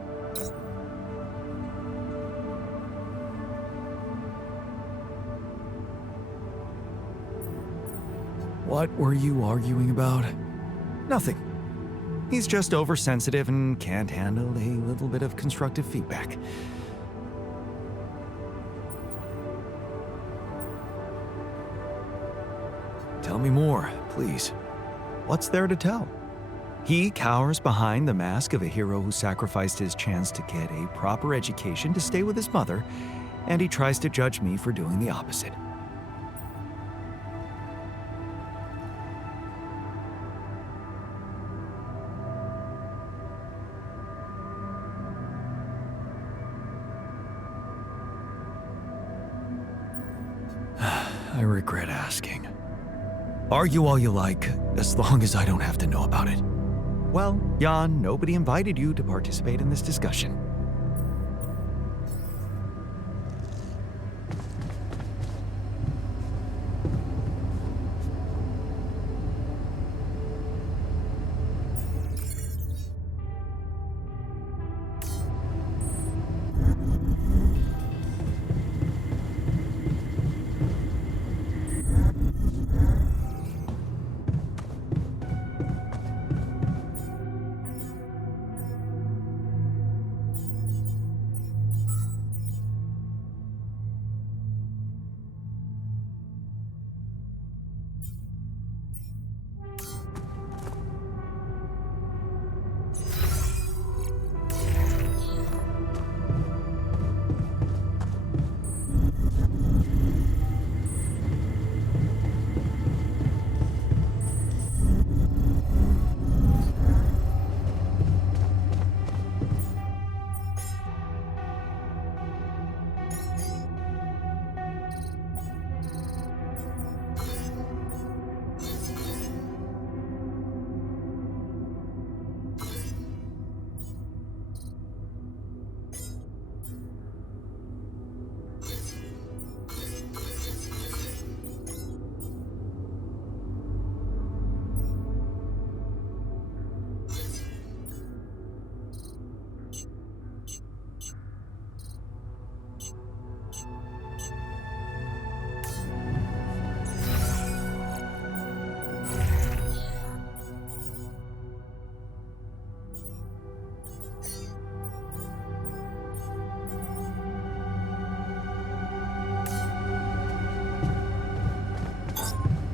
What were you arguing about? Nothing. He's just oversensitive and can't handle a little bit of constructive feedback. Tell me more, please. What's there to tell? He cowers behind the mask of a hero who sacrificed his chance to get a proper education to stay with his mother, and he tries to judge me for doing the opposite. I regret asking. Argue all you like, as long as I don't have to know about it. Well, Jan, nobody invited you to participate in this discussion.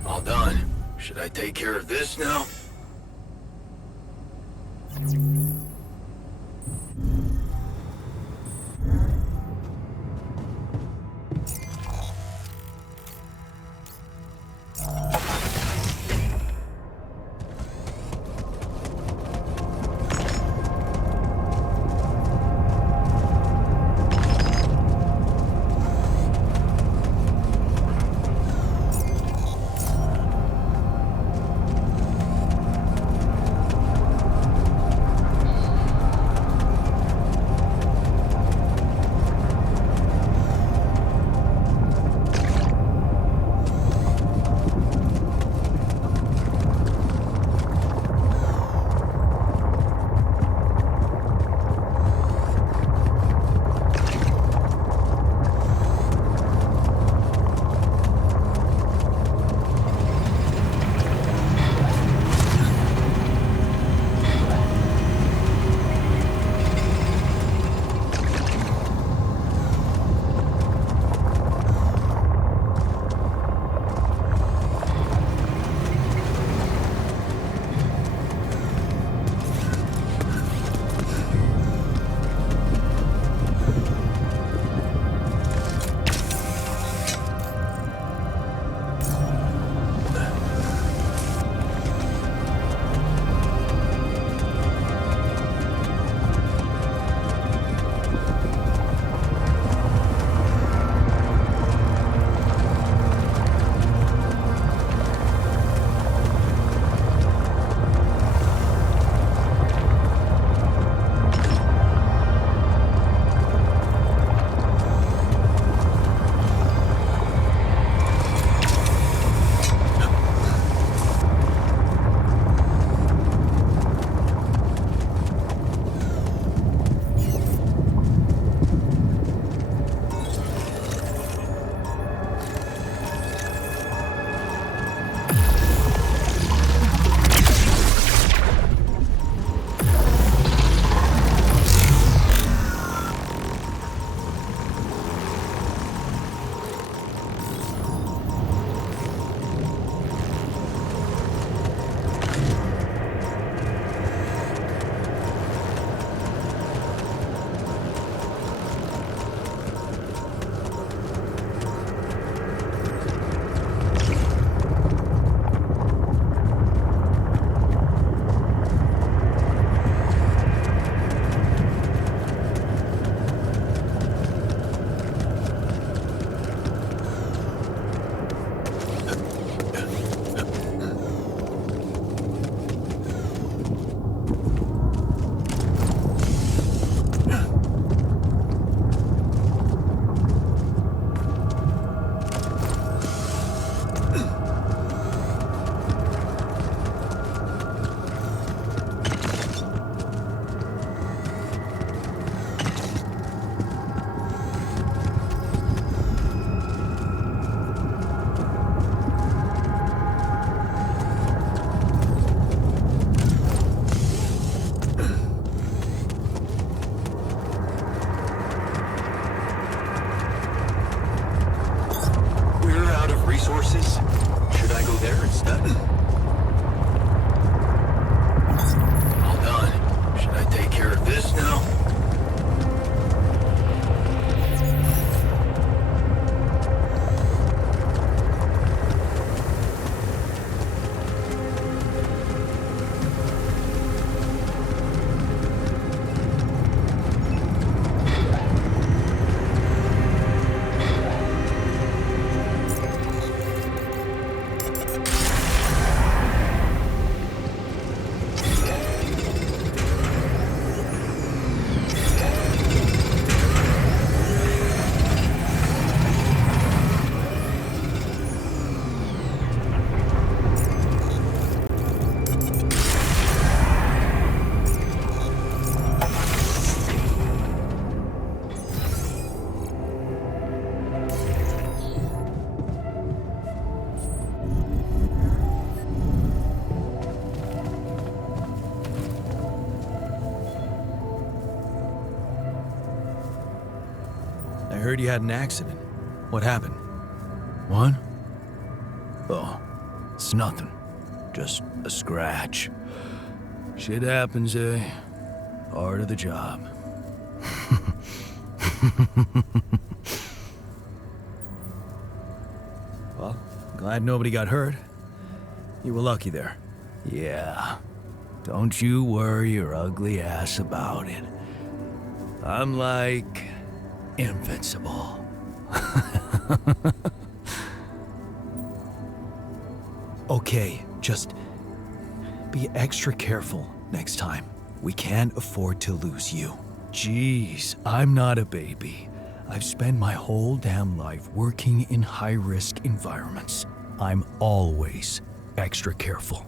All done. Should I take care of this now? heard you had an accident. What happened? What? Oh, it's nothing. Just a scratch. Shit happens, eh? Part of the job. Well, glad nobody got hurt. You were lucky there. Yeah. Don't you worry your ugly ass about it. I'm like invincible. Okay, just be extra careful next time. We can't afford to lose you. Jeez, I'm not a baby. I've spent my whole damn life working in high-risk environments. I'm always extra careful.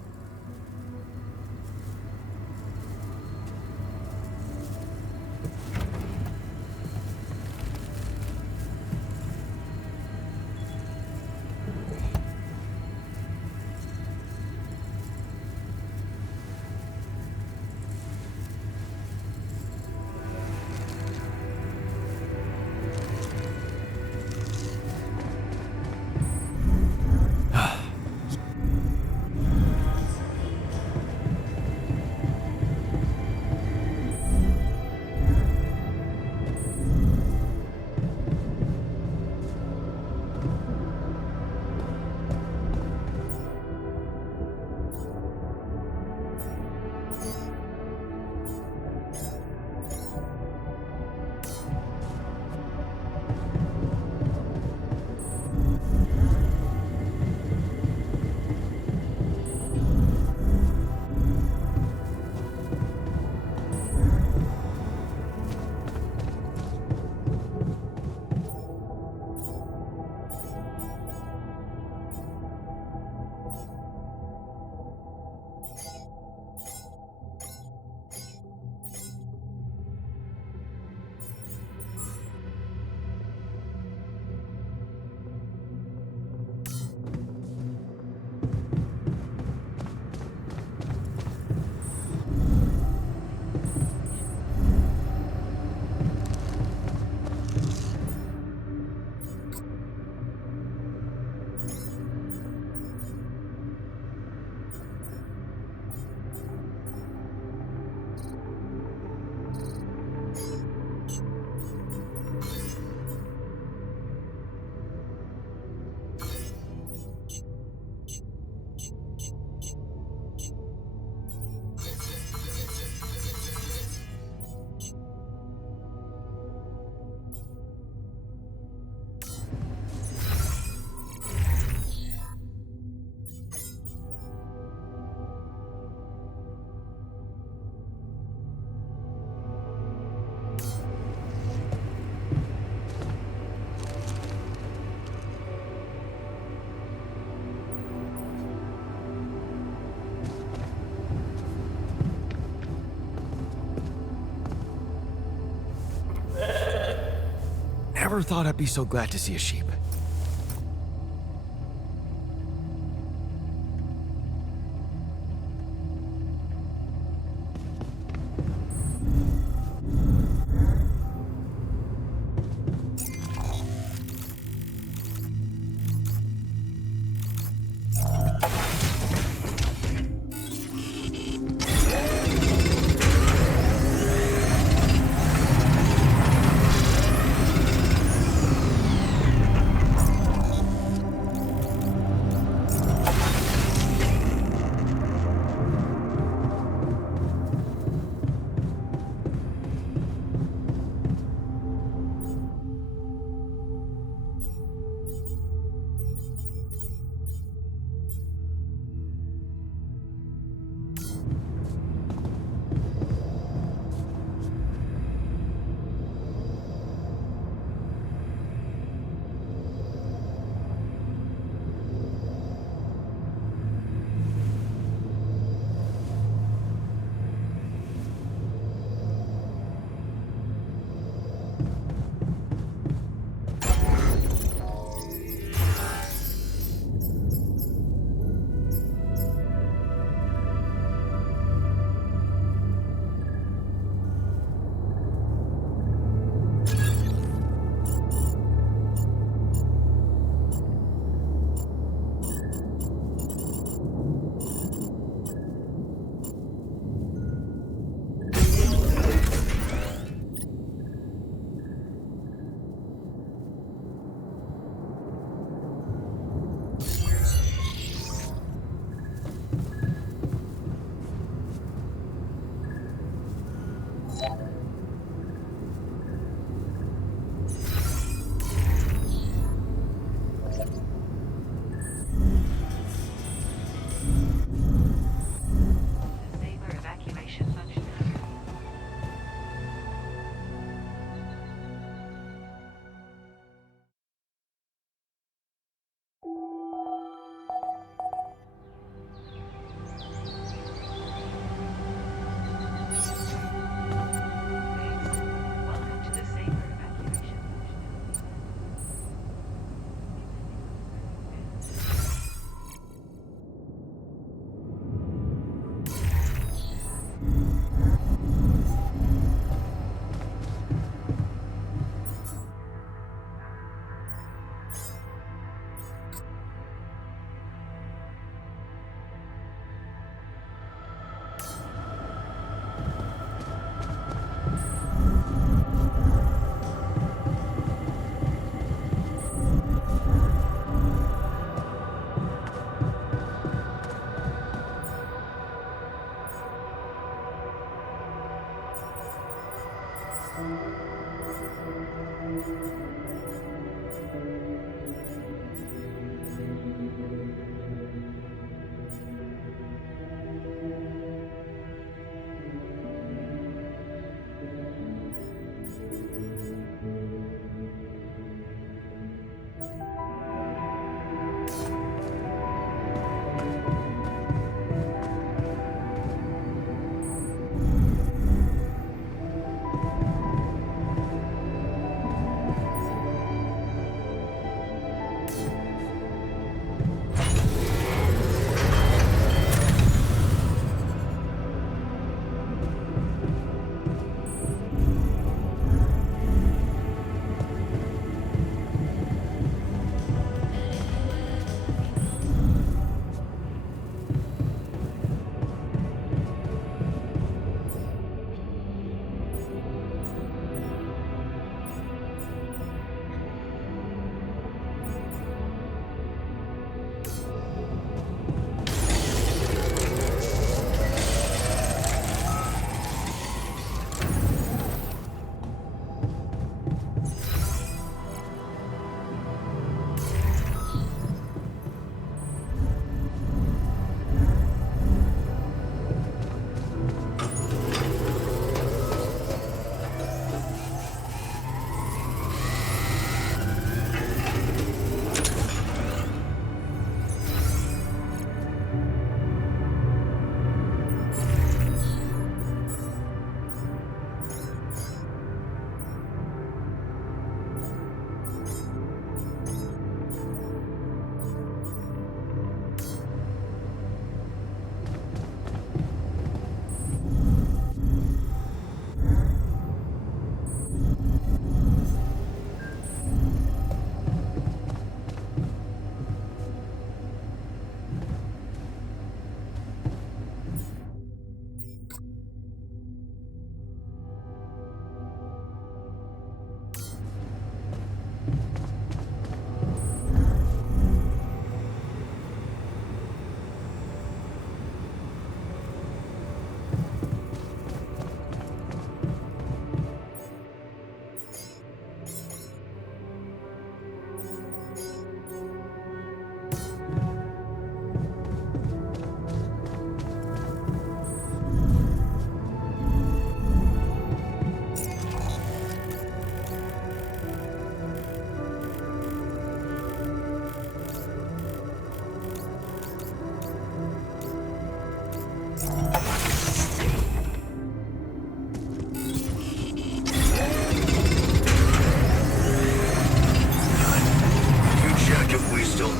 Never thought I'd be so glad to see a sheep.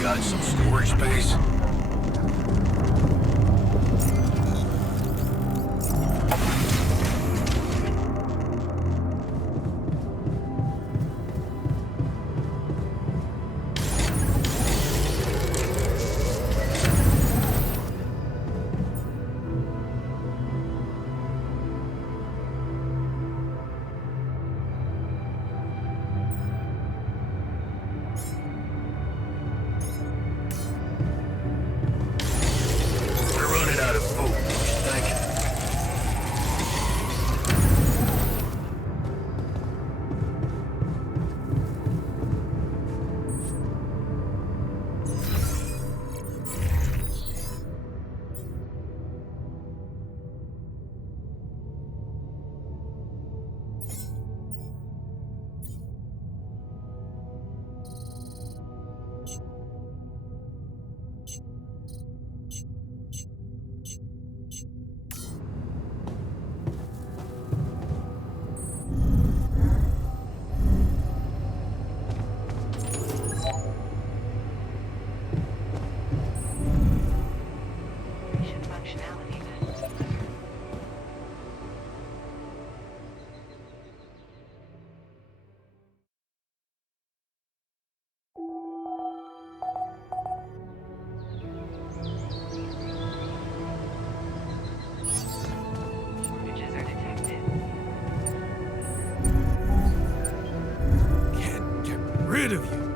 got some storage space? Rid of you.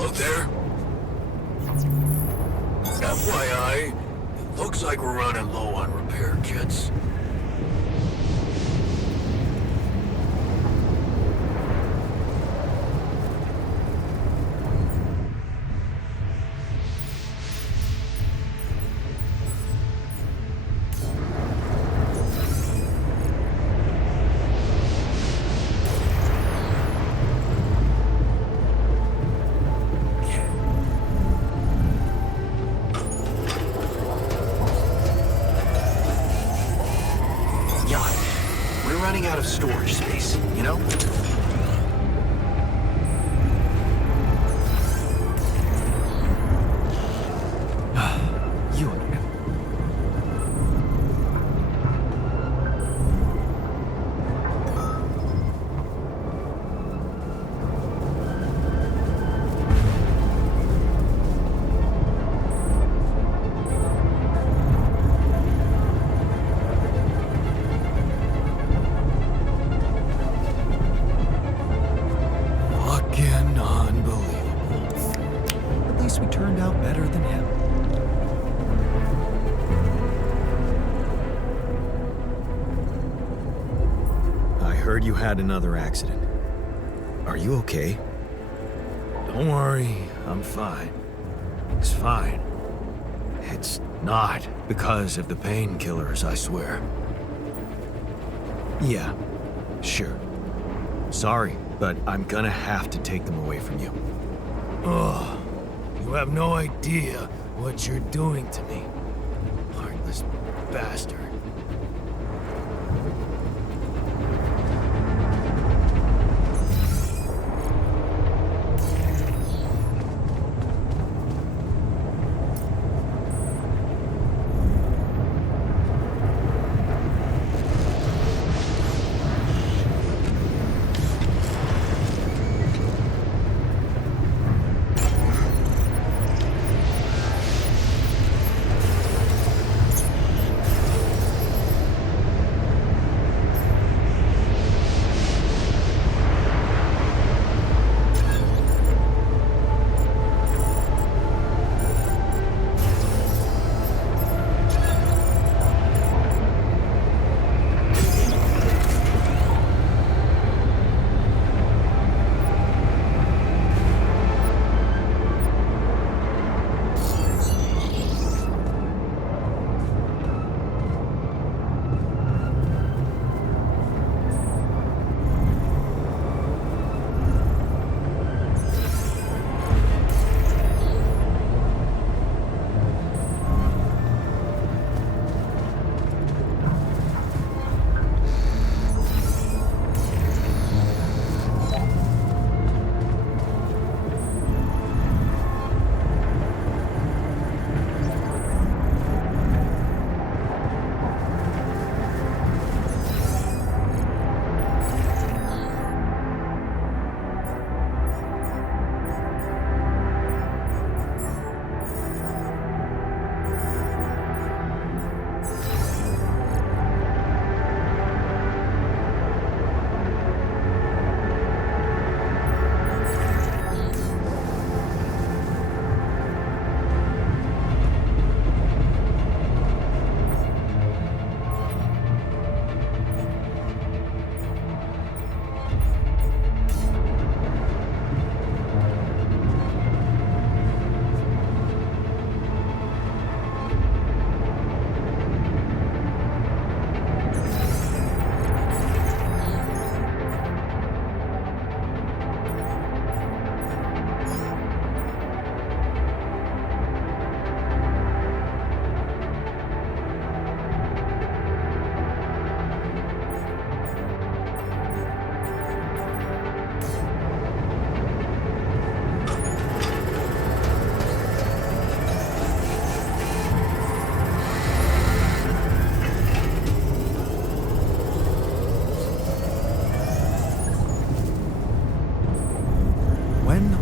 Hello there? FYI, it looks like we're running low on repair kits. Running out of storage space, you know? You again. We turned out better than him. I heard you had another accident. Are you okay? Don't worry, I'm fine. It's fine. It's not because of the painkillers, I swear. Yeah, sure. Sorry, but I'm gonna have to take them away from you. Ugh. You have no idea what you're doing to me. Heartless bastard.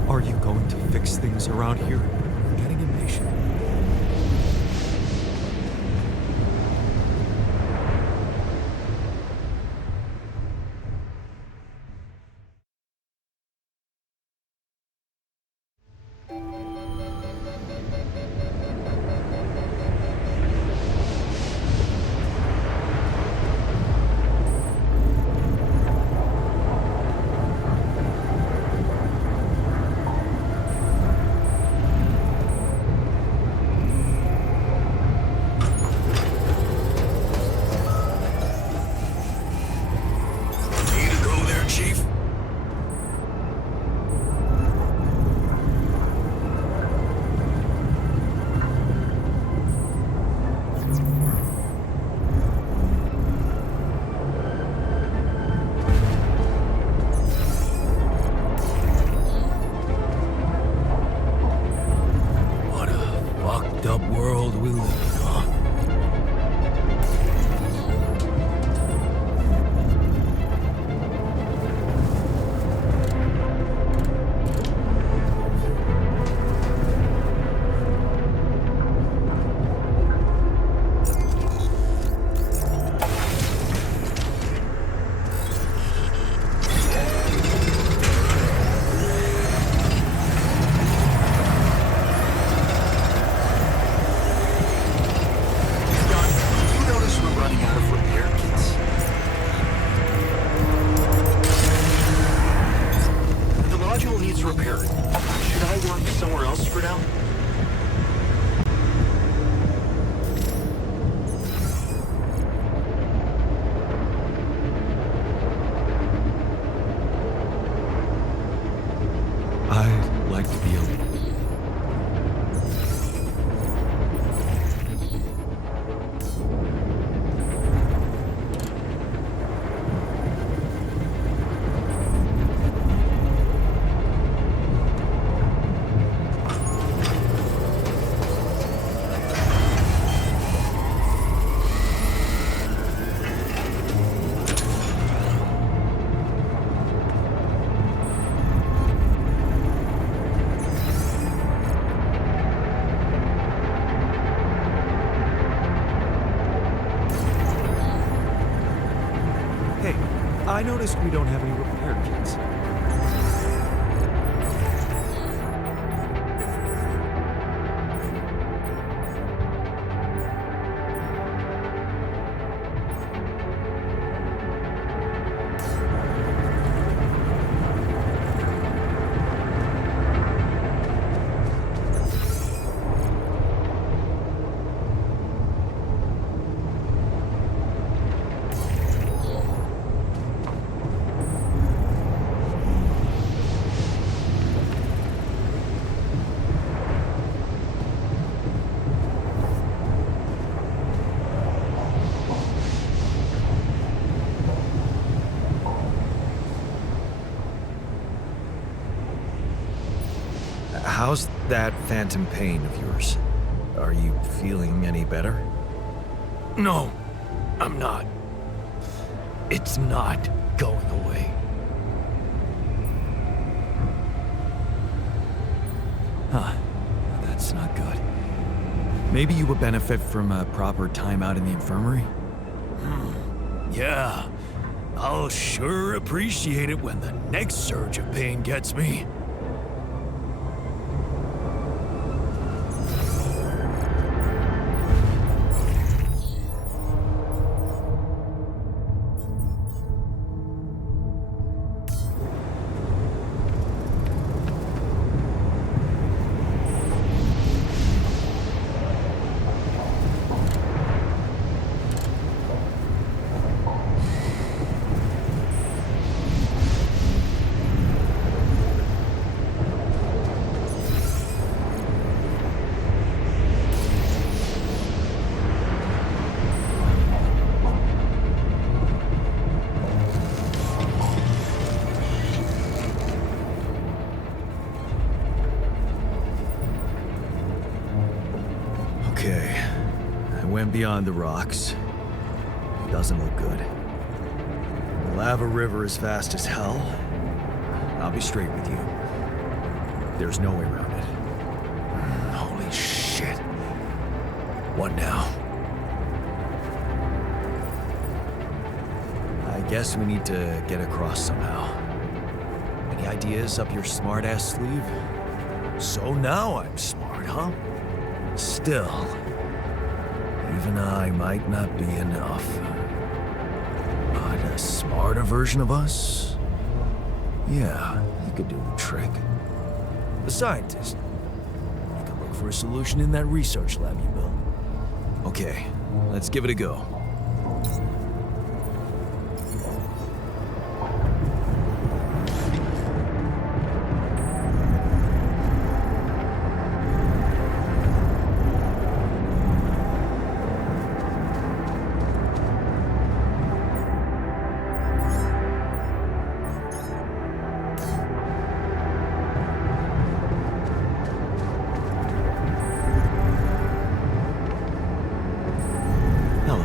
Are you going to fix things around here? I'm getting impatient. somewhere else for now? I'd like to be alone. Hey, I noticed we don't have any repair kits. How's that phantom pain of yours? Are you feeling any better? No, I'm not. It's not going away. Huh. That's not good. Maybe you would benefit from a proper time out in the infirmary? Yeah, I'll sure appreciate it when the next surge of pain gets me. Okay. I went beyond the rocks. It doesn't look good. The lava river is fast as hell. I'll be straight with you. There's no way around it. Holy shit. What now? I guess we need to get across somehow. Any ideas up your smart-ass sleeve? So now I'm smart, huh? Still, even I might not be enough. But a smarter version of us? Yeah, he could do the trick. The scientist. He could look for a solution in that research lab you built. Okay, let's give it a go. Hello.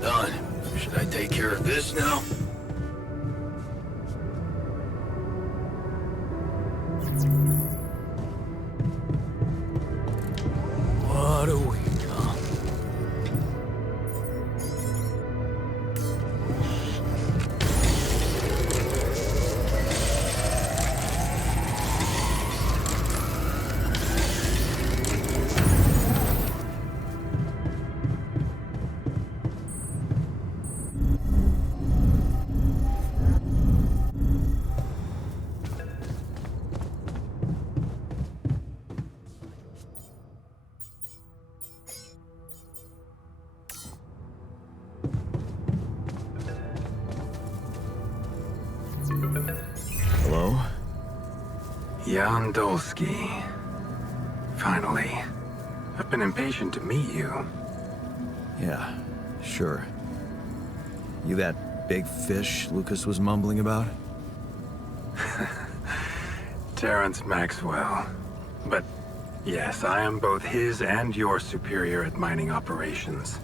Done. Should I take care of this now? What do we got? Hello? Jan Dolski. Finally. I've been impatient to meet you. Yeah, sure. You that big fish Lucas was mumbling about? Terrence Maxwell. But yes, I am both his and your superior at mining operations.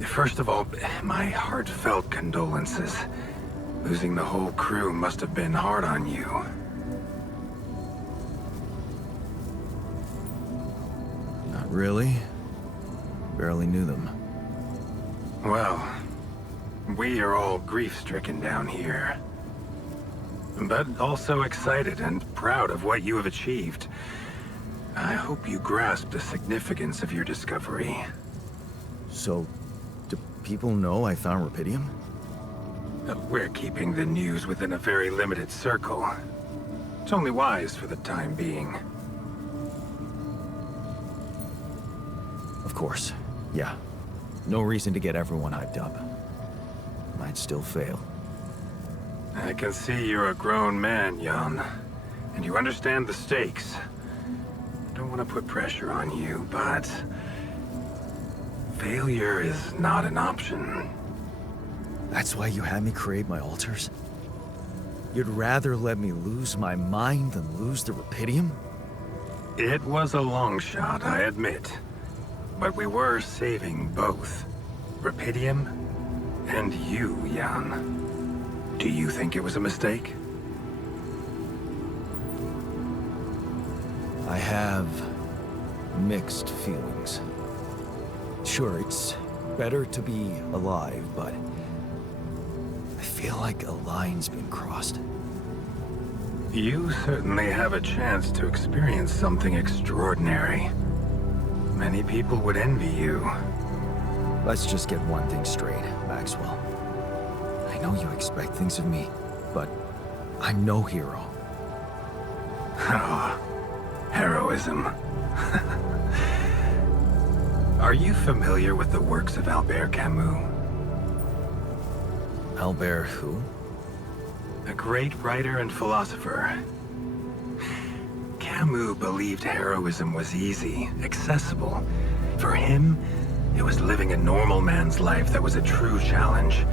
First of all, my heartfelt condolences. Losing the whole crew must have been hard on you. Not really. Barely knew them. Well, we are all grief-stricken down here. But also excited and proud of what you have achieved. I hope you grasp the significance of your discovery. So, do people know I found Rapidium? We're keeping the news within a very limited circle. It's only wise for the time being. Of course, yeah. No reason to get everyone hyped up. Might still fail. I can see you're a grown man, Jan. And you understand the stakes. I don't want to put pressure on you, but... failure is not an option. That's why you had me create my altars? You'd rather let me lose my mind than lose the Rapidium? It was a long shot, I admit. But we were saving both. Rapidium and you, Jan. Do you think it was a mistake? I have mixed feelings. Sure, it's better to be alive, but I feel like a line's been crossed. You certainly have a chance to experience something extraordinary. Many people would envy you. Let's just get one thing straight, Maxwell. I know you expect things of me, but I'm no hero. Oh, heroism. Are you familiar with the works of Albert Camus? Albert who? A great writer and philosopher. Camus believed heroism was easy, accessible. For him, it was living a normal man's life that was a true challenge.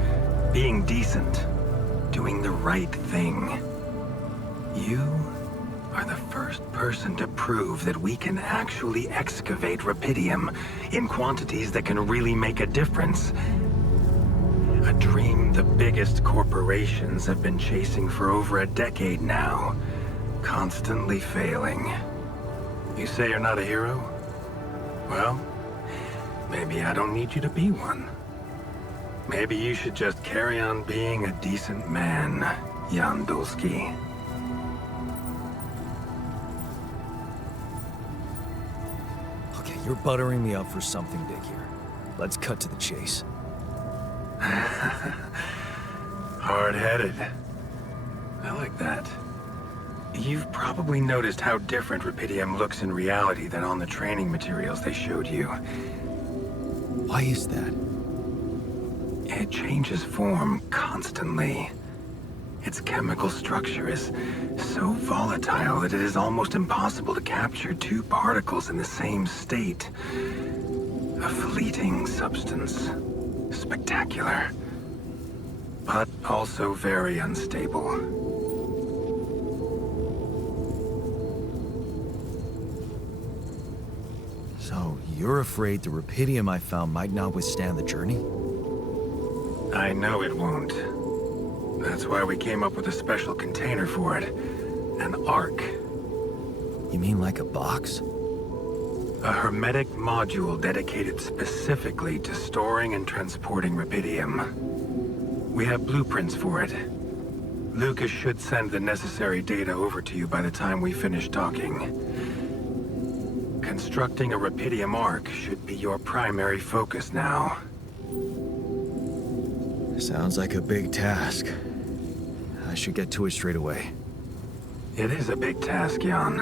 Being decent. Doing the right thing. You are the first person to prove that we can actually excavate Rapidium in quantities that can really make a difference. A dream the biggest corporations have been chasing for over a decade now. Constantly failing. You say you're not a hero? Well, maybe I don't need you to be one. Maybe you should just carry on being a decent man, Jan Dolski. Okay, you're buttering me up for something big here. Let's cut to the chase. Hard-headed. I like that. You've probably noticed how different Rapidium looks in reality than on the training materials they showed you. Why is that? It changes form constantly. Its chemical structure is so volatile that it is almost impossible to capture two particles in the same state. A fleeting substance. Spectacular. But also very unstable. So, you're afraid the Rapidium I found might not withstand the journey? I know it won't. That's why we came up with a special container for it. An ark. You mean like a box? A hermetic module dedicated specifically to storing and transporting Rapidium. We have blueprints for it. Lucas should send the necessary data over to you by the time we finish talking. Constructing a Rapidium ark should be your primary focus now. Sounds like a big task. I should get to it straight away. It is a big task, Jan.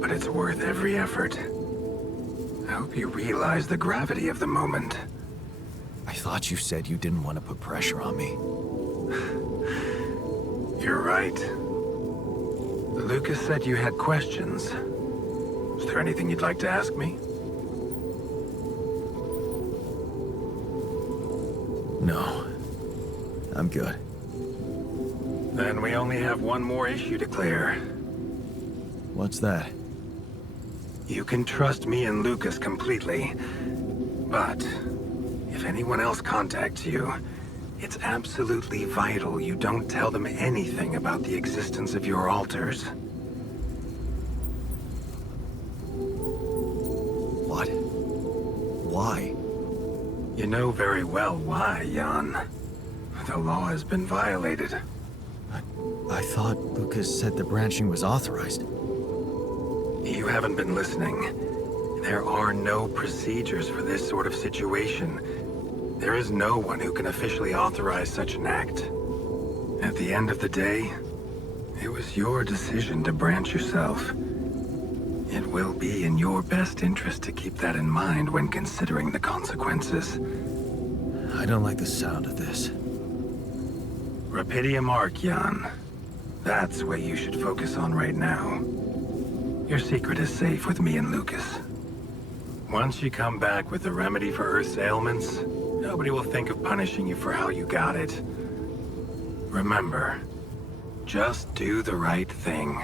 But it's worth every effort. I hope you realize the gravity of the moment. I thought you said you didn't want to put pressure on me. You're right. Lucas said you had questions. Is there anything you'd like to ask me? No. I'm good. Then we only have one more issue to clear. What's that? You can trust me and Lucas completely. But if anyone else contacts you, it's absolutely vital you don't tell them anything about the existence of your altars. What? Why? You know very well why, Jan. The law has been violated. I thought Lucas said the branching was authorized. You haven't been listening. There are no procedures for this sort of situation. There is no one who can officially authorize such an act. At the end of the day, it was your decision to branch yourself. It will be in your best interest to keep that in mind when considering the consequences. I don't like the sound of this. Rapidium Arc, Jan. That's what you should focus on right now. Your secret is safe with me and Lucas. Once you come back with a remedy for Earth's ailments, nobody will think of punishing you for how you got it. Remember, just do the right thing.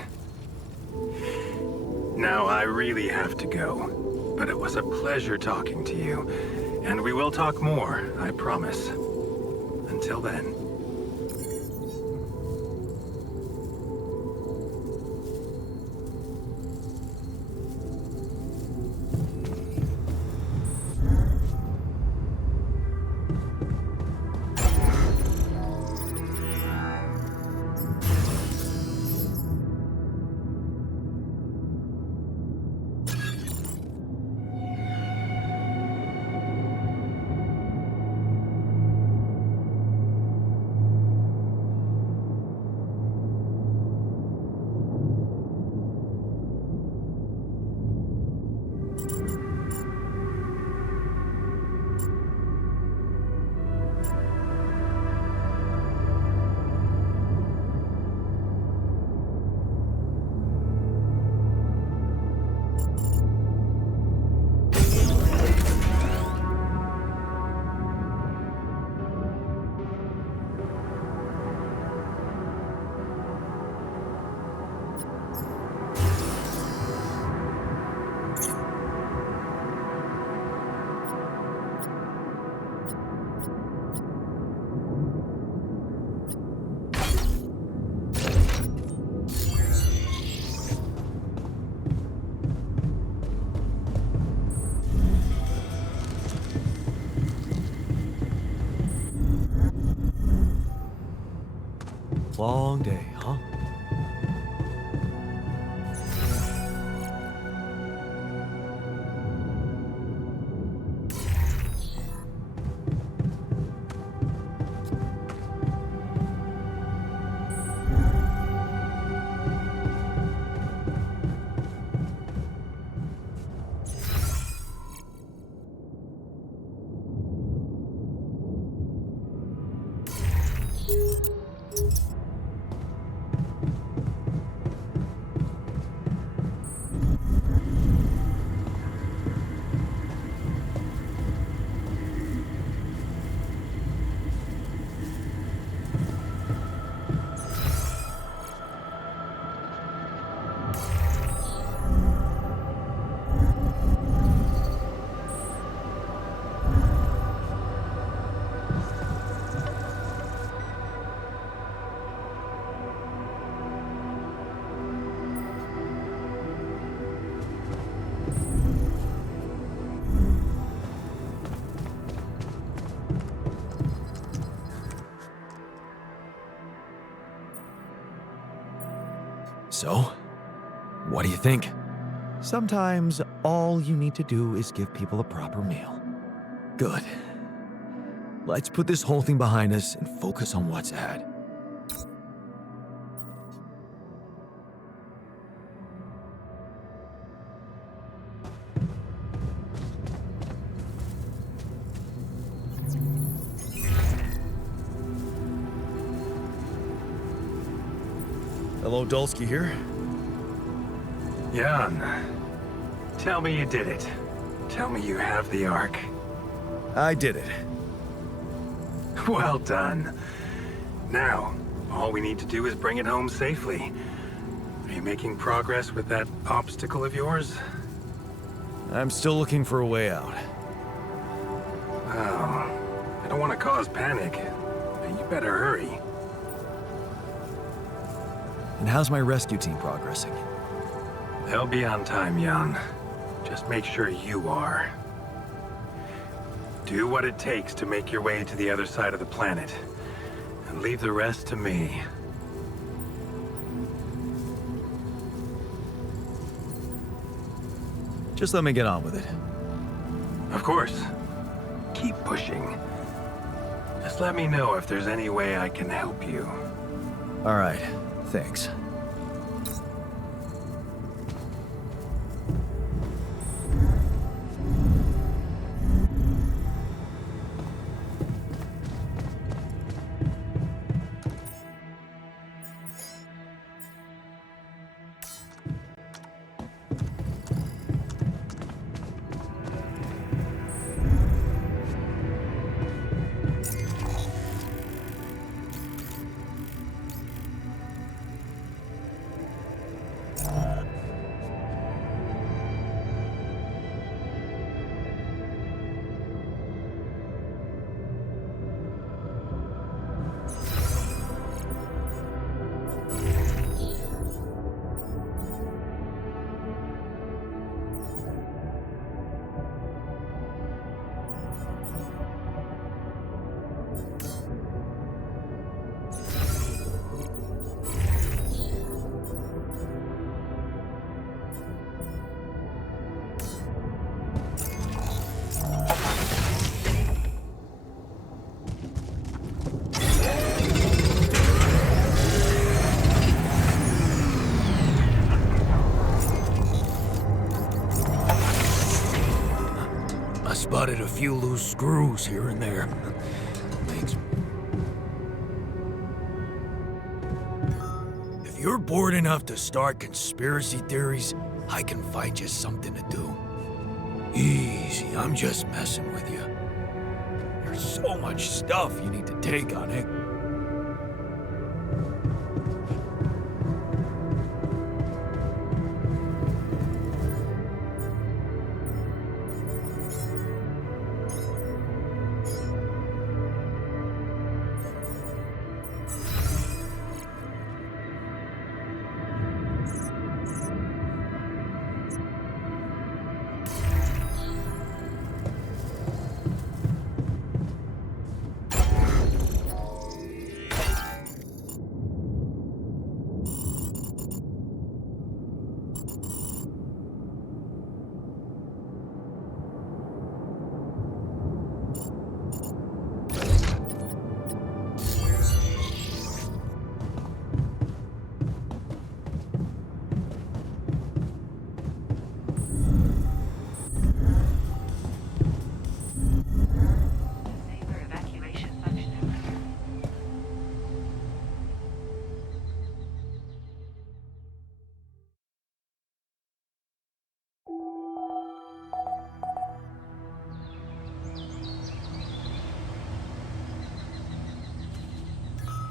Now, I really have to go, but it was a pleasure talking to you, and we will talk more, I promise. Until then. Long day, huh? So, what do you think? Sometimes all you need to do is give people a proper meal. Good. Let's put this whole thing behind us and focus on what's ahead. Hello, Dolski here. Jan, tell me you did it. Tell me you have the Ark. I did it. Well done. Now, all we need to do is bring it home safely. Are you making progress with that obstacle of yours? I'm still looking for a way out. Oh, I don't want to cause panic, but you better hurry. And how's my rescue team progressing? They'll be on time, Jan. Just make sure you are. Do what it takes to make your way to the other side of the planet. And leave the rest to me. Just let me get on with it. Of course. Keep pushing. Just let me know if there's any way I can help you. All right, thanks. Spotted a few loose screws here and there. Thanks. If you're bored enough to start conspiracy theories, I can find you something to do. Easy, I'm just messing with you. There's so much stuff you need to take on it.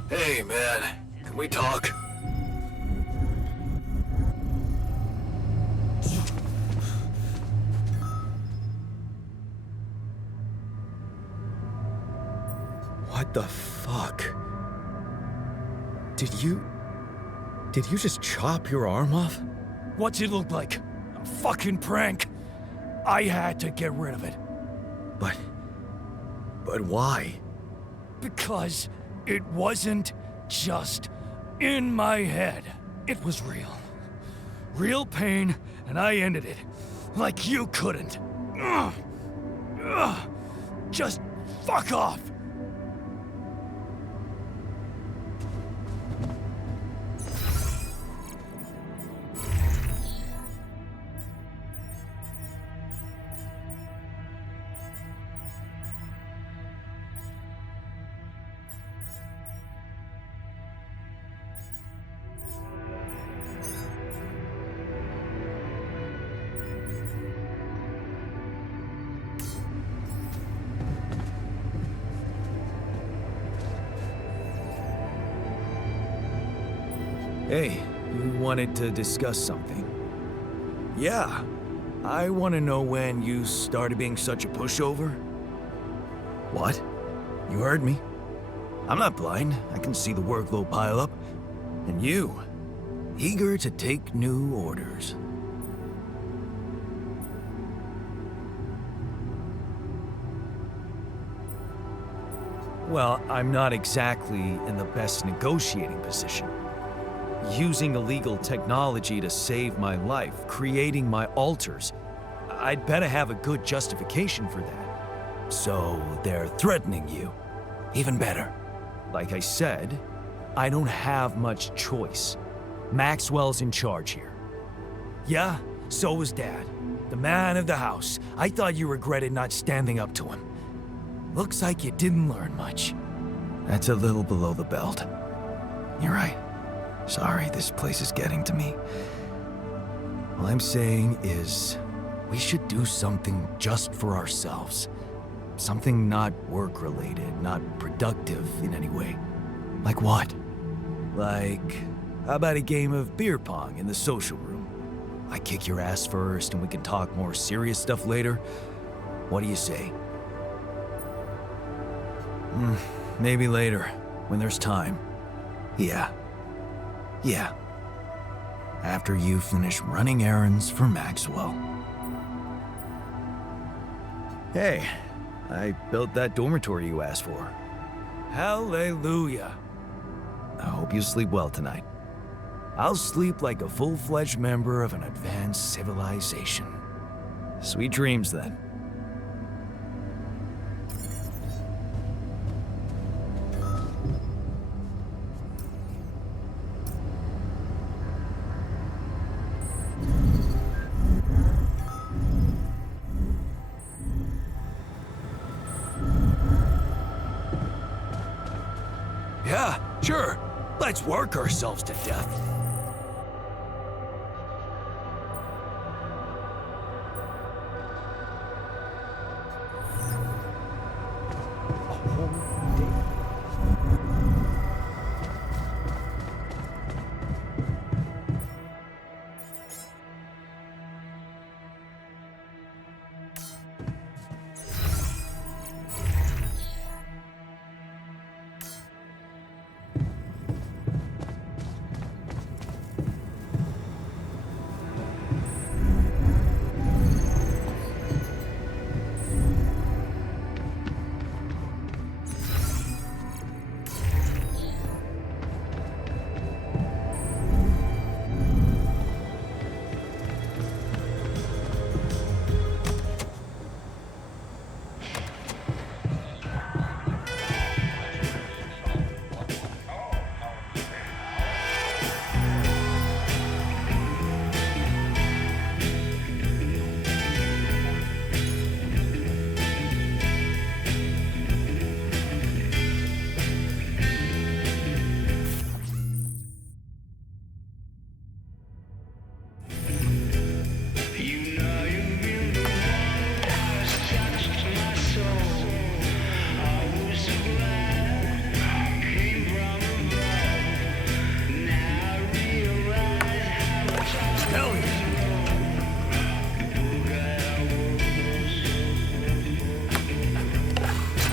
Hey, man. Can we talk? What the fuck? Did you just chop your arm off? What's it look like? A fucking prank. I had to get rid of it. But why? Because it wasn't just in my head. It was real. Real pain, and I ended it. Like you couldn't. Ugh. Ugh. Just fuck off. Hey, you wanted to discuss something. Yeah. I want to know when you started being such a pushover. What? You heard me. I'm not blind. I can see the workload pile up. And you, eager to take new orders. Well, I'm not exactly in the best negotiating position. Using illegal technology to save my life, creating my alters. I'd better have a good justification for that. So they're threatening you. Even better. Like I said, I don't have much choice. Maxwell's in charge here. Yeah, so was Dad. The man of the house. I thought you regretted not standing up to him. Looks like you didn't learn much. That's a little below the belt. You're right. Sorry, this place is getting to me. All I'm saying is, we should do something just for ourselves. Something not work-related, not productive in any way. Like what? Like, how about a game of beer pong in the social room? I kick your ass first and we can talk more serious stuff later. What do you say? Maybe later, when there's time. Yeah. After you finish running errands for Maxwell. Hey, I built that dormitory you asked for. Hallelujah. I hope you sleep well tonight. I'll sleep like a full-fledged member of an advanced civilization. Sweet dreams, then. Yeah, sure. Let's work ourselves to death.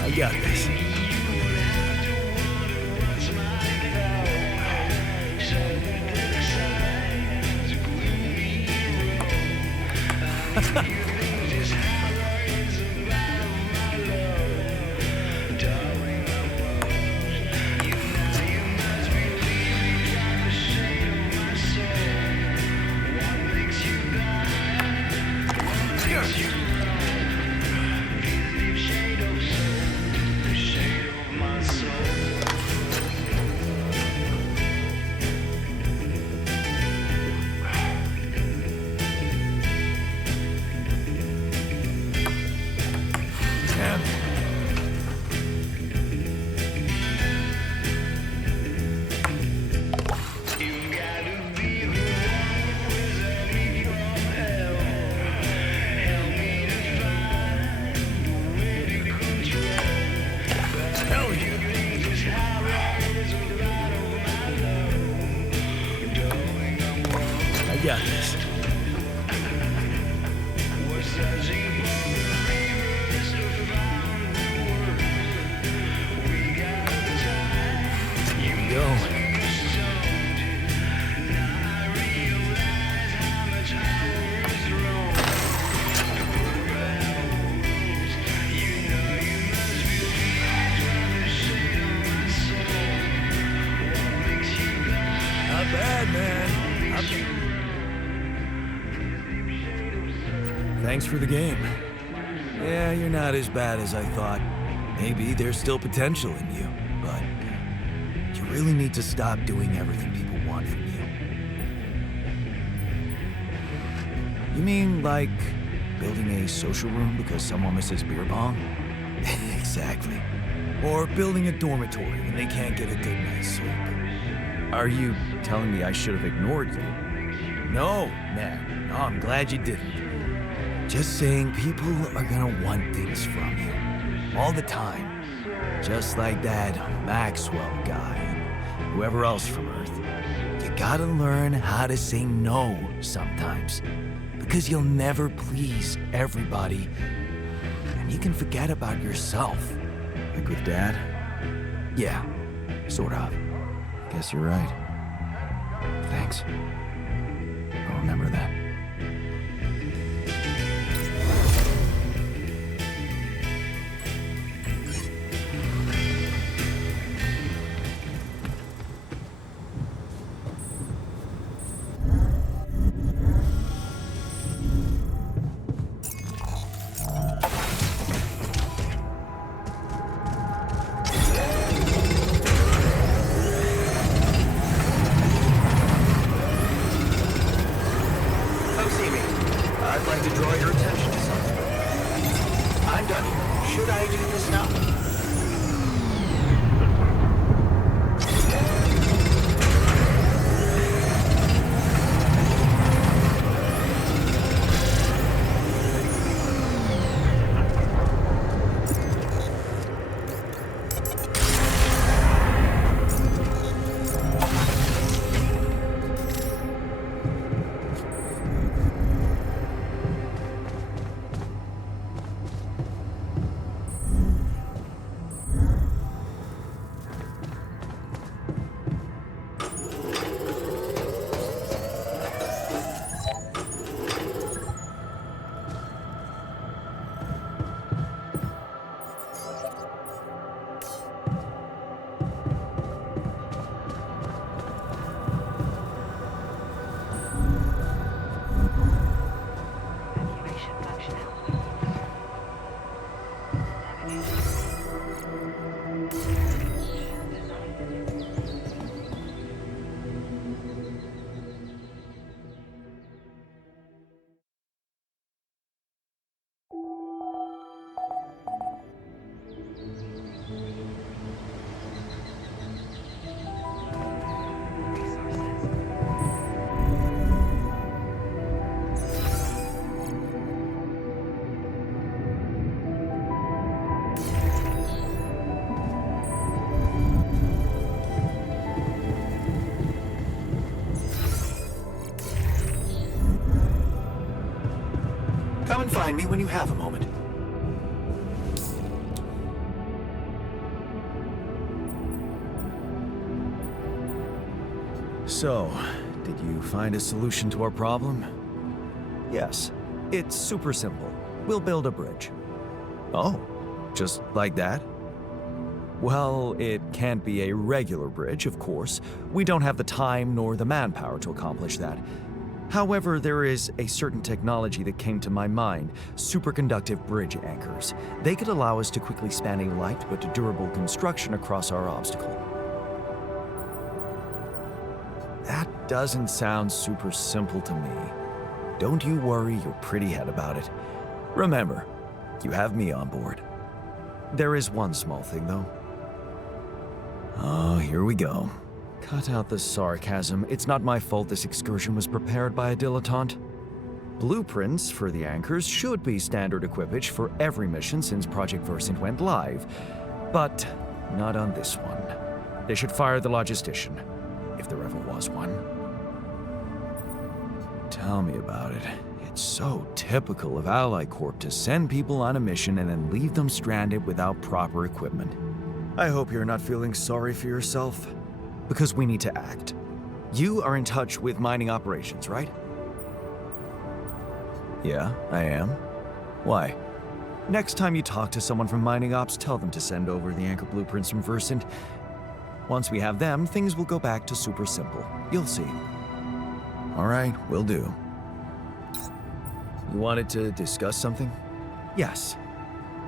I got this. I got this. Here we go. Not bad, man. Thanks for the game. Yeah, you're not as bad as I thought. Maybe there's still potential in you, but you really need to stop doing everything people want from you. You mean like building a social room because someone misses beer pong? Exactly. Or building a dormitory when they can't get a good night's sleep. Are you telling me I should have ignored you? No, man. No, I'm glad you didn't. Just saying people are gonna want things from you. All the time. Just like that Maxwell guy and whoever else from Earth. You gotta learn how to say no sometimes. Because you'll never please everybody. And you can forget about yourself. Like with Dad? Yeah, sort of. Guess you're right. Thanks. I'll remember that. Come and find me when you have a moment. So, did you find a solution to our problem? Yes. It's super simple. We'll build a bridge. Oh, just like that? Well, it can't be a regular bridge, of course. We don't have the time nor the manpower to accomplish that. However, there is a certain technology that came to my mind, superconductive bridge anchors. They could allow us to quickly span a light but durable construction across our obstacle. That doesn't sound super simple to me. Don't you worry your pretty head about it. Remember, you have me on board. There is one small thing, though. Oh, here we go. Cut out the sarcasm. It's not my fault this excursion was prepared by a dilettante. Blueprints for the anchors should be standard equipage for every mission since Project Versant went live, but not on this one. They should fire the logistician, if there ever was one. Tell me about it. It's so typical of Ally Corp to send people on a mission and then leave them stranded without proper equipment. I hope you're not feeling sorry for yourself, because we need to act. You are in touch with mining operations, right? Yeah, I am. Why? Next time you talk to someone from mining ops, tell them to send over the anchor blueprints from Versant. Once we have them, things will go back to super simple. You'll see. All right, will do. You wanted to discuss something? Yes.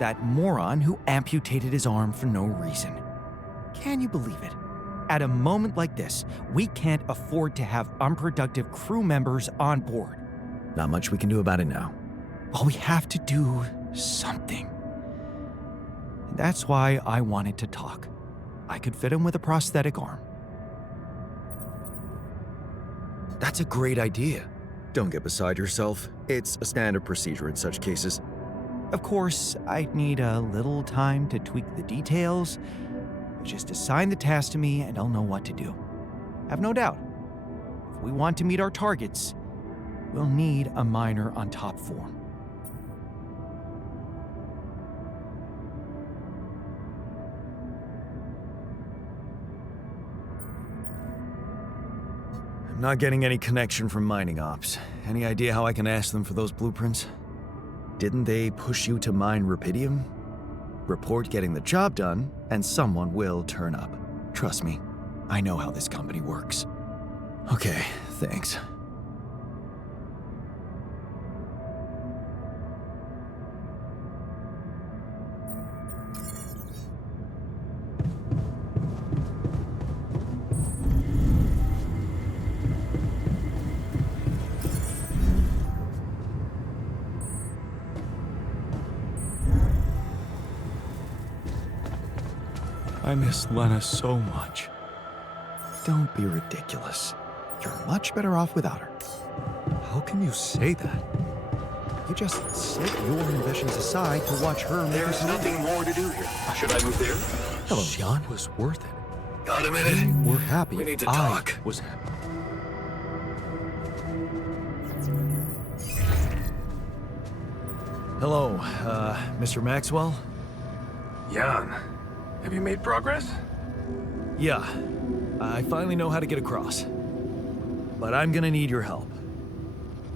that moron who amputated his arm for no reason. Can you believe it? At a moment like this, we can't afford to have unproductive crew members on board. Not much we can do about it now. Well, we have to do something. And that's why I wanted to talk. I could fit him with a prosthetic arm. That's a great idea. Don't get beside yourself. It's a standard procedure in such cases. Of course, I'd need a little time to tweak the details. Just assign the task to me and I'll know what to do. Have no doubt. If we want to meet our targets, we'll need a miner on top form. I'm not getting any connection from mining ops. Any idea how I can ask them for those blueprints? Didn't they push you to mine Rapidium? Report getting the job done, and someone will turn up. Trust me, I know how this company works. Okay, thanks. I miss Lena so much. Don't be ridiculous. You're much better off without her. How can you say that? You just set your ambitions aside to watch her make There's her nothing more to do here. Should I move there? Hello, Jan. It was worth it. Got a minute? We're happy. We need to I talk. was happy. Hello, Mr. Maxwell? Jan, have you made progress? Yeah, I finally know how to get across. But I'm gonna need your help.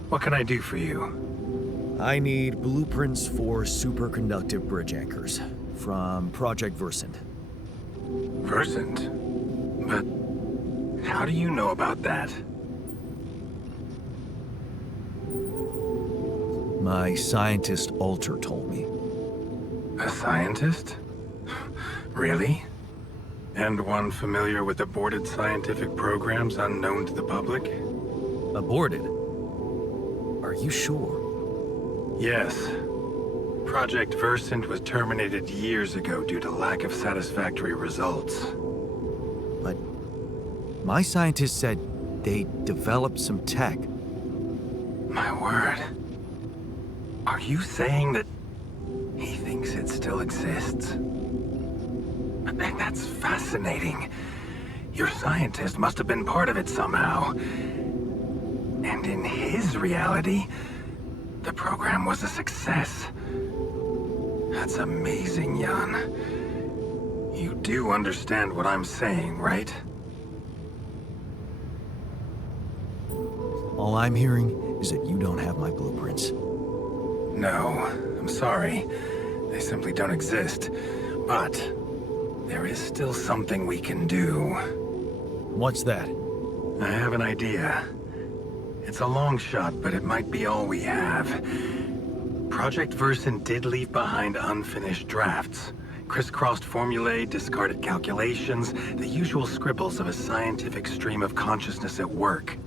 What can I do for you? I need blueprints for superconductive bridge anchors from Project Versant. Versant? But how do you know about that? My scientist Alter told me. A scientist? Really? And one familiar with aborted scientific programs unknown to the public? Aborted? Are you sure? Yes. Project Versant was terminated years ago due to lack of satisfactory results. But my scientist said they developed some tech. My word. Are you saying that he thinks it still exists? That's fascinating. Your scientist must have been part of it somehow. And in his reality, the program was a success. That's amazing, Jan. You do understand what I'm saying, right? All I'm hearing is that you don't have my blueprints. No, I'm sorry. They simply don't exist. But there is still something we can do. What's that? I have an idea. It's a long shot, but it might be all we have. Project Versant did leave behind unfinished drafts. Crisscrossed formulae, discarded calculations, the usual scribbles of a scientific stream of consciousness at work.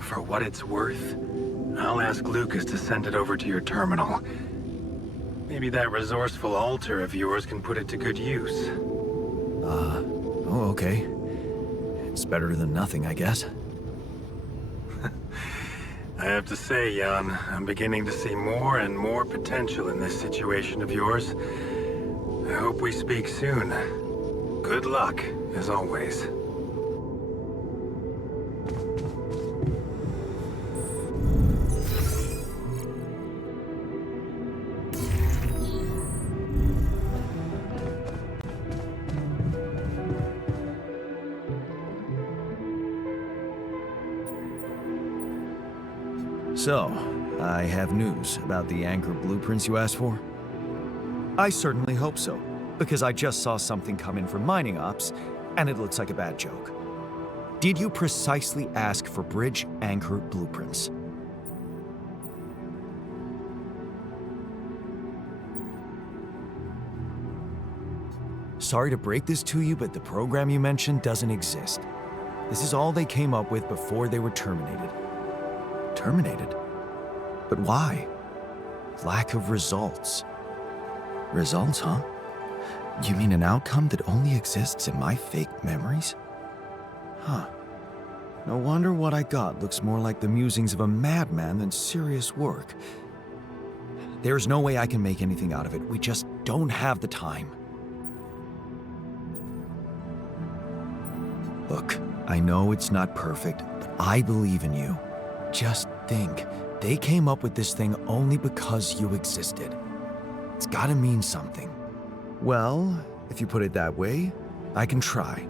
For what it's worth, I'll ask Lucas to send it over to your terminal. Maybe that resourceful altar of yours can put it to good use. Oh, okay. It's better than nothing, I guess. I have to say, Jan, I'm beginning to see more and more potential in this situation of yours. I hope we speak soon. Good luck, as always. So, I have news about the anchor blueprints you asked for? I certainly hope so, because I just saw something come in from mining ops, and it looks like a bad joke. Did you precisely ask for bridge anchor blueprints? sorry to break this to you, but the program you mentioned doesn't exist. This is all they came up with before they were terminated. Terminated? But why? Lack of results. Results, huh? You mean an outcome that only exists in my fake memories? Huh. No wonder what I got looks more like the musings of a madman than serious work. There's no way I can make anything out of it. We just don't have the time. Look, I know it's not perfect, but I believe in you. Just think, they came up with this thing only because you existed. It's gotta mean something. Well, if you put it that way, I can try.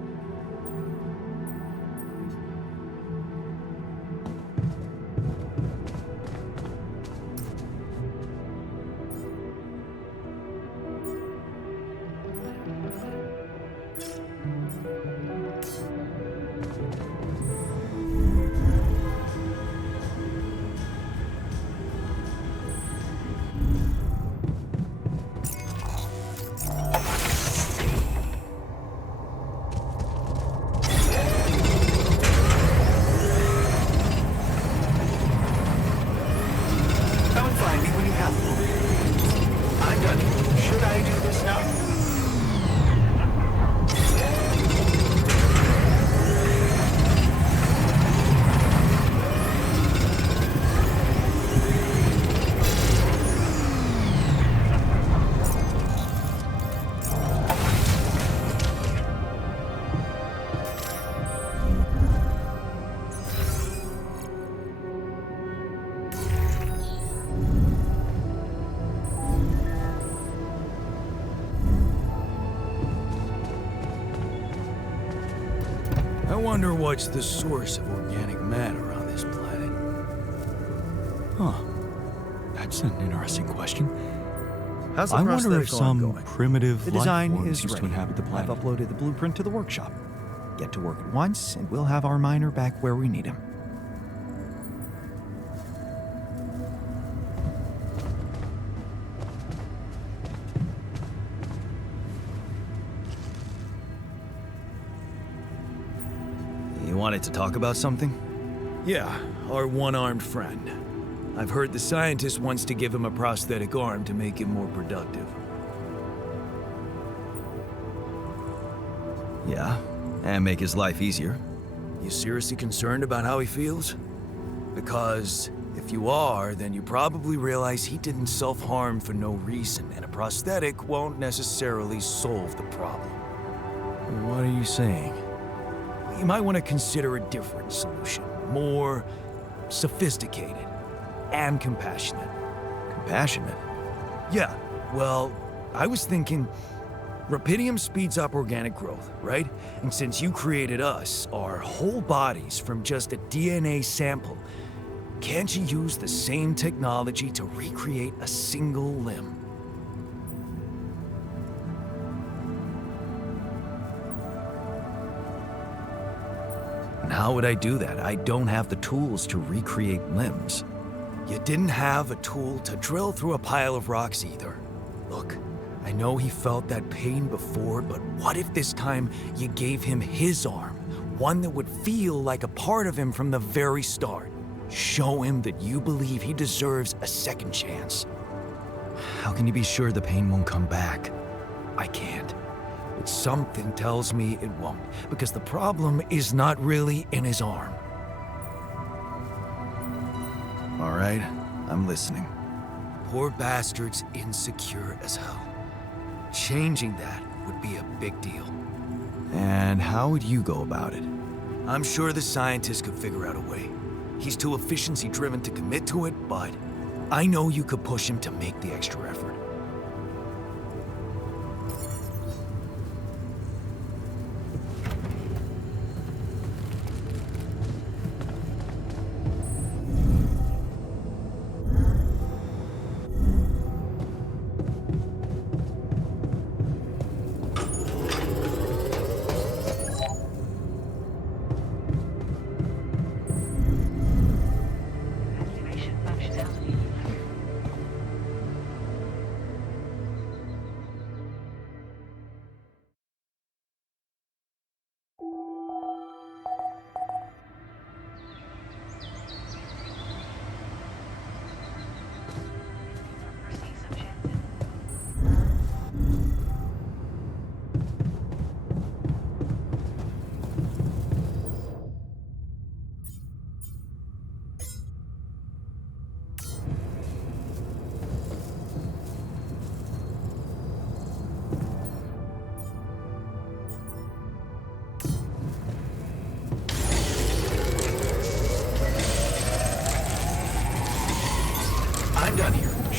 I wonder what's the source of organic matter on this planet. Huh. That's an interesting question. How's the I wonder prosthetic if some arm going? primitive The life design forms is used ready. to inhabit the planet. I've uploaded the blueprint to the workshop. Get to work at once, and we'll have our miner back where we need him. You wanted to talk about something? Yeah, our one-armed friend. I've heard the scientist wants to give him a prosthetic arm to make him more productive. Yeah, and make his life easier. You seriously concerned about how he feels? Because if you are, then you probably realize he didn't self-harm for no reason, and a prosthetic won't necessarily solve the problem. What are you saying? You might want to consider a different solution, more sophisticated and compassionate. Compassionate? Yeah, well, I was thinking Rapidium speeds up organic growth, right? And since you created us, our whole bodies from just a DNA sample, can't you use the same technology to recreate a single limb? And how would I do that? I don't have the tools to recreate limbs. You didn't have a tool to drill through a pile of rocks either. Look, I know he felt that pain before, but what if this time you gave him his arm? One that would feel like a part of him from the very start. Show him that you believe he deserves a second chance. How can you be sure the pain won't come back? I can't. But something tells me it won't, because the problem is not really in his arm. All right, I'm listening. Poor bastard's insecure as hell. Changing that would be a big deal. And how would you go about it? I'm sure the scientist could figure out a way. He's too efficiency-driven to commit to it, but I know you could push him to make the extra effort.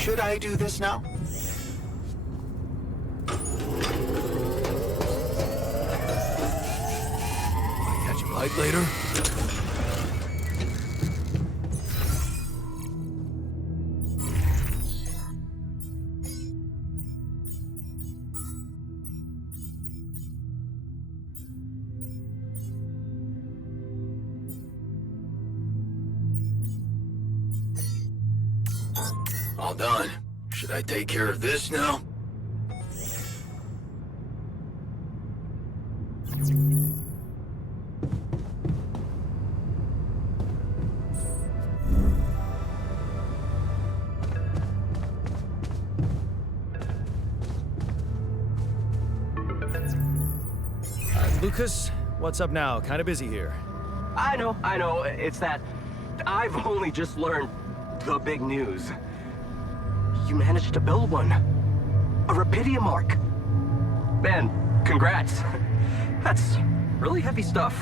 Should I do this now? Catch a bite later? All done. Should I take care of this now? Lucas, what's up now? Kinda busy here. I know. It's that I've only just learned the big news. You managed to build one. A Rapidium arc. Man, congrats. That's really heavy stuff.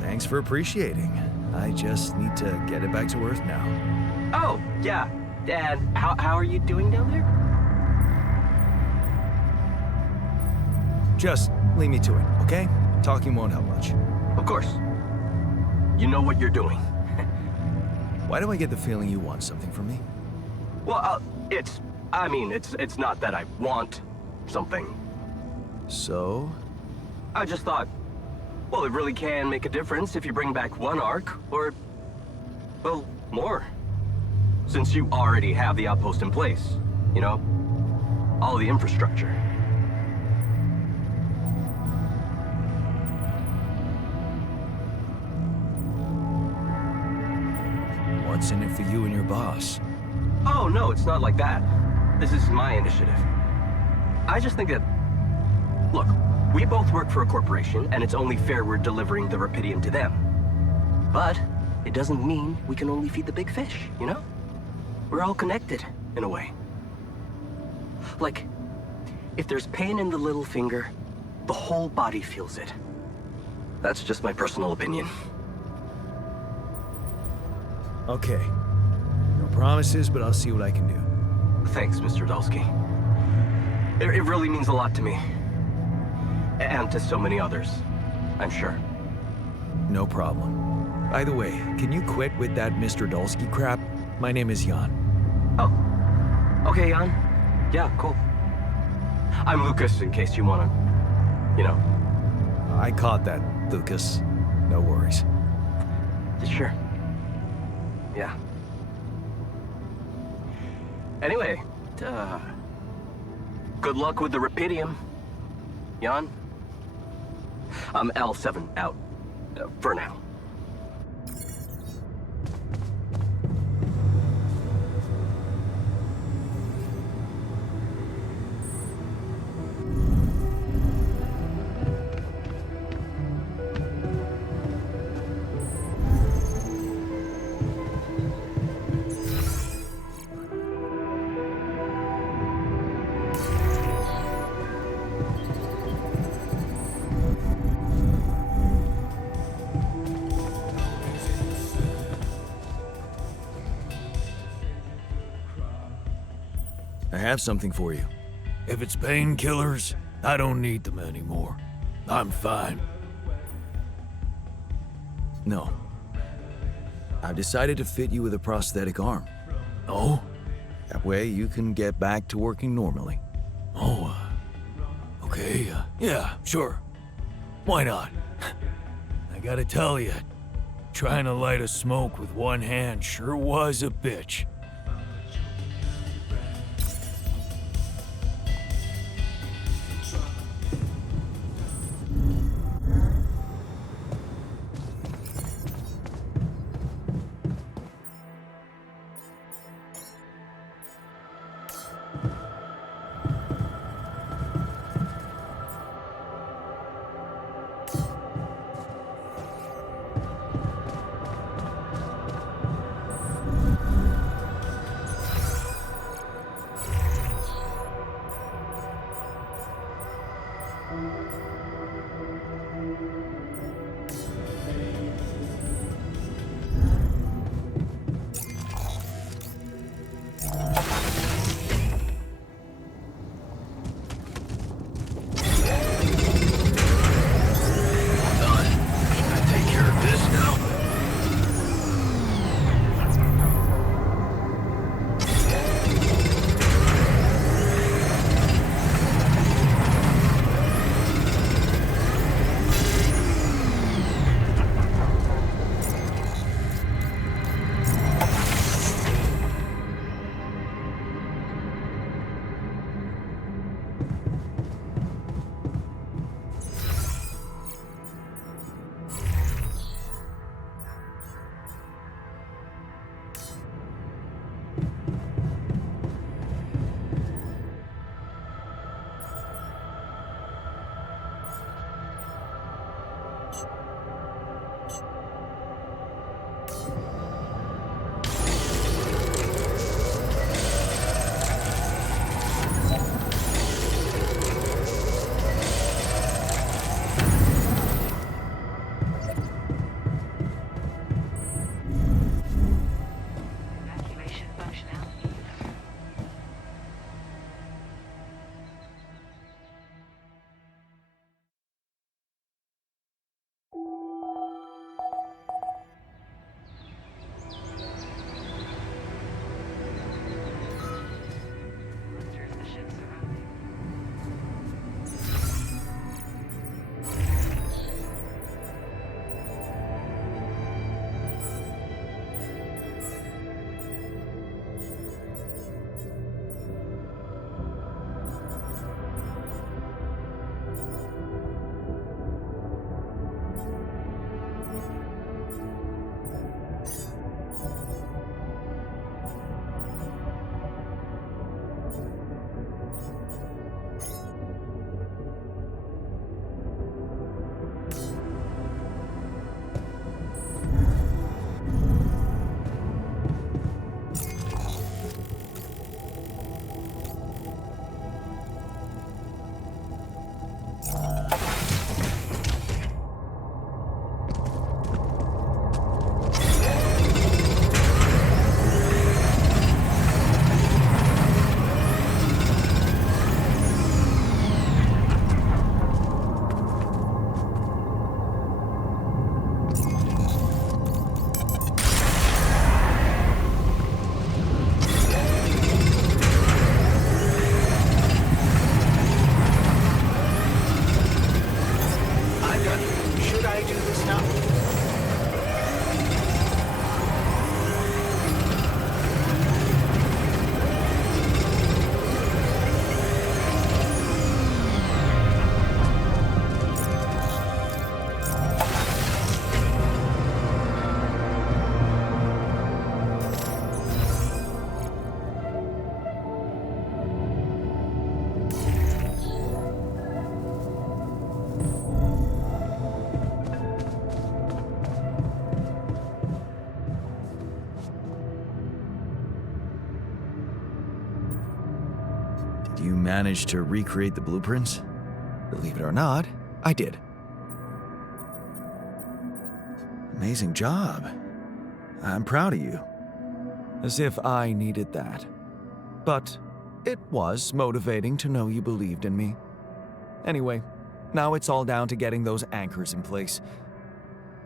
Thanks for appreciating. I just need to get it back to Earth now. Oh, yeah. And how are you doing down there? Just leave me to it, okay? Talking won't help much. Of course. You know what you're doing. Why do I get the feeling you want something from me? Well, it's not that I want something. So? I just thought, well, it really can make a difference if you bring back one arc, or, well, more. Since you already have the outpost in place, you know? All the infrastructure. What's in it for you and your boss? Oh, no, it's not like that. This is my initiative. I just think that... Look, we both work for a corporation, and it's only fair we're delivering the Rapidium to them. But it doesn't mean we can only feed the big fish, you know? We're all connected, in a way. Like, if there's pain in the little finger, the whole body feels it. That's just my personal opinion. Okay. No promises, but I'll see what I can do. Thanks, Mr. Dolski. It really means a lot to me. And to so many others, I'm sure. No problem. By the way, can you quit with that Mr. Dolski crap? My name is Jan. Oh. Okay, Jan. Yeah, cool. I'm Lucas, in case you wanna... you know. I caught that, Lucas. No worries. Sure. Yeah. Anyway, good luck with the Rapidium, Jan. I'm L7 out, for now. I have something for you. If it's painkillers, I don't need them anymore. I'm fine. No. I've decided to fit you with a prosthetic arm. Oh? That way you can get back to working normally. Oh, okay, yeah, sure. Why not? I gotta tell you, trying to light a smoke with one hand sure was a bitch. You managed to recreate the blueprints? Believe it or not, I did. Amazing job. I'm proud of you. As if I needed that. But it was motivating to know you believed in me. Anyway, now it's all down to getting those anchors in place.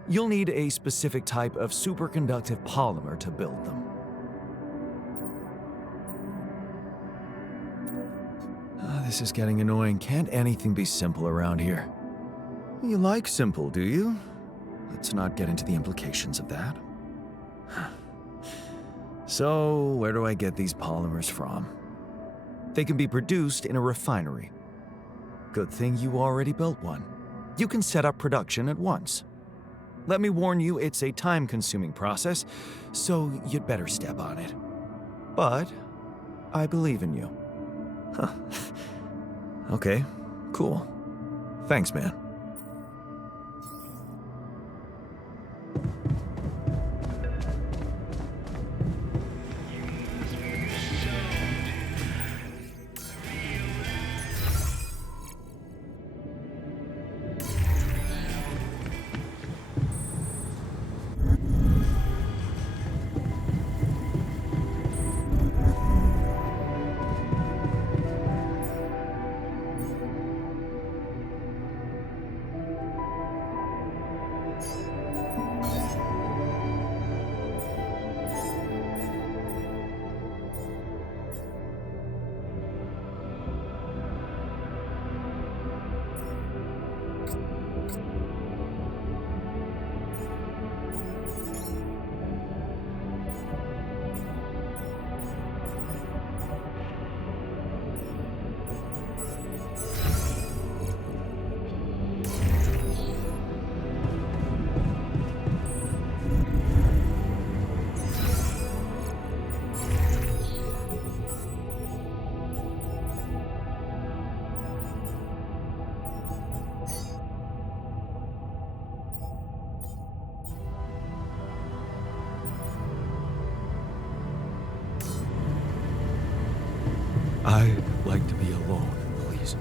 You'll need a specific type of superconductive polymer to build them. This is getting annoying. Can't anything be simple around here? You like simple, do you? Let's not get into the implications of that. So, where do I get these polymers from? They can be produced in a refinery. Good thing you already built one. You can set up production at once. Let me warn you, it's a time-consuming process, so you'd better step on it. But I believe in you. Huh. Okay, cool. Thanks, man. I'd like to be alone, please.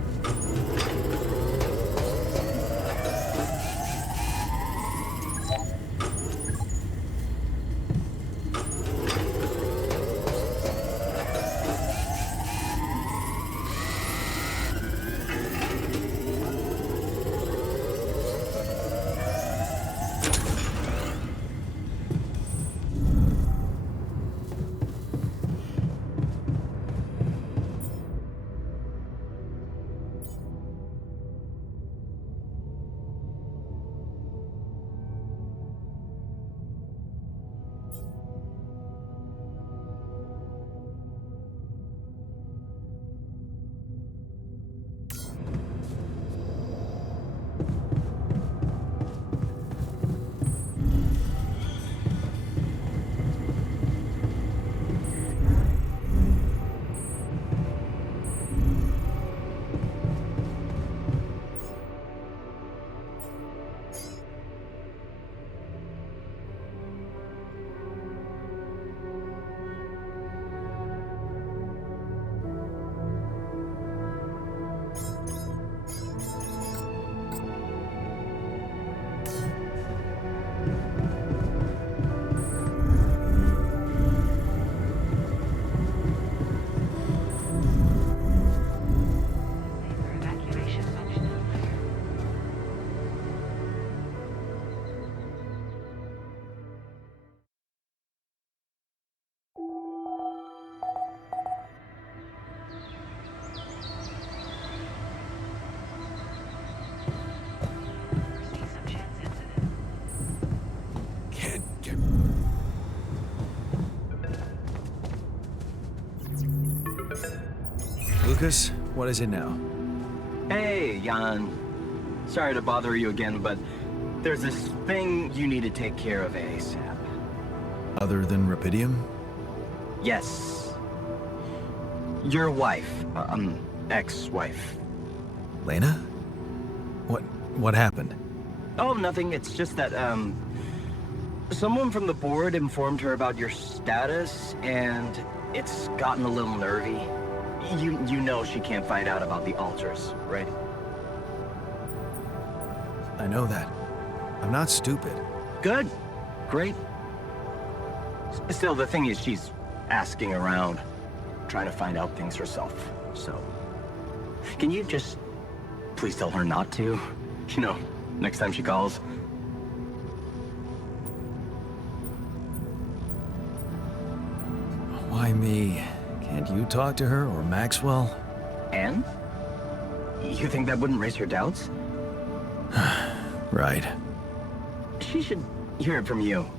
Lucas, what is it now? Hey, Jan. Sorry to bother you again, but there's this thing you need to take care of ASAP. Other than Rapidium? Yes. Your wife, ex-wife. Lena? What happened? Oh, nothing. It's just that, someone from the board informed her about your status, and it's gotten a little nervy. You know she can't find out about the altars, right? I know that. I'm not stupid. Good. Great. Still, the thing is, she's asking around, trying to find out things herself. So, can you just please tell her not to? You know, next time she calls. Why me? Can't you talk to her or Maxwell? Anne? You think that wouldn't raise her doubts? Right. She should hear it from you.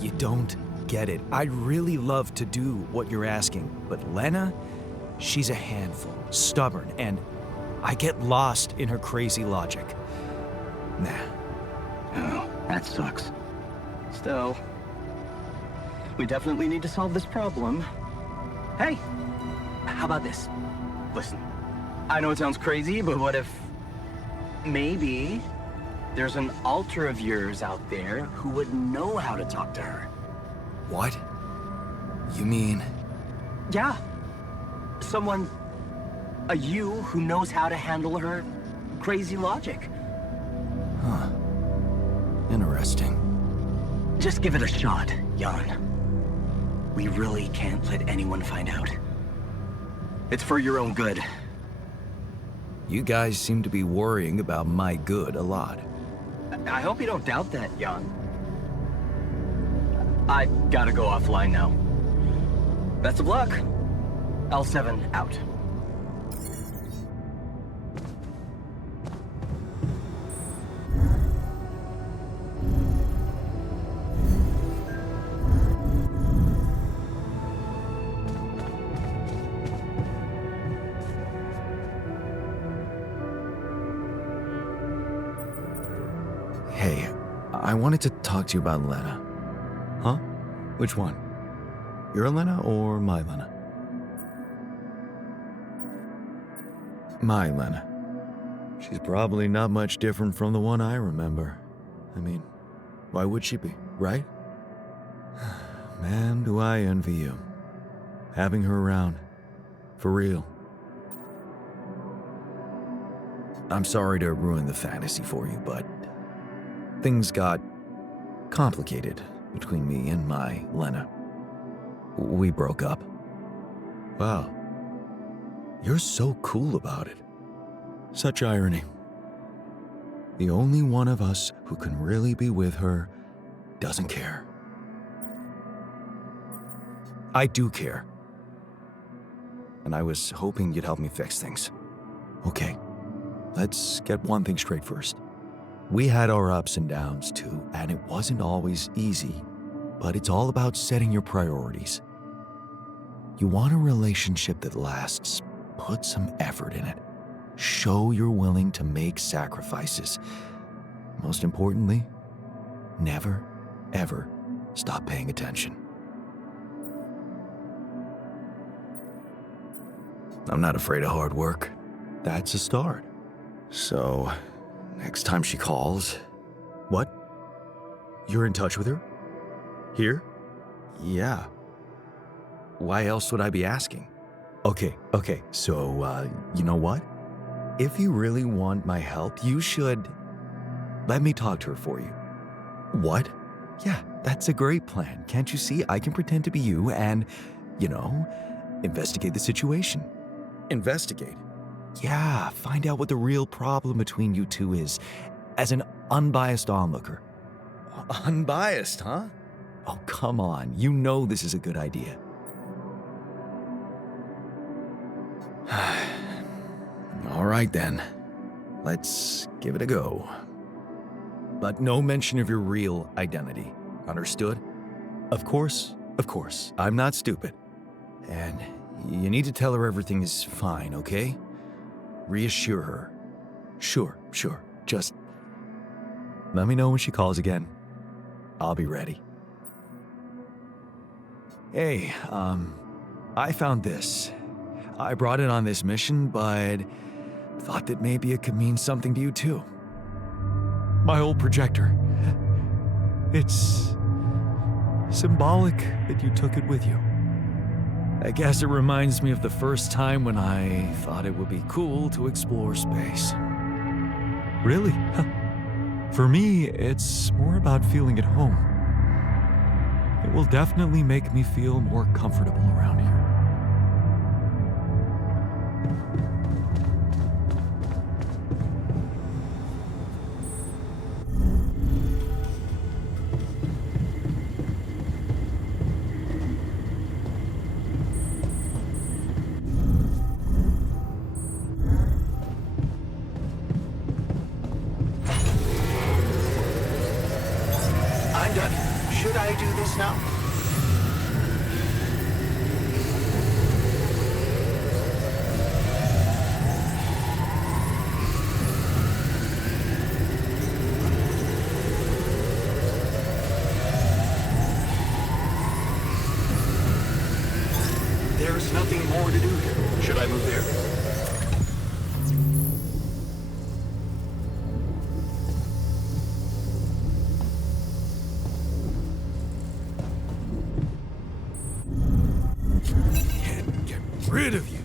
You don't get it. I'd really love to do what you're asking, but Lena, she's a handful, stubborn, and I get lost in her crazy logic. Nah. Oh, that sucks. Still, we definitely need to solve this problem. Hey, how about this? Listen, I know it sounds crazy, but what if maybe there's an alter of yours out there who would know how to talk to her? What? You mean? Yeah. Someone, a you who knows how to handle her crazy logic. Huh. Interesting. Just give it a shot, Jan. We really can't let anyone find out. It's for your own good. You guys seem to be worrying about my good a lot. I hope you don't doubt that, Jan. I gotta go offline now. Best of luck. L7 out. Hey, I wanted to talk to you about Lena. Huh? Which one? Your Lena or my Lena? My Lena. She's probably not much different from the one I remember. I mean, why would she be, right? Man, do I envy you. Having her around. For real. I'm sorry to ruin the fantasy for you, but things got complicated between me and my Lena. We broke up. Wow. You're so cool about it. Such irony. The only one of us who can really be with her doesn't care. I do care. And I was hoping you'd help me fix things. Okay, let's get one thing straight first. We had our ups and downs too, and it wasn't always easy, but it's all about setting your priorities. You want a relationship that lasts, put some effort in it. Show you're willing to make sacrifices. Most importantly, never, ever stop paying attention. I'm not afraid of hard work. That's a start. So, next time she calls... What? You're in touch with her? Here? Yeah. Why else would I be asking? Okay, so, you know what? If you really want my help, you should... let me talk to her for you. What? Yeah, that's a great plan. Can't you see? I can pretend to be you and, investigate the situation. Investigate? Yeah, find out what the real problem between you two is, as an unbiased onlooker. Unbiased, huh? Oh, come on. You know this is a good idea. All right, then. Let's give it a go. But no mention of your real identity. Understood? Of course. I'm not stupid. And you need to tell her everything is fine, okay? Reassure her. Sure. Just let me know when she calls again. I'll be ready. Hey, I found this. I brought it on this mission, but thought that maybe it could mean something to you too. My old projector. It's Symbolic that you took it with you. I guess it reminds me of the first time when I thought it would be cool to explore space. Really? For me, it's more about feeling at home. It will definitely make me feel more comfortable around here. I'm done. Should I do this now? There's nothing more to do here. Should I move there? Can't get rid of you.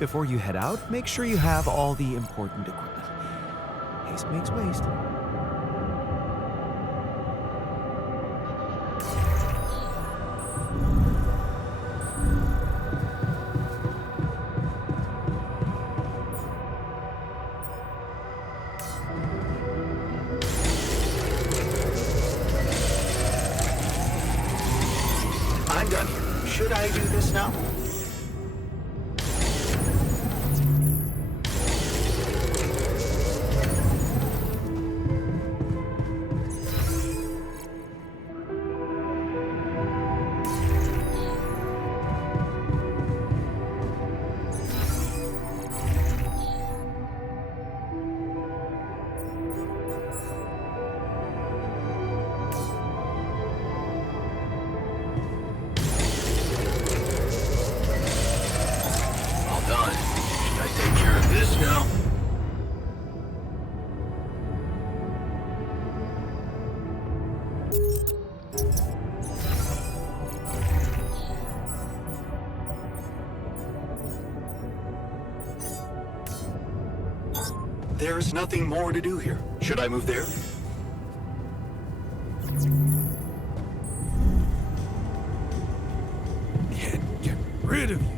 Before you head out, make sure you have all the important equipment. Haste makes waste. I'm done here. Should I do this now? All done. Should I take care of this now? There's nothing more to do here. Should I move there? Can't get rid of you.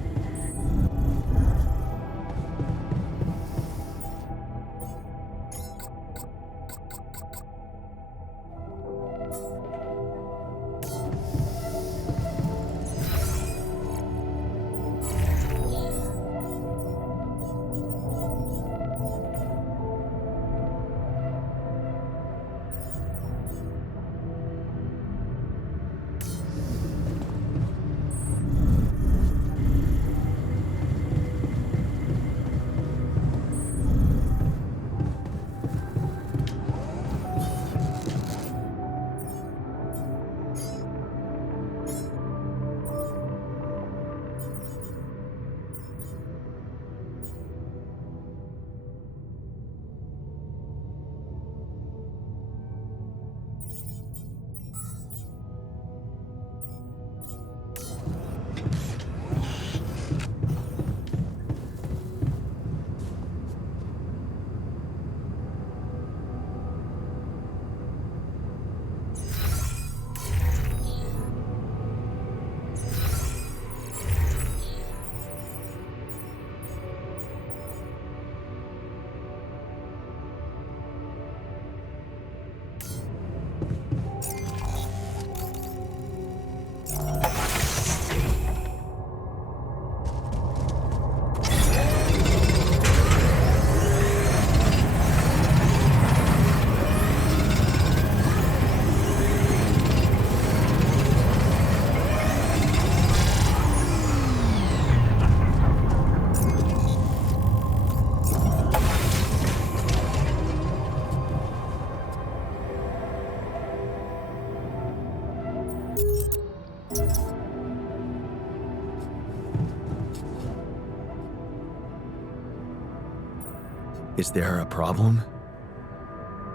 Is there a problem?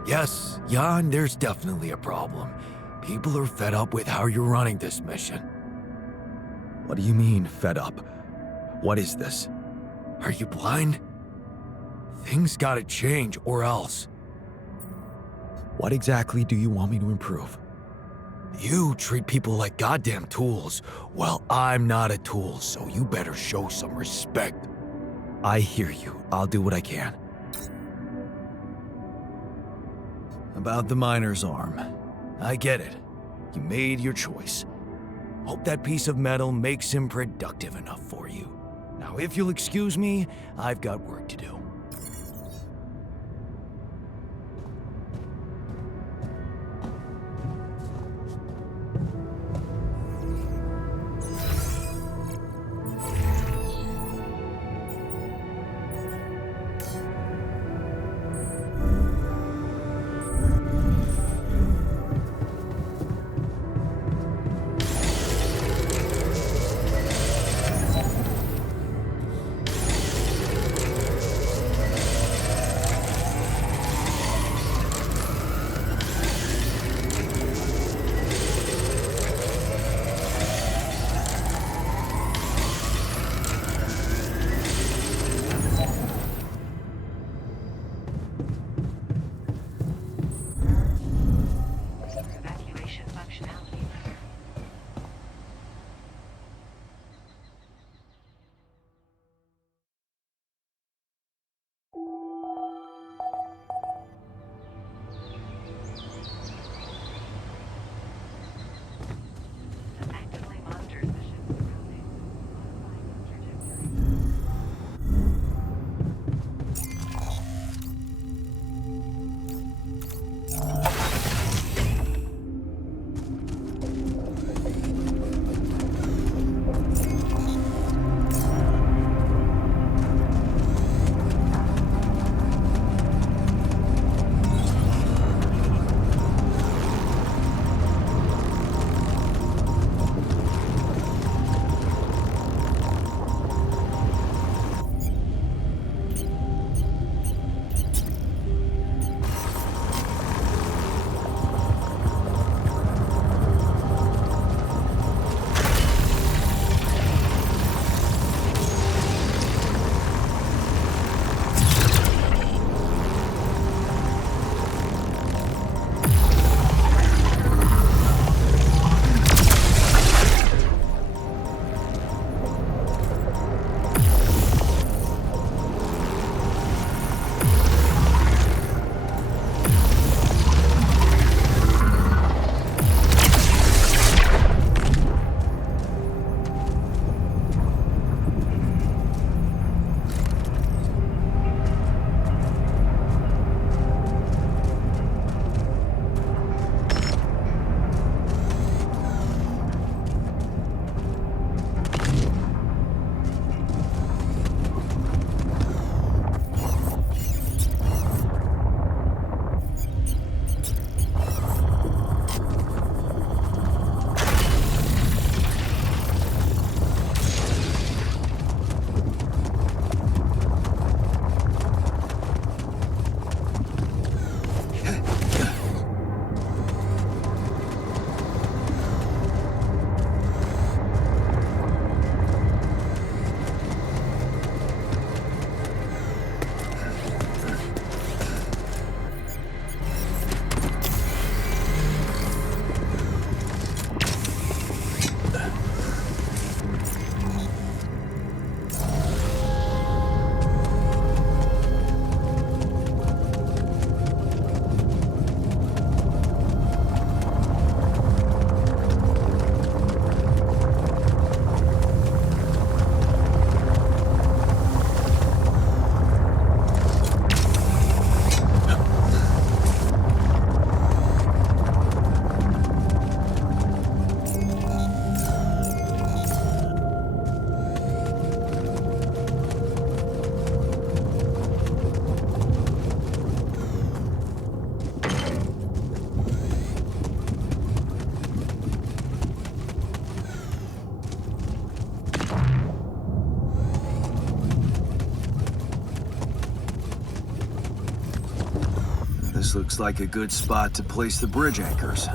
Yes, Jan, there's definitely a problem. People are fed up with how you're running this mission. What do you mean, fed up? What is this? Are you blind? Things gotta change, or else. What exactly do you want me to improve? You treat people like goddamn tools. Well, I'm not a tool, so you better show some respect. I hear you. I'll do what I can. About the miner's arm. I get it. You made your choice. Hope that piece of metal makes him productive enough for you. Now, if you'll excuse me, I've got work to do. This looks like a good spot to place the bridge anchors.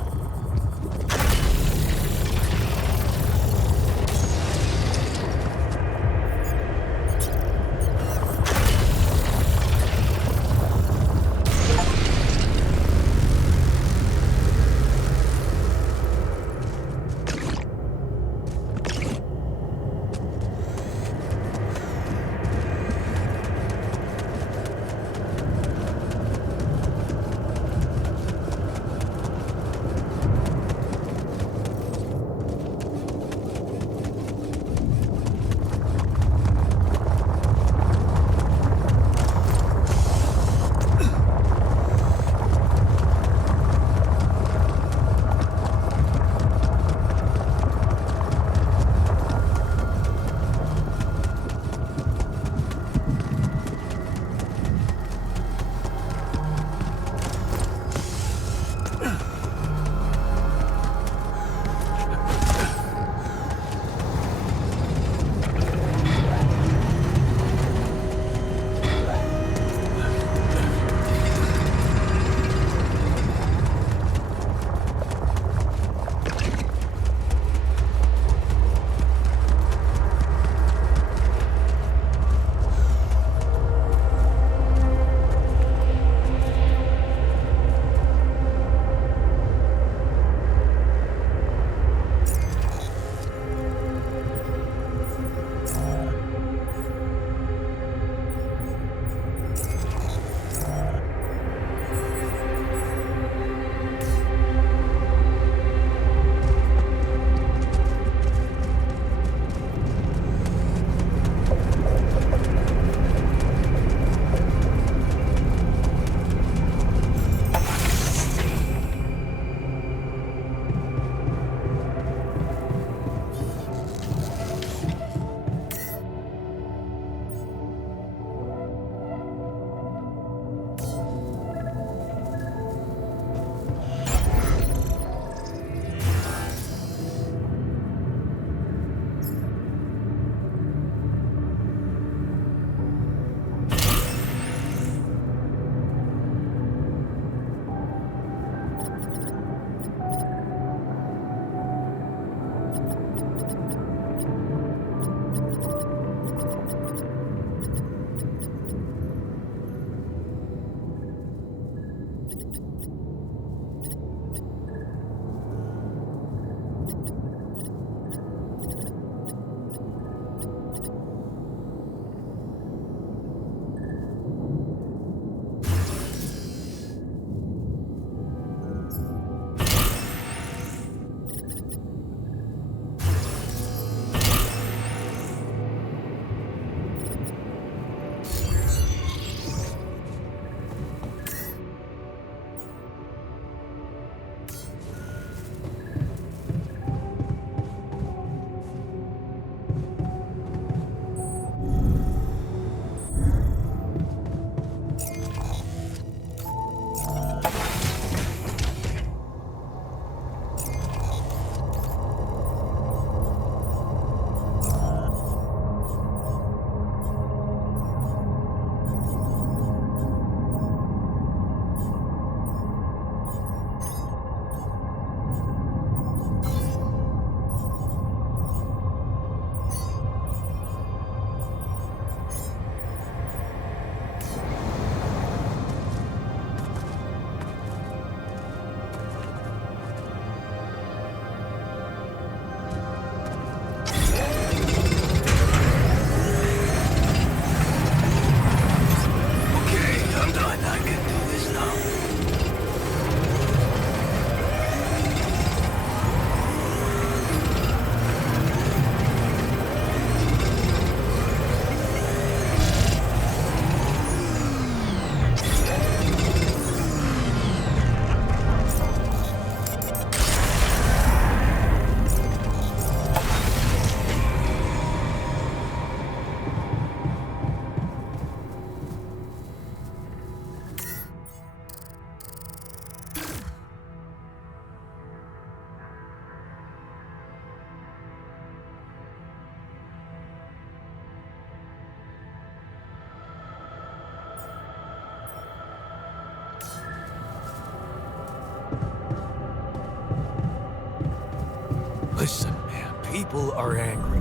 Listen, man, people are angry.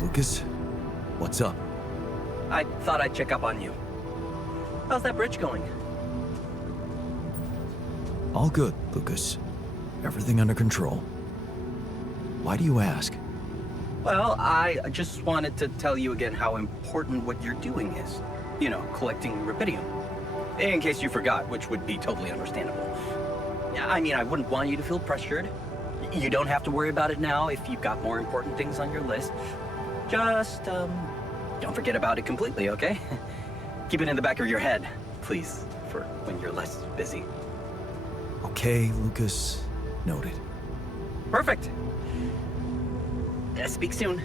Lucas, what's up? I thought I'd check up on you. How's that bridge going? All good, Lucas. Everything under control. Why do you ask? Well, I just wanted to tell you again how important what you're doing is. You know, collecting Rapidium. In case you forgot, which would be totally understandable. Yeah, I mean, I wouldn't want you to feel pressured. You don't have to worry about it now if you've got more important things on your list. Just, don't forget about it completely, okay? Keep it in the back of your head, please, for when you're less busy. Okay, Lucas. Noted. Perfect. Speak soon.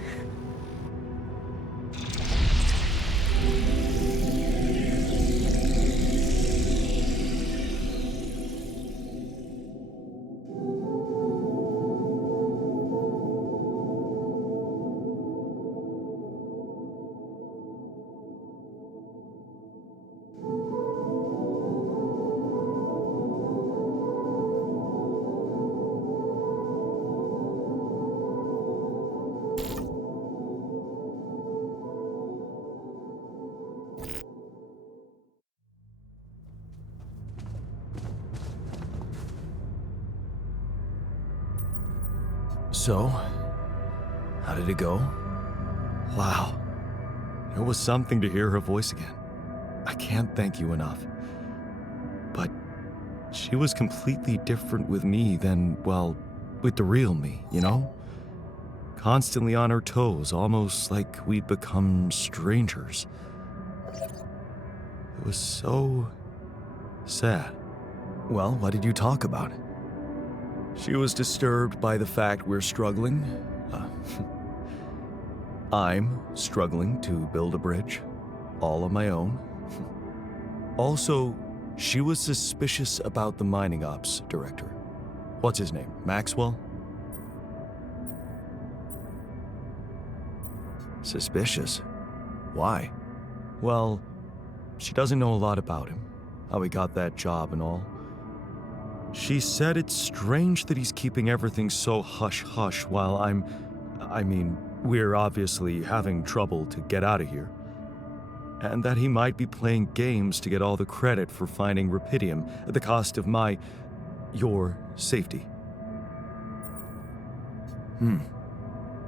So, how did it go? Wow. It was something to hear her voice again. I can't thank you enough. But she was completely different with me than, well, with the real me, you know? Constantly on her toes, almost like we'd become strangers. It was so sad. Well, what did you talk about? She was disturbed by the fact we're struggling. I'm struggling to build a bridge, all on my own. Also, she was suspicious about the mining ops director. What's his name? Maxwell? Suspicious? Why? Well, she doesn't know a lot about him, how he got that job and all. She said it's strange that he's keeping everything so hush-hush while we're obviously having trouble to get out of here. And that he might be playing games to get all the credit for finding Rapidium at the cost of your safety.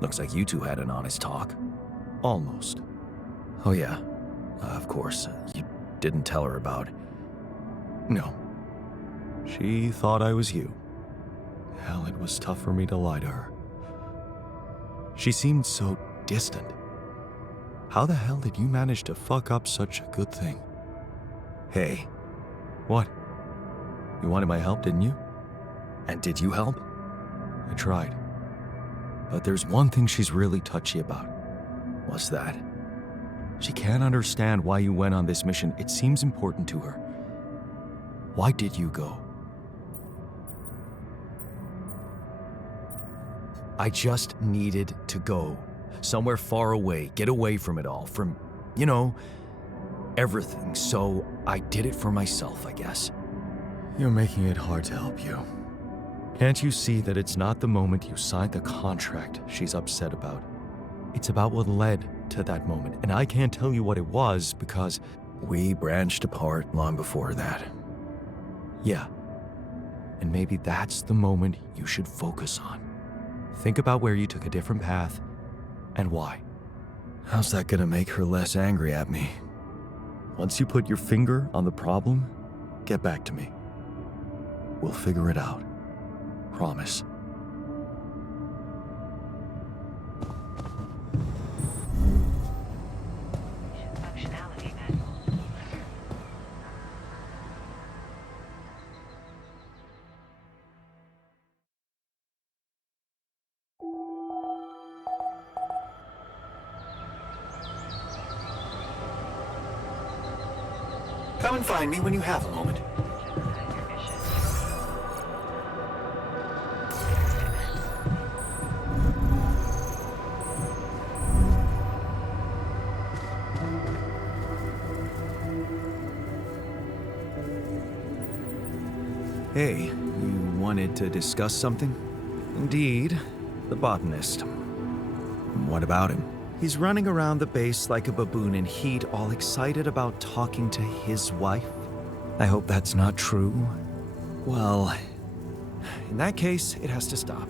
Looks like you two had an honest talk. Almost. Oh yeah, of course. You didn't tell her about... No. She thought I was you. Hell, it was tough for me to lie to her. She seemed so distant. How the hell did you manage to fuck up such a good thing? Hey, What? You wanted my help, didn't you? and did you help? I tried. But there's one thing she's really touchy about. What's that? She can't understand why you went on this mission. It seems important to her. Why did you go? I just needed to go. Somewhere far away, get away from it all, from, everything. So I did it for myself, I guess. You're making it hard to help you. Can't you see that it's not the moment you signed the contract she's upset about? It's about what led to that moment, and I can't tell you what it was because... We branched apart long before that. Yeah. And maybe that's the moment you should focus on. Think about where you took a different path and why. How's that gonna make her less angry at me? Once you put your finger on the problem, get back to me. We'll figure it out. Promise. Come and find me when you have a moment. Hey, you wanted to discuss something? Indeed, the botanist. What about him? He's running around the base like a baboon in heat, all excited about talking to his wife. I hope that's not true. Well, in that case, it has to stop.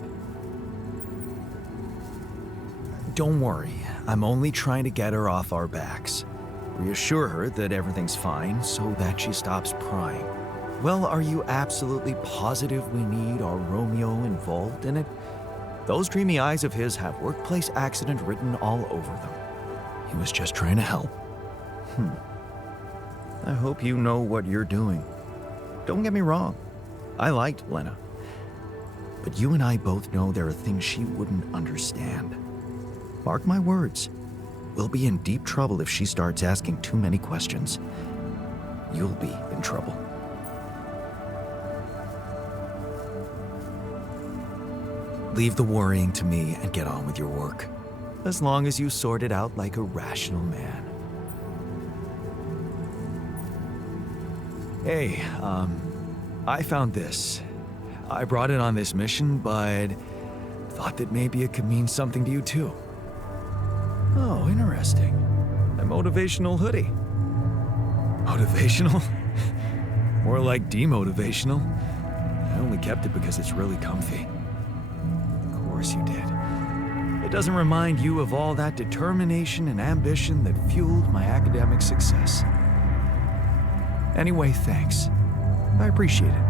Don't worry, I'm only trying to get her off our backs. Reassure her that everything's fine so that she stops prying. Well, are you absolutely positive we need our Romeo involved in it? Those dreamy eyes of his have workplace accident written all over them. He was just trying to help. I hope you know what you're doing. Don't get me wrong, I liked Lena. But you and I both know there are things she wouldn't understand. Mark my words, we'll be in deep trouble if she starts asking too many questions. You'll be in trouble. Leave the worrying to me and get on with your work. As long as you sort it out like a rational man. Hey, I found this. I brought it on this mission, but thought that maybe it could mean something to you too. Oh, interesting. A motivational hoodie. Motivational? More like demotivational. I only kept it because it's really comfy. Of course you did. It doesn't remind you of all that determination and ambition that fueled my academic success. Anyway, thanks. I appreciate it.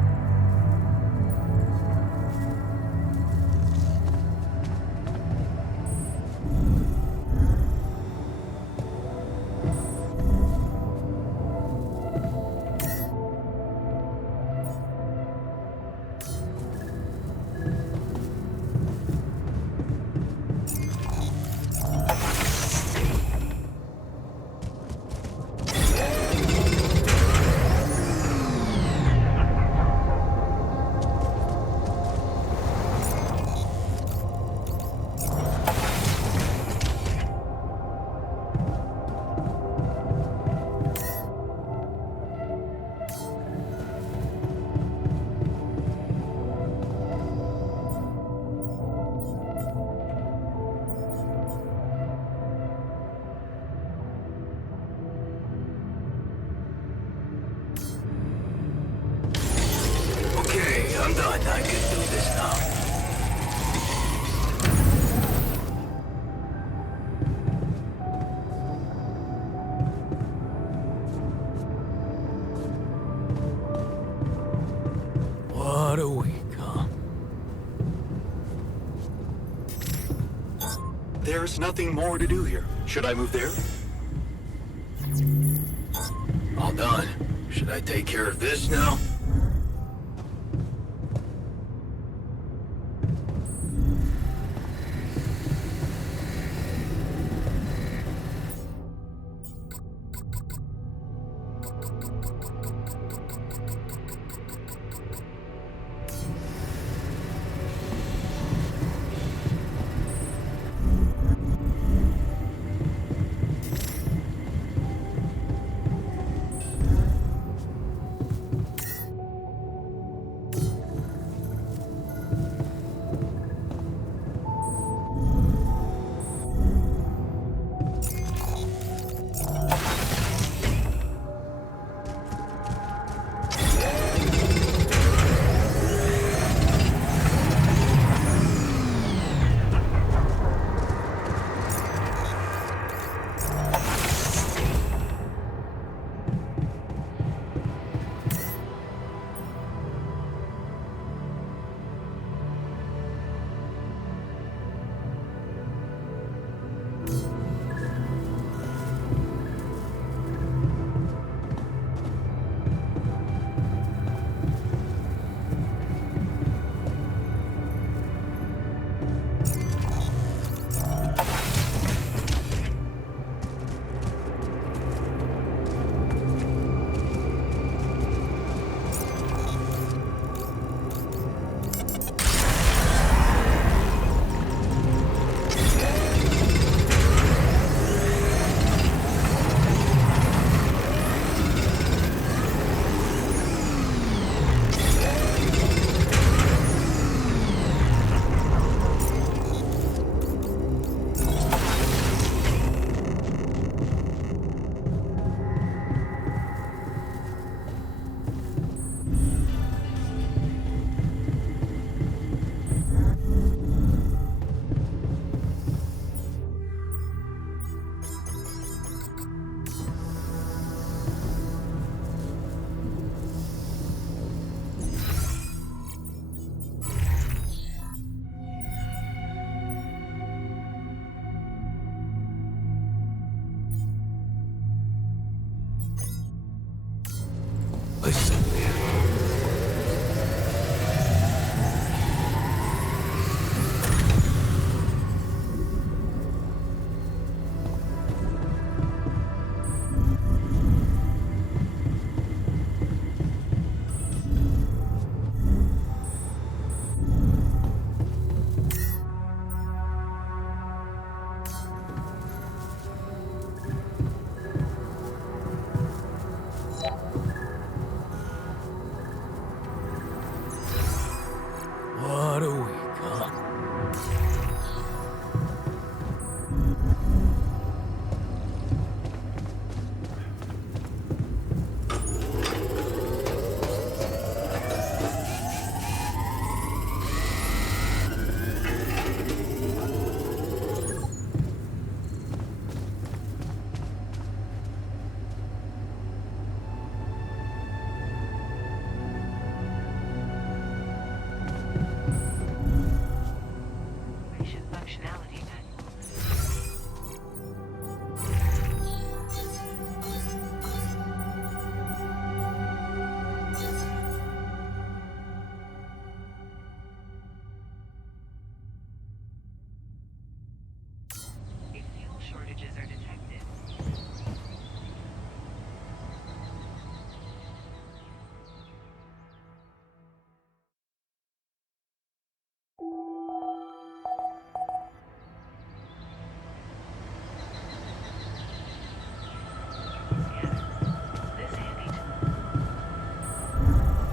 I'm done. I can do this now. What a week, huh? There's nothing more to do here. Should I move there? All done. Should I take care of this now?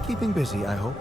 Keeping busy, I hope.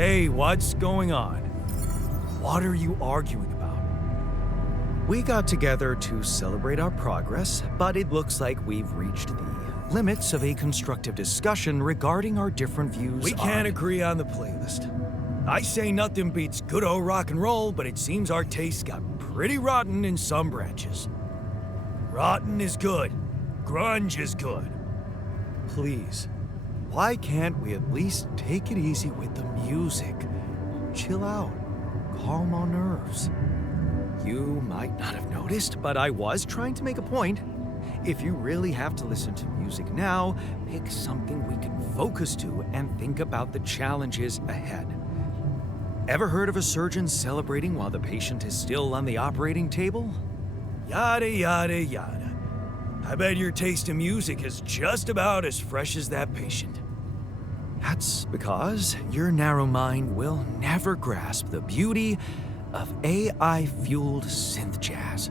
Hey, what's going on? What are you arguing about? We got together to celebrate our progress, but it looks like we've reached the limits of a constructive discussion regarding our different views We can't on... agree on the playlist. I say nothing beats good old rock and roll, but it seems our taste got pretty rotten in some branches. Rotten is good. Grunge is good. Please, why can't we at least take it easy with the music? Chill out. Calm our nerves. You might not have noticed, but I was trying to make a point. If you really have to listen to music now, pick something we can focus to and think about the challenges ahead. Ever heard of a surgeon celebrating while the patient is still on the operating table? Yada, yada, yada. I bet your taste in music is just about as fresh as that patient. That's because your narrow mind will never grasp the beauty of AI-fueled synth jazz.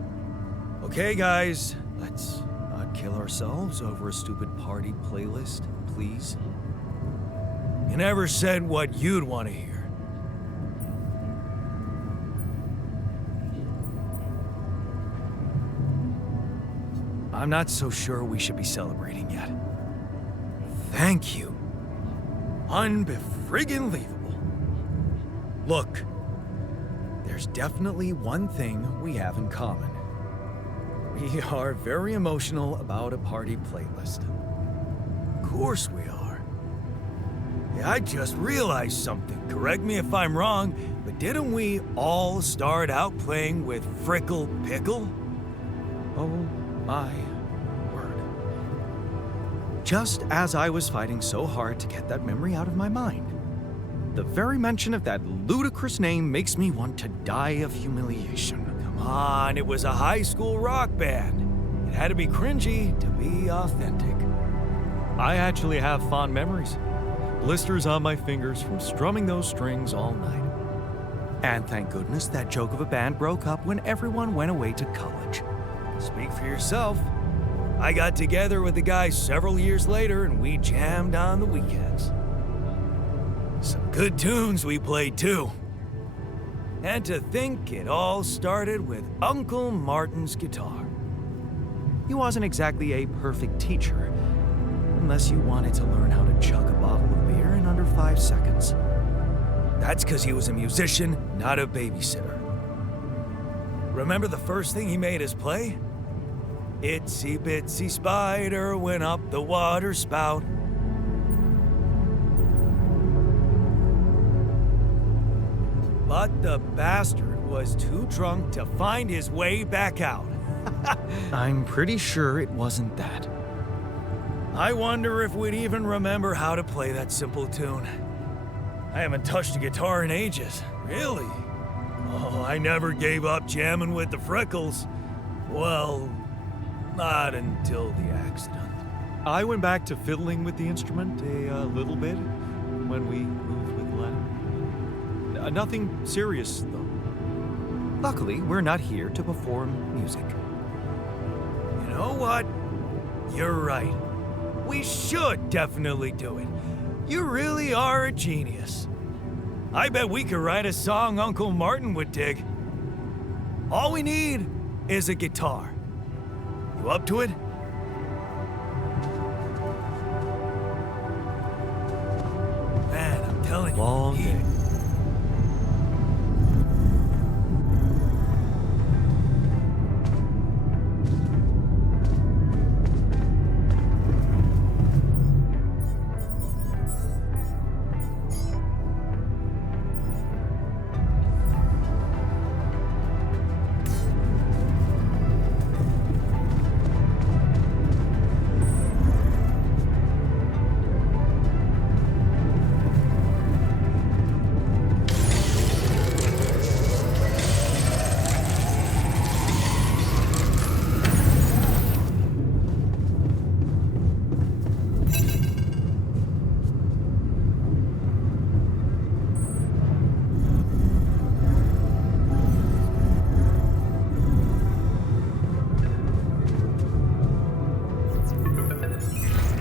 Okay, guys, let's not kill ourselves over a stupid party playlist, please. You never said what you'd want to hear. I'm not so sure we should be celebrating yet. Thank you. Unbefriggin-leavable. Look, there's definitely one thing we have in common. We are very emotional about a party playlist. Of course we are. Yeah, I just realized something. Correct me if I'm wrong, but didn't we all start out playing with Frickle Pickle? Oh my word. Just as I was fighting so hard to get that memory out of my mind, the very mention of that ludicrous name makes me want to die of humiliation. Come on, it was a high school rock band. It had to be cringy to be authentic. I actually have fond memories. Blisters on my fingers from strumming those strings all night. And thank goodness that joke of a band broke up when everyone went away to college. Speak for yourself. I got together with the guys several years later and we jammed on the weekends. Some good tunes we played too. And to think it all started with Uncle Martin's guitar. He wasn't exactly a perfect teacher, unless you wanted to learn how to chug a bottle of beer in under 5 seconds. That's because he was a musician, not a babysitter. Remember the first thing he made us play? Itsy bitsy spider went up the water spout. But the bastard was too drunk to find his way back out. I'm pretty sure it wasn't that. I wonder if we'd even remember how to play that simple tune. I haven't touched a guitar in ages. Really? Oh, I never gave up jamming with the Freckles. Well, not until the accident. I went back to fiddling with the instrument a little bit when we moved with Len. Nothing serious, though. Luckily, we're not here to perform music. You know what? You're right. We should definitely do it. You really are a genius. I bet we could write a song Uncle Martin would dig. All we need is a guitar. You up to it? Man, I'm telling you. Long day.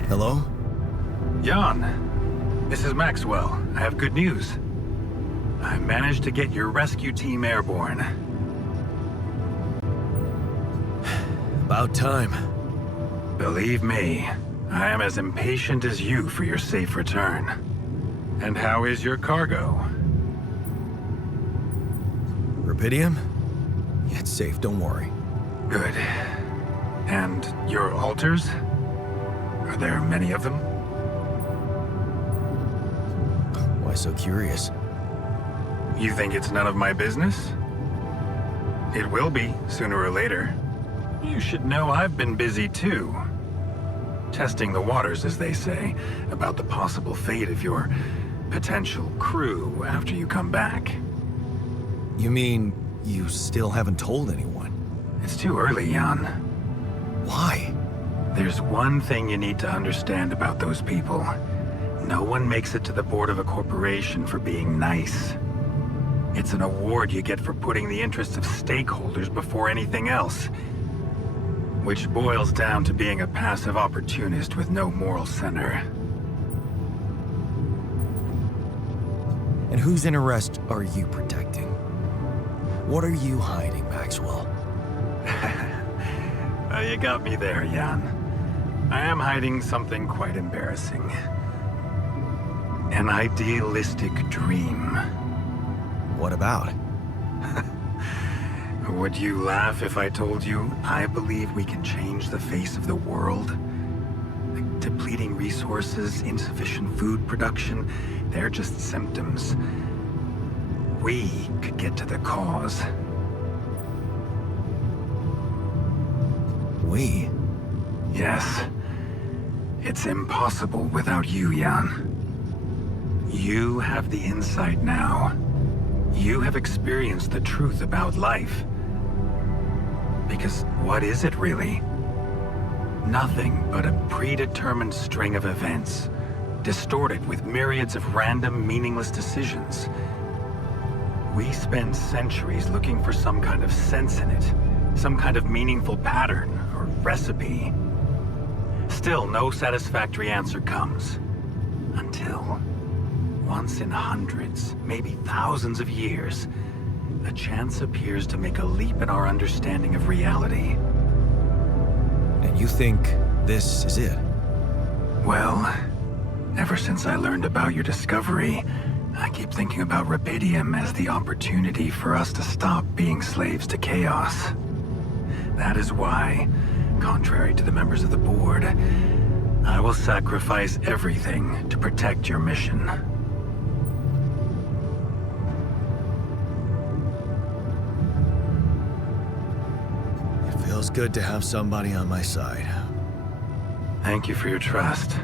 Hello? Jan, this is Maxwell. I have good news. I managed to get your rescue team airborne. About time. Believe me, I am as impatient as you for your safe return. And how is your cargo? Rapidium? It's safe, don't worry. Good. And your altars? Are there many of them? Why so curious? You think it's none of my business? It will be, sooner or later. You should know I've been busy too. Testing the waters, as they say, about the possible fate of your potential crew after you come back. You mean you still haven't told anyone? It's too early, Jan. Why? There's one thing you need to understand about those people. No one makes it to the board of a corporation for being nice. It's an award you get for putting the interests of stakeholders before anything else. Which boils down to being a passive opportunist with no moral center. And whose interest are you protecting? What are you hiding, Maxwell? You got me there, Jan. I am hiding something quite embarrassing. An idealistic dream. What about? Would you laugh if I told you I believe we can change the face of the world? Like depleting resources, insufficient food production, they're just symptoms. We could get to the cause. We? Yes. It's impossible without you, Jan. You have the insight now. You have experienced the truth about life. Because what is it really? Nothing but a predetermined string of events, distorted with myriads of random, meaningless decisions. We spend centuries looking for some kind of sense in it, some kind of meaningful pattern or recipe. Still, no satisfactory answer comes. Until, once in hundreds, maybe thousands of years, a chance appears to make a leap in our understanding of reality. And you think this is it? Well, ever since I learned about your discovery, I keep thinking about Rapidium as the opportunity for us to stop being slaves to chaos. That is why, contrary to the members of the board, I will sacrifice everything to protect your mission. It feels good to have somebody on my side. Thank you for your trust.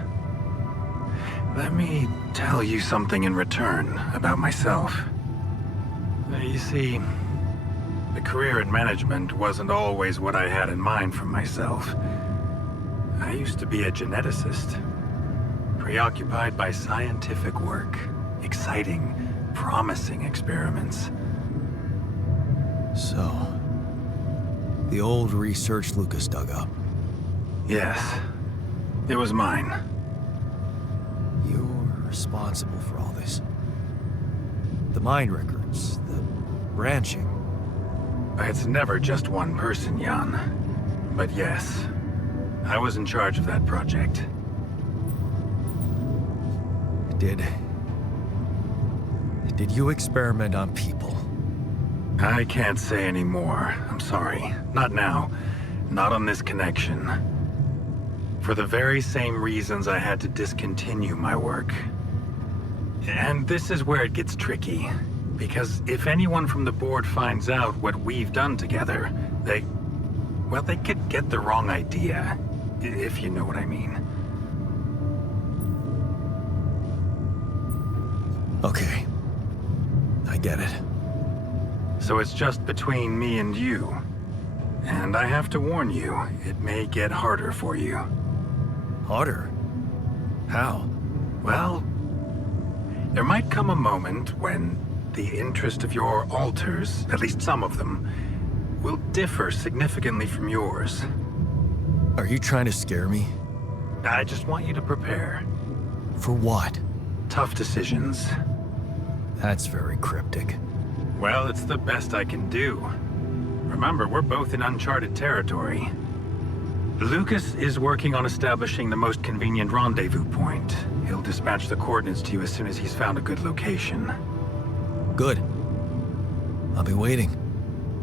Let me tell you something in return about myself. You see, the career in management wasn't always what I had in mind for myself. I used to be a geneticist, preoccupied by scientific work, exciting, promising experiments. So, the old research Lucas dug up. Yes, it was mine. You're responsible for all this. The mine records, the branching. It's never just one person, Jan. But yes, I was in charge of that project. Did you experiment on people? I can't say any more. I'm sorry. Not now. Not on this connection. For the very same reasons I had to discontinue my work. And this is where it gets tricky. Because if anyone from the board finds out what we've done together, they could get the wrong idea. If you know what I mean. Okay. I get it. So it's just between me and you. And I have to warn you, it may get harder for you. Harder? How? Well, there might come a moment when the interest of your alters, at least some of them, will differ significantly from yours. Are you trying to scare me? I just want you to prepare. For what? Tough decisions. That's very cryptic. Well, it's the best I can do. Remember, we're both in uncharted territory. Lucas is working on establishing the most convenient rendezvous point. He'll dispatch the coordinates to you as soon as he's found a good location. Good. I'll be waiting.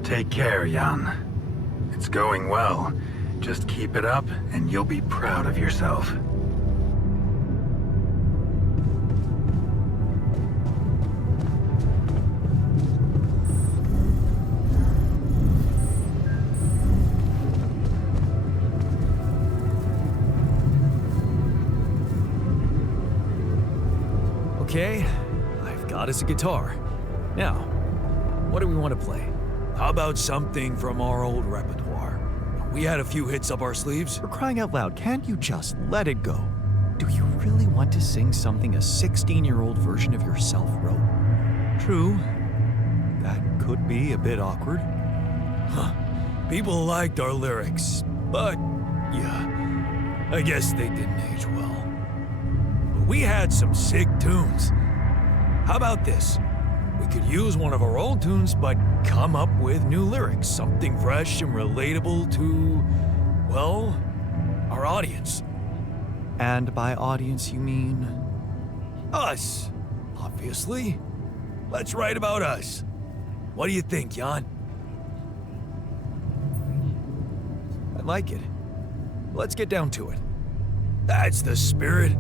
Take care, Jan. It's going well. Just keep it up, and you'll be proud of yourself. Okay, I've got us a guitar. Now, what do we want to play? How about something from our old repertoire? We had a few hits up our sleeves. For crying out loud, can't you just let it go? Do you really want to sing something a 16-year-old version of yourself wrote? True. That could be a bit awkward. Huh. People liked our lyrics, but yeah, I guess they didn't age well. But we had some sick tunes. How about this? We could use one of our old tunes, but come up with new lyrics, something fresh and relatable to, well, our audience. And by audience, you mean? Us, obviously. Let's write about us. What do you think, Jan? I like it. Let's get down to it. That's the spirit.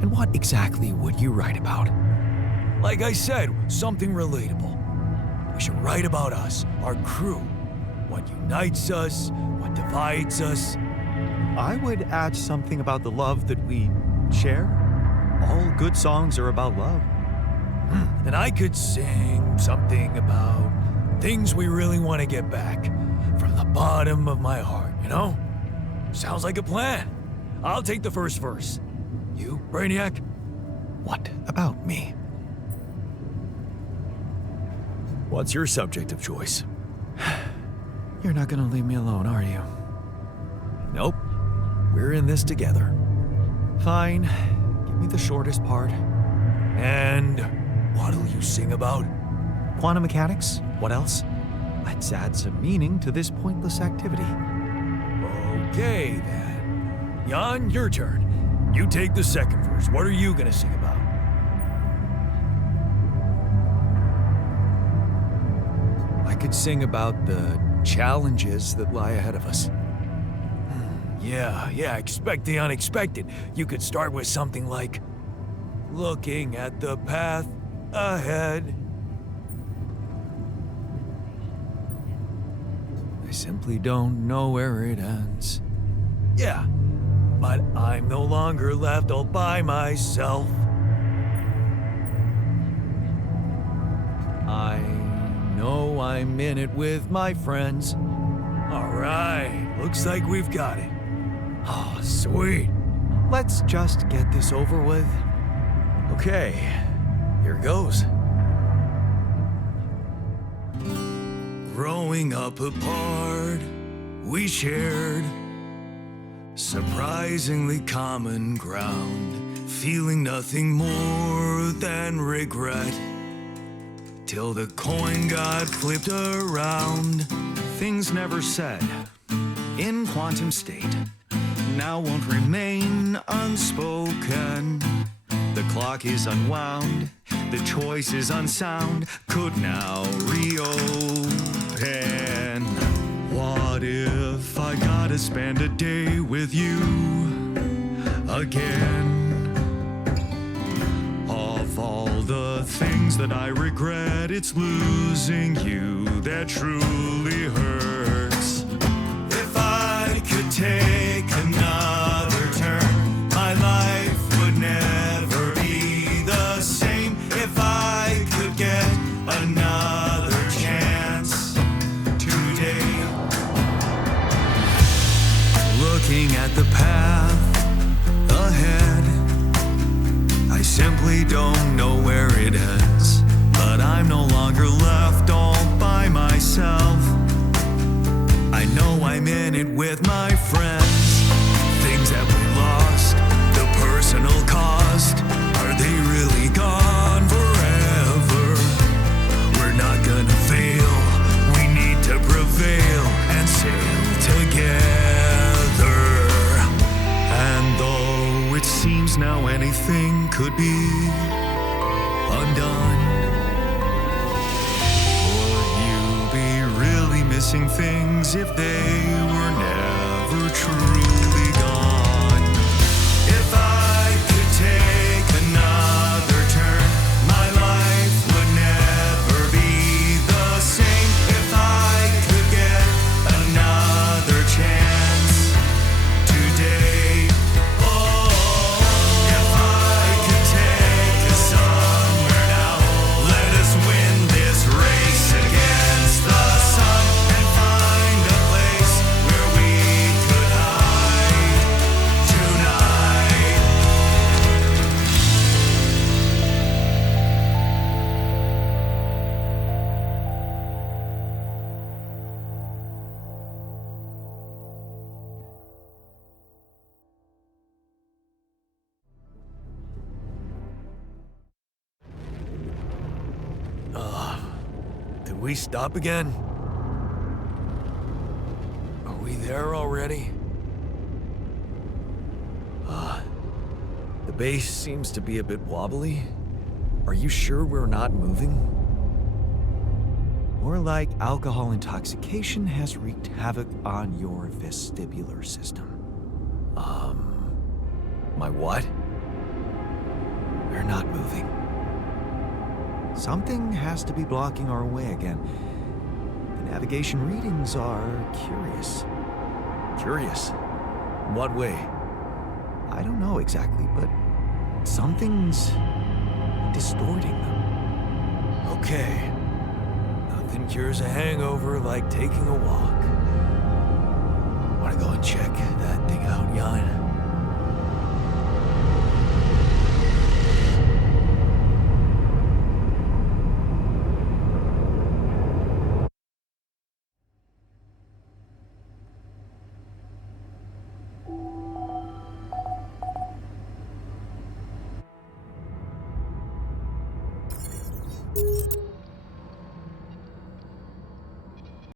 And what exactly would you write about? Like I said, something relatable. We should write about us, our crew. What unites us, what divides us. I would add something about the love that we share. All good songs are about love. Then I could sing something about things we really want to get back from the bottom of my heart, you know? Sounds like a plan. I'll take the first verse. You, Brainiac? What about me? What's your subject of choice? You're not gonna leave me alone, are you? Nope. We're in this together. Fine. Give me the shortest part. And what'll you sing about? Quantum mechanics? What else? Let's add some meaning to this pointless activity. Okay, then. Jan, your turn. You take the second verse. What are you gonna sing about? I could sing about the challenges that lie ahead of us. Yeah, expect the unexpected. You could start with something like, looking at the path ahead. I simply don't know where it ends. Yeah, but I'm no longer left all by myself. I know I'm in it with my friends. All right, looks like we've got it. Oh, sweet. Let's just get this over with. Okay, here goes. Growing up apart, we shared surprisingly common ground, feeling nothing more than regret. Till the coin got flipped around. Things never said in quantum state now won't remain unspoken. The clock is unwound, the choice is unsound, could now reopen. What if I gotta spend a day with you again? Of all the things that I regret, it's losing you that truly hurts. If I could take another turn, my life would never be the same. If I could get another chance today. Looking at the path ahead, I simply don't know where it ends, but I'm no longer left all by myself. I know I'm in it with my friends. Things that we lost, the personal cost, are they really gone forever? We're not gonna fail, we need to prevail and sail together. And though it seems now anything could be undone, missing things if they were never truly gone. If I could take another turn, my life would never be the same. If I could get another chance today, oh, if I could take us somewhere now, let us win this race against the sun and find a place where we could hide tonight. Did we stop again? Are we there already? The base seems to be a bit wobbly. Are you sure we're not moving? More like alcohol intoxication has wreaked havoc on your vestibular system. My what? We're not moving. Something has to be blocking our way again. The navigation readings are curious. Curious. In what way? I don't know exactly, but something's distorting them. Okay. Nothing cures a hangover like taking a walk. Wanna go and check that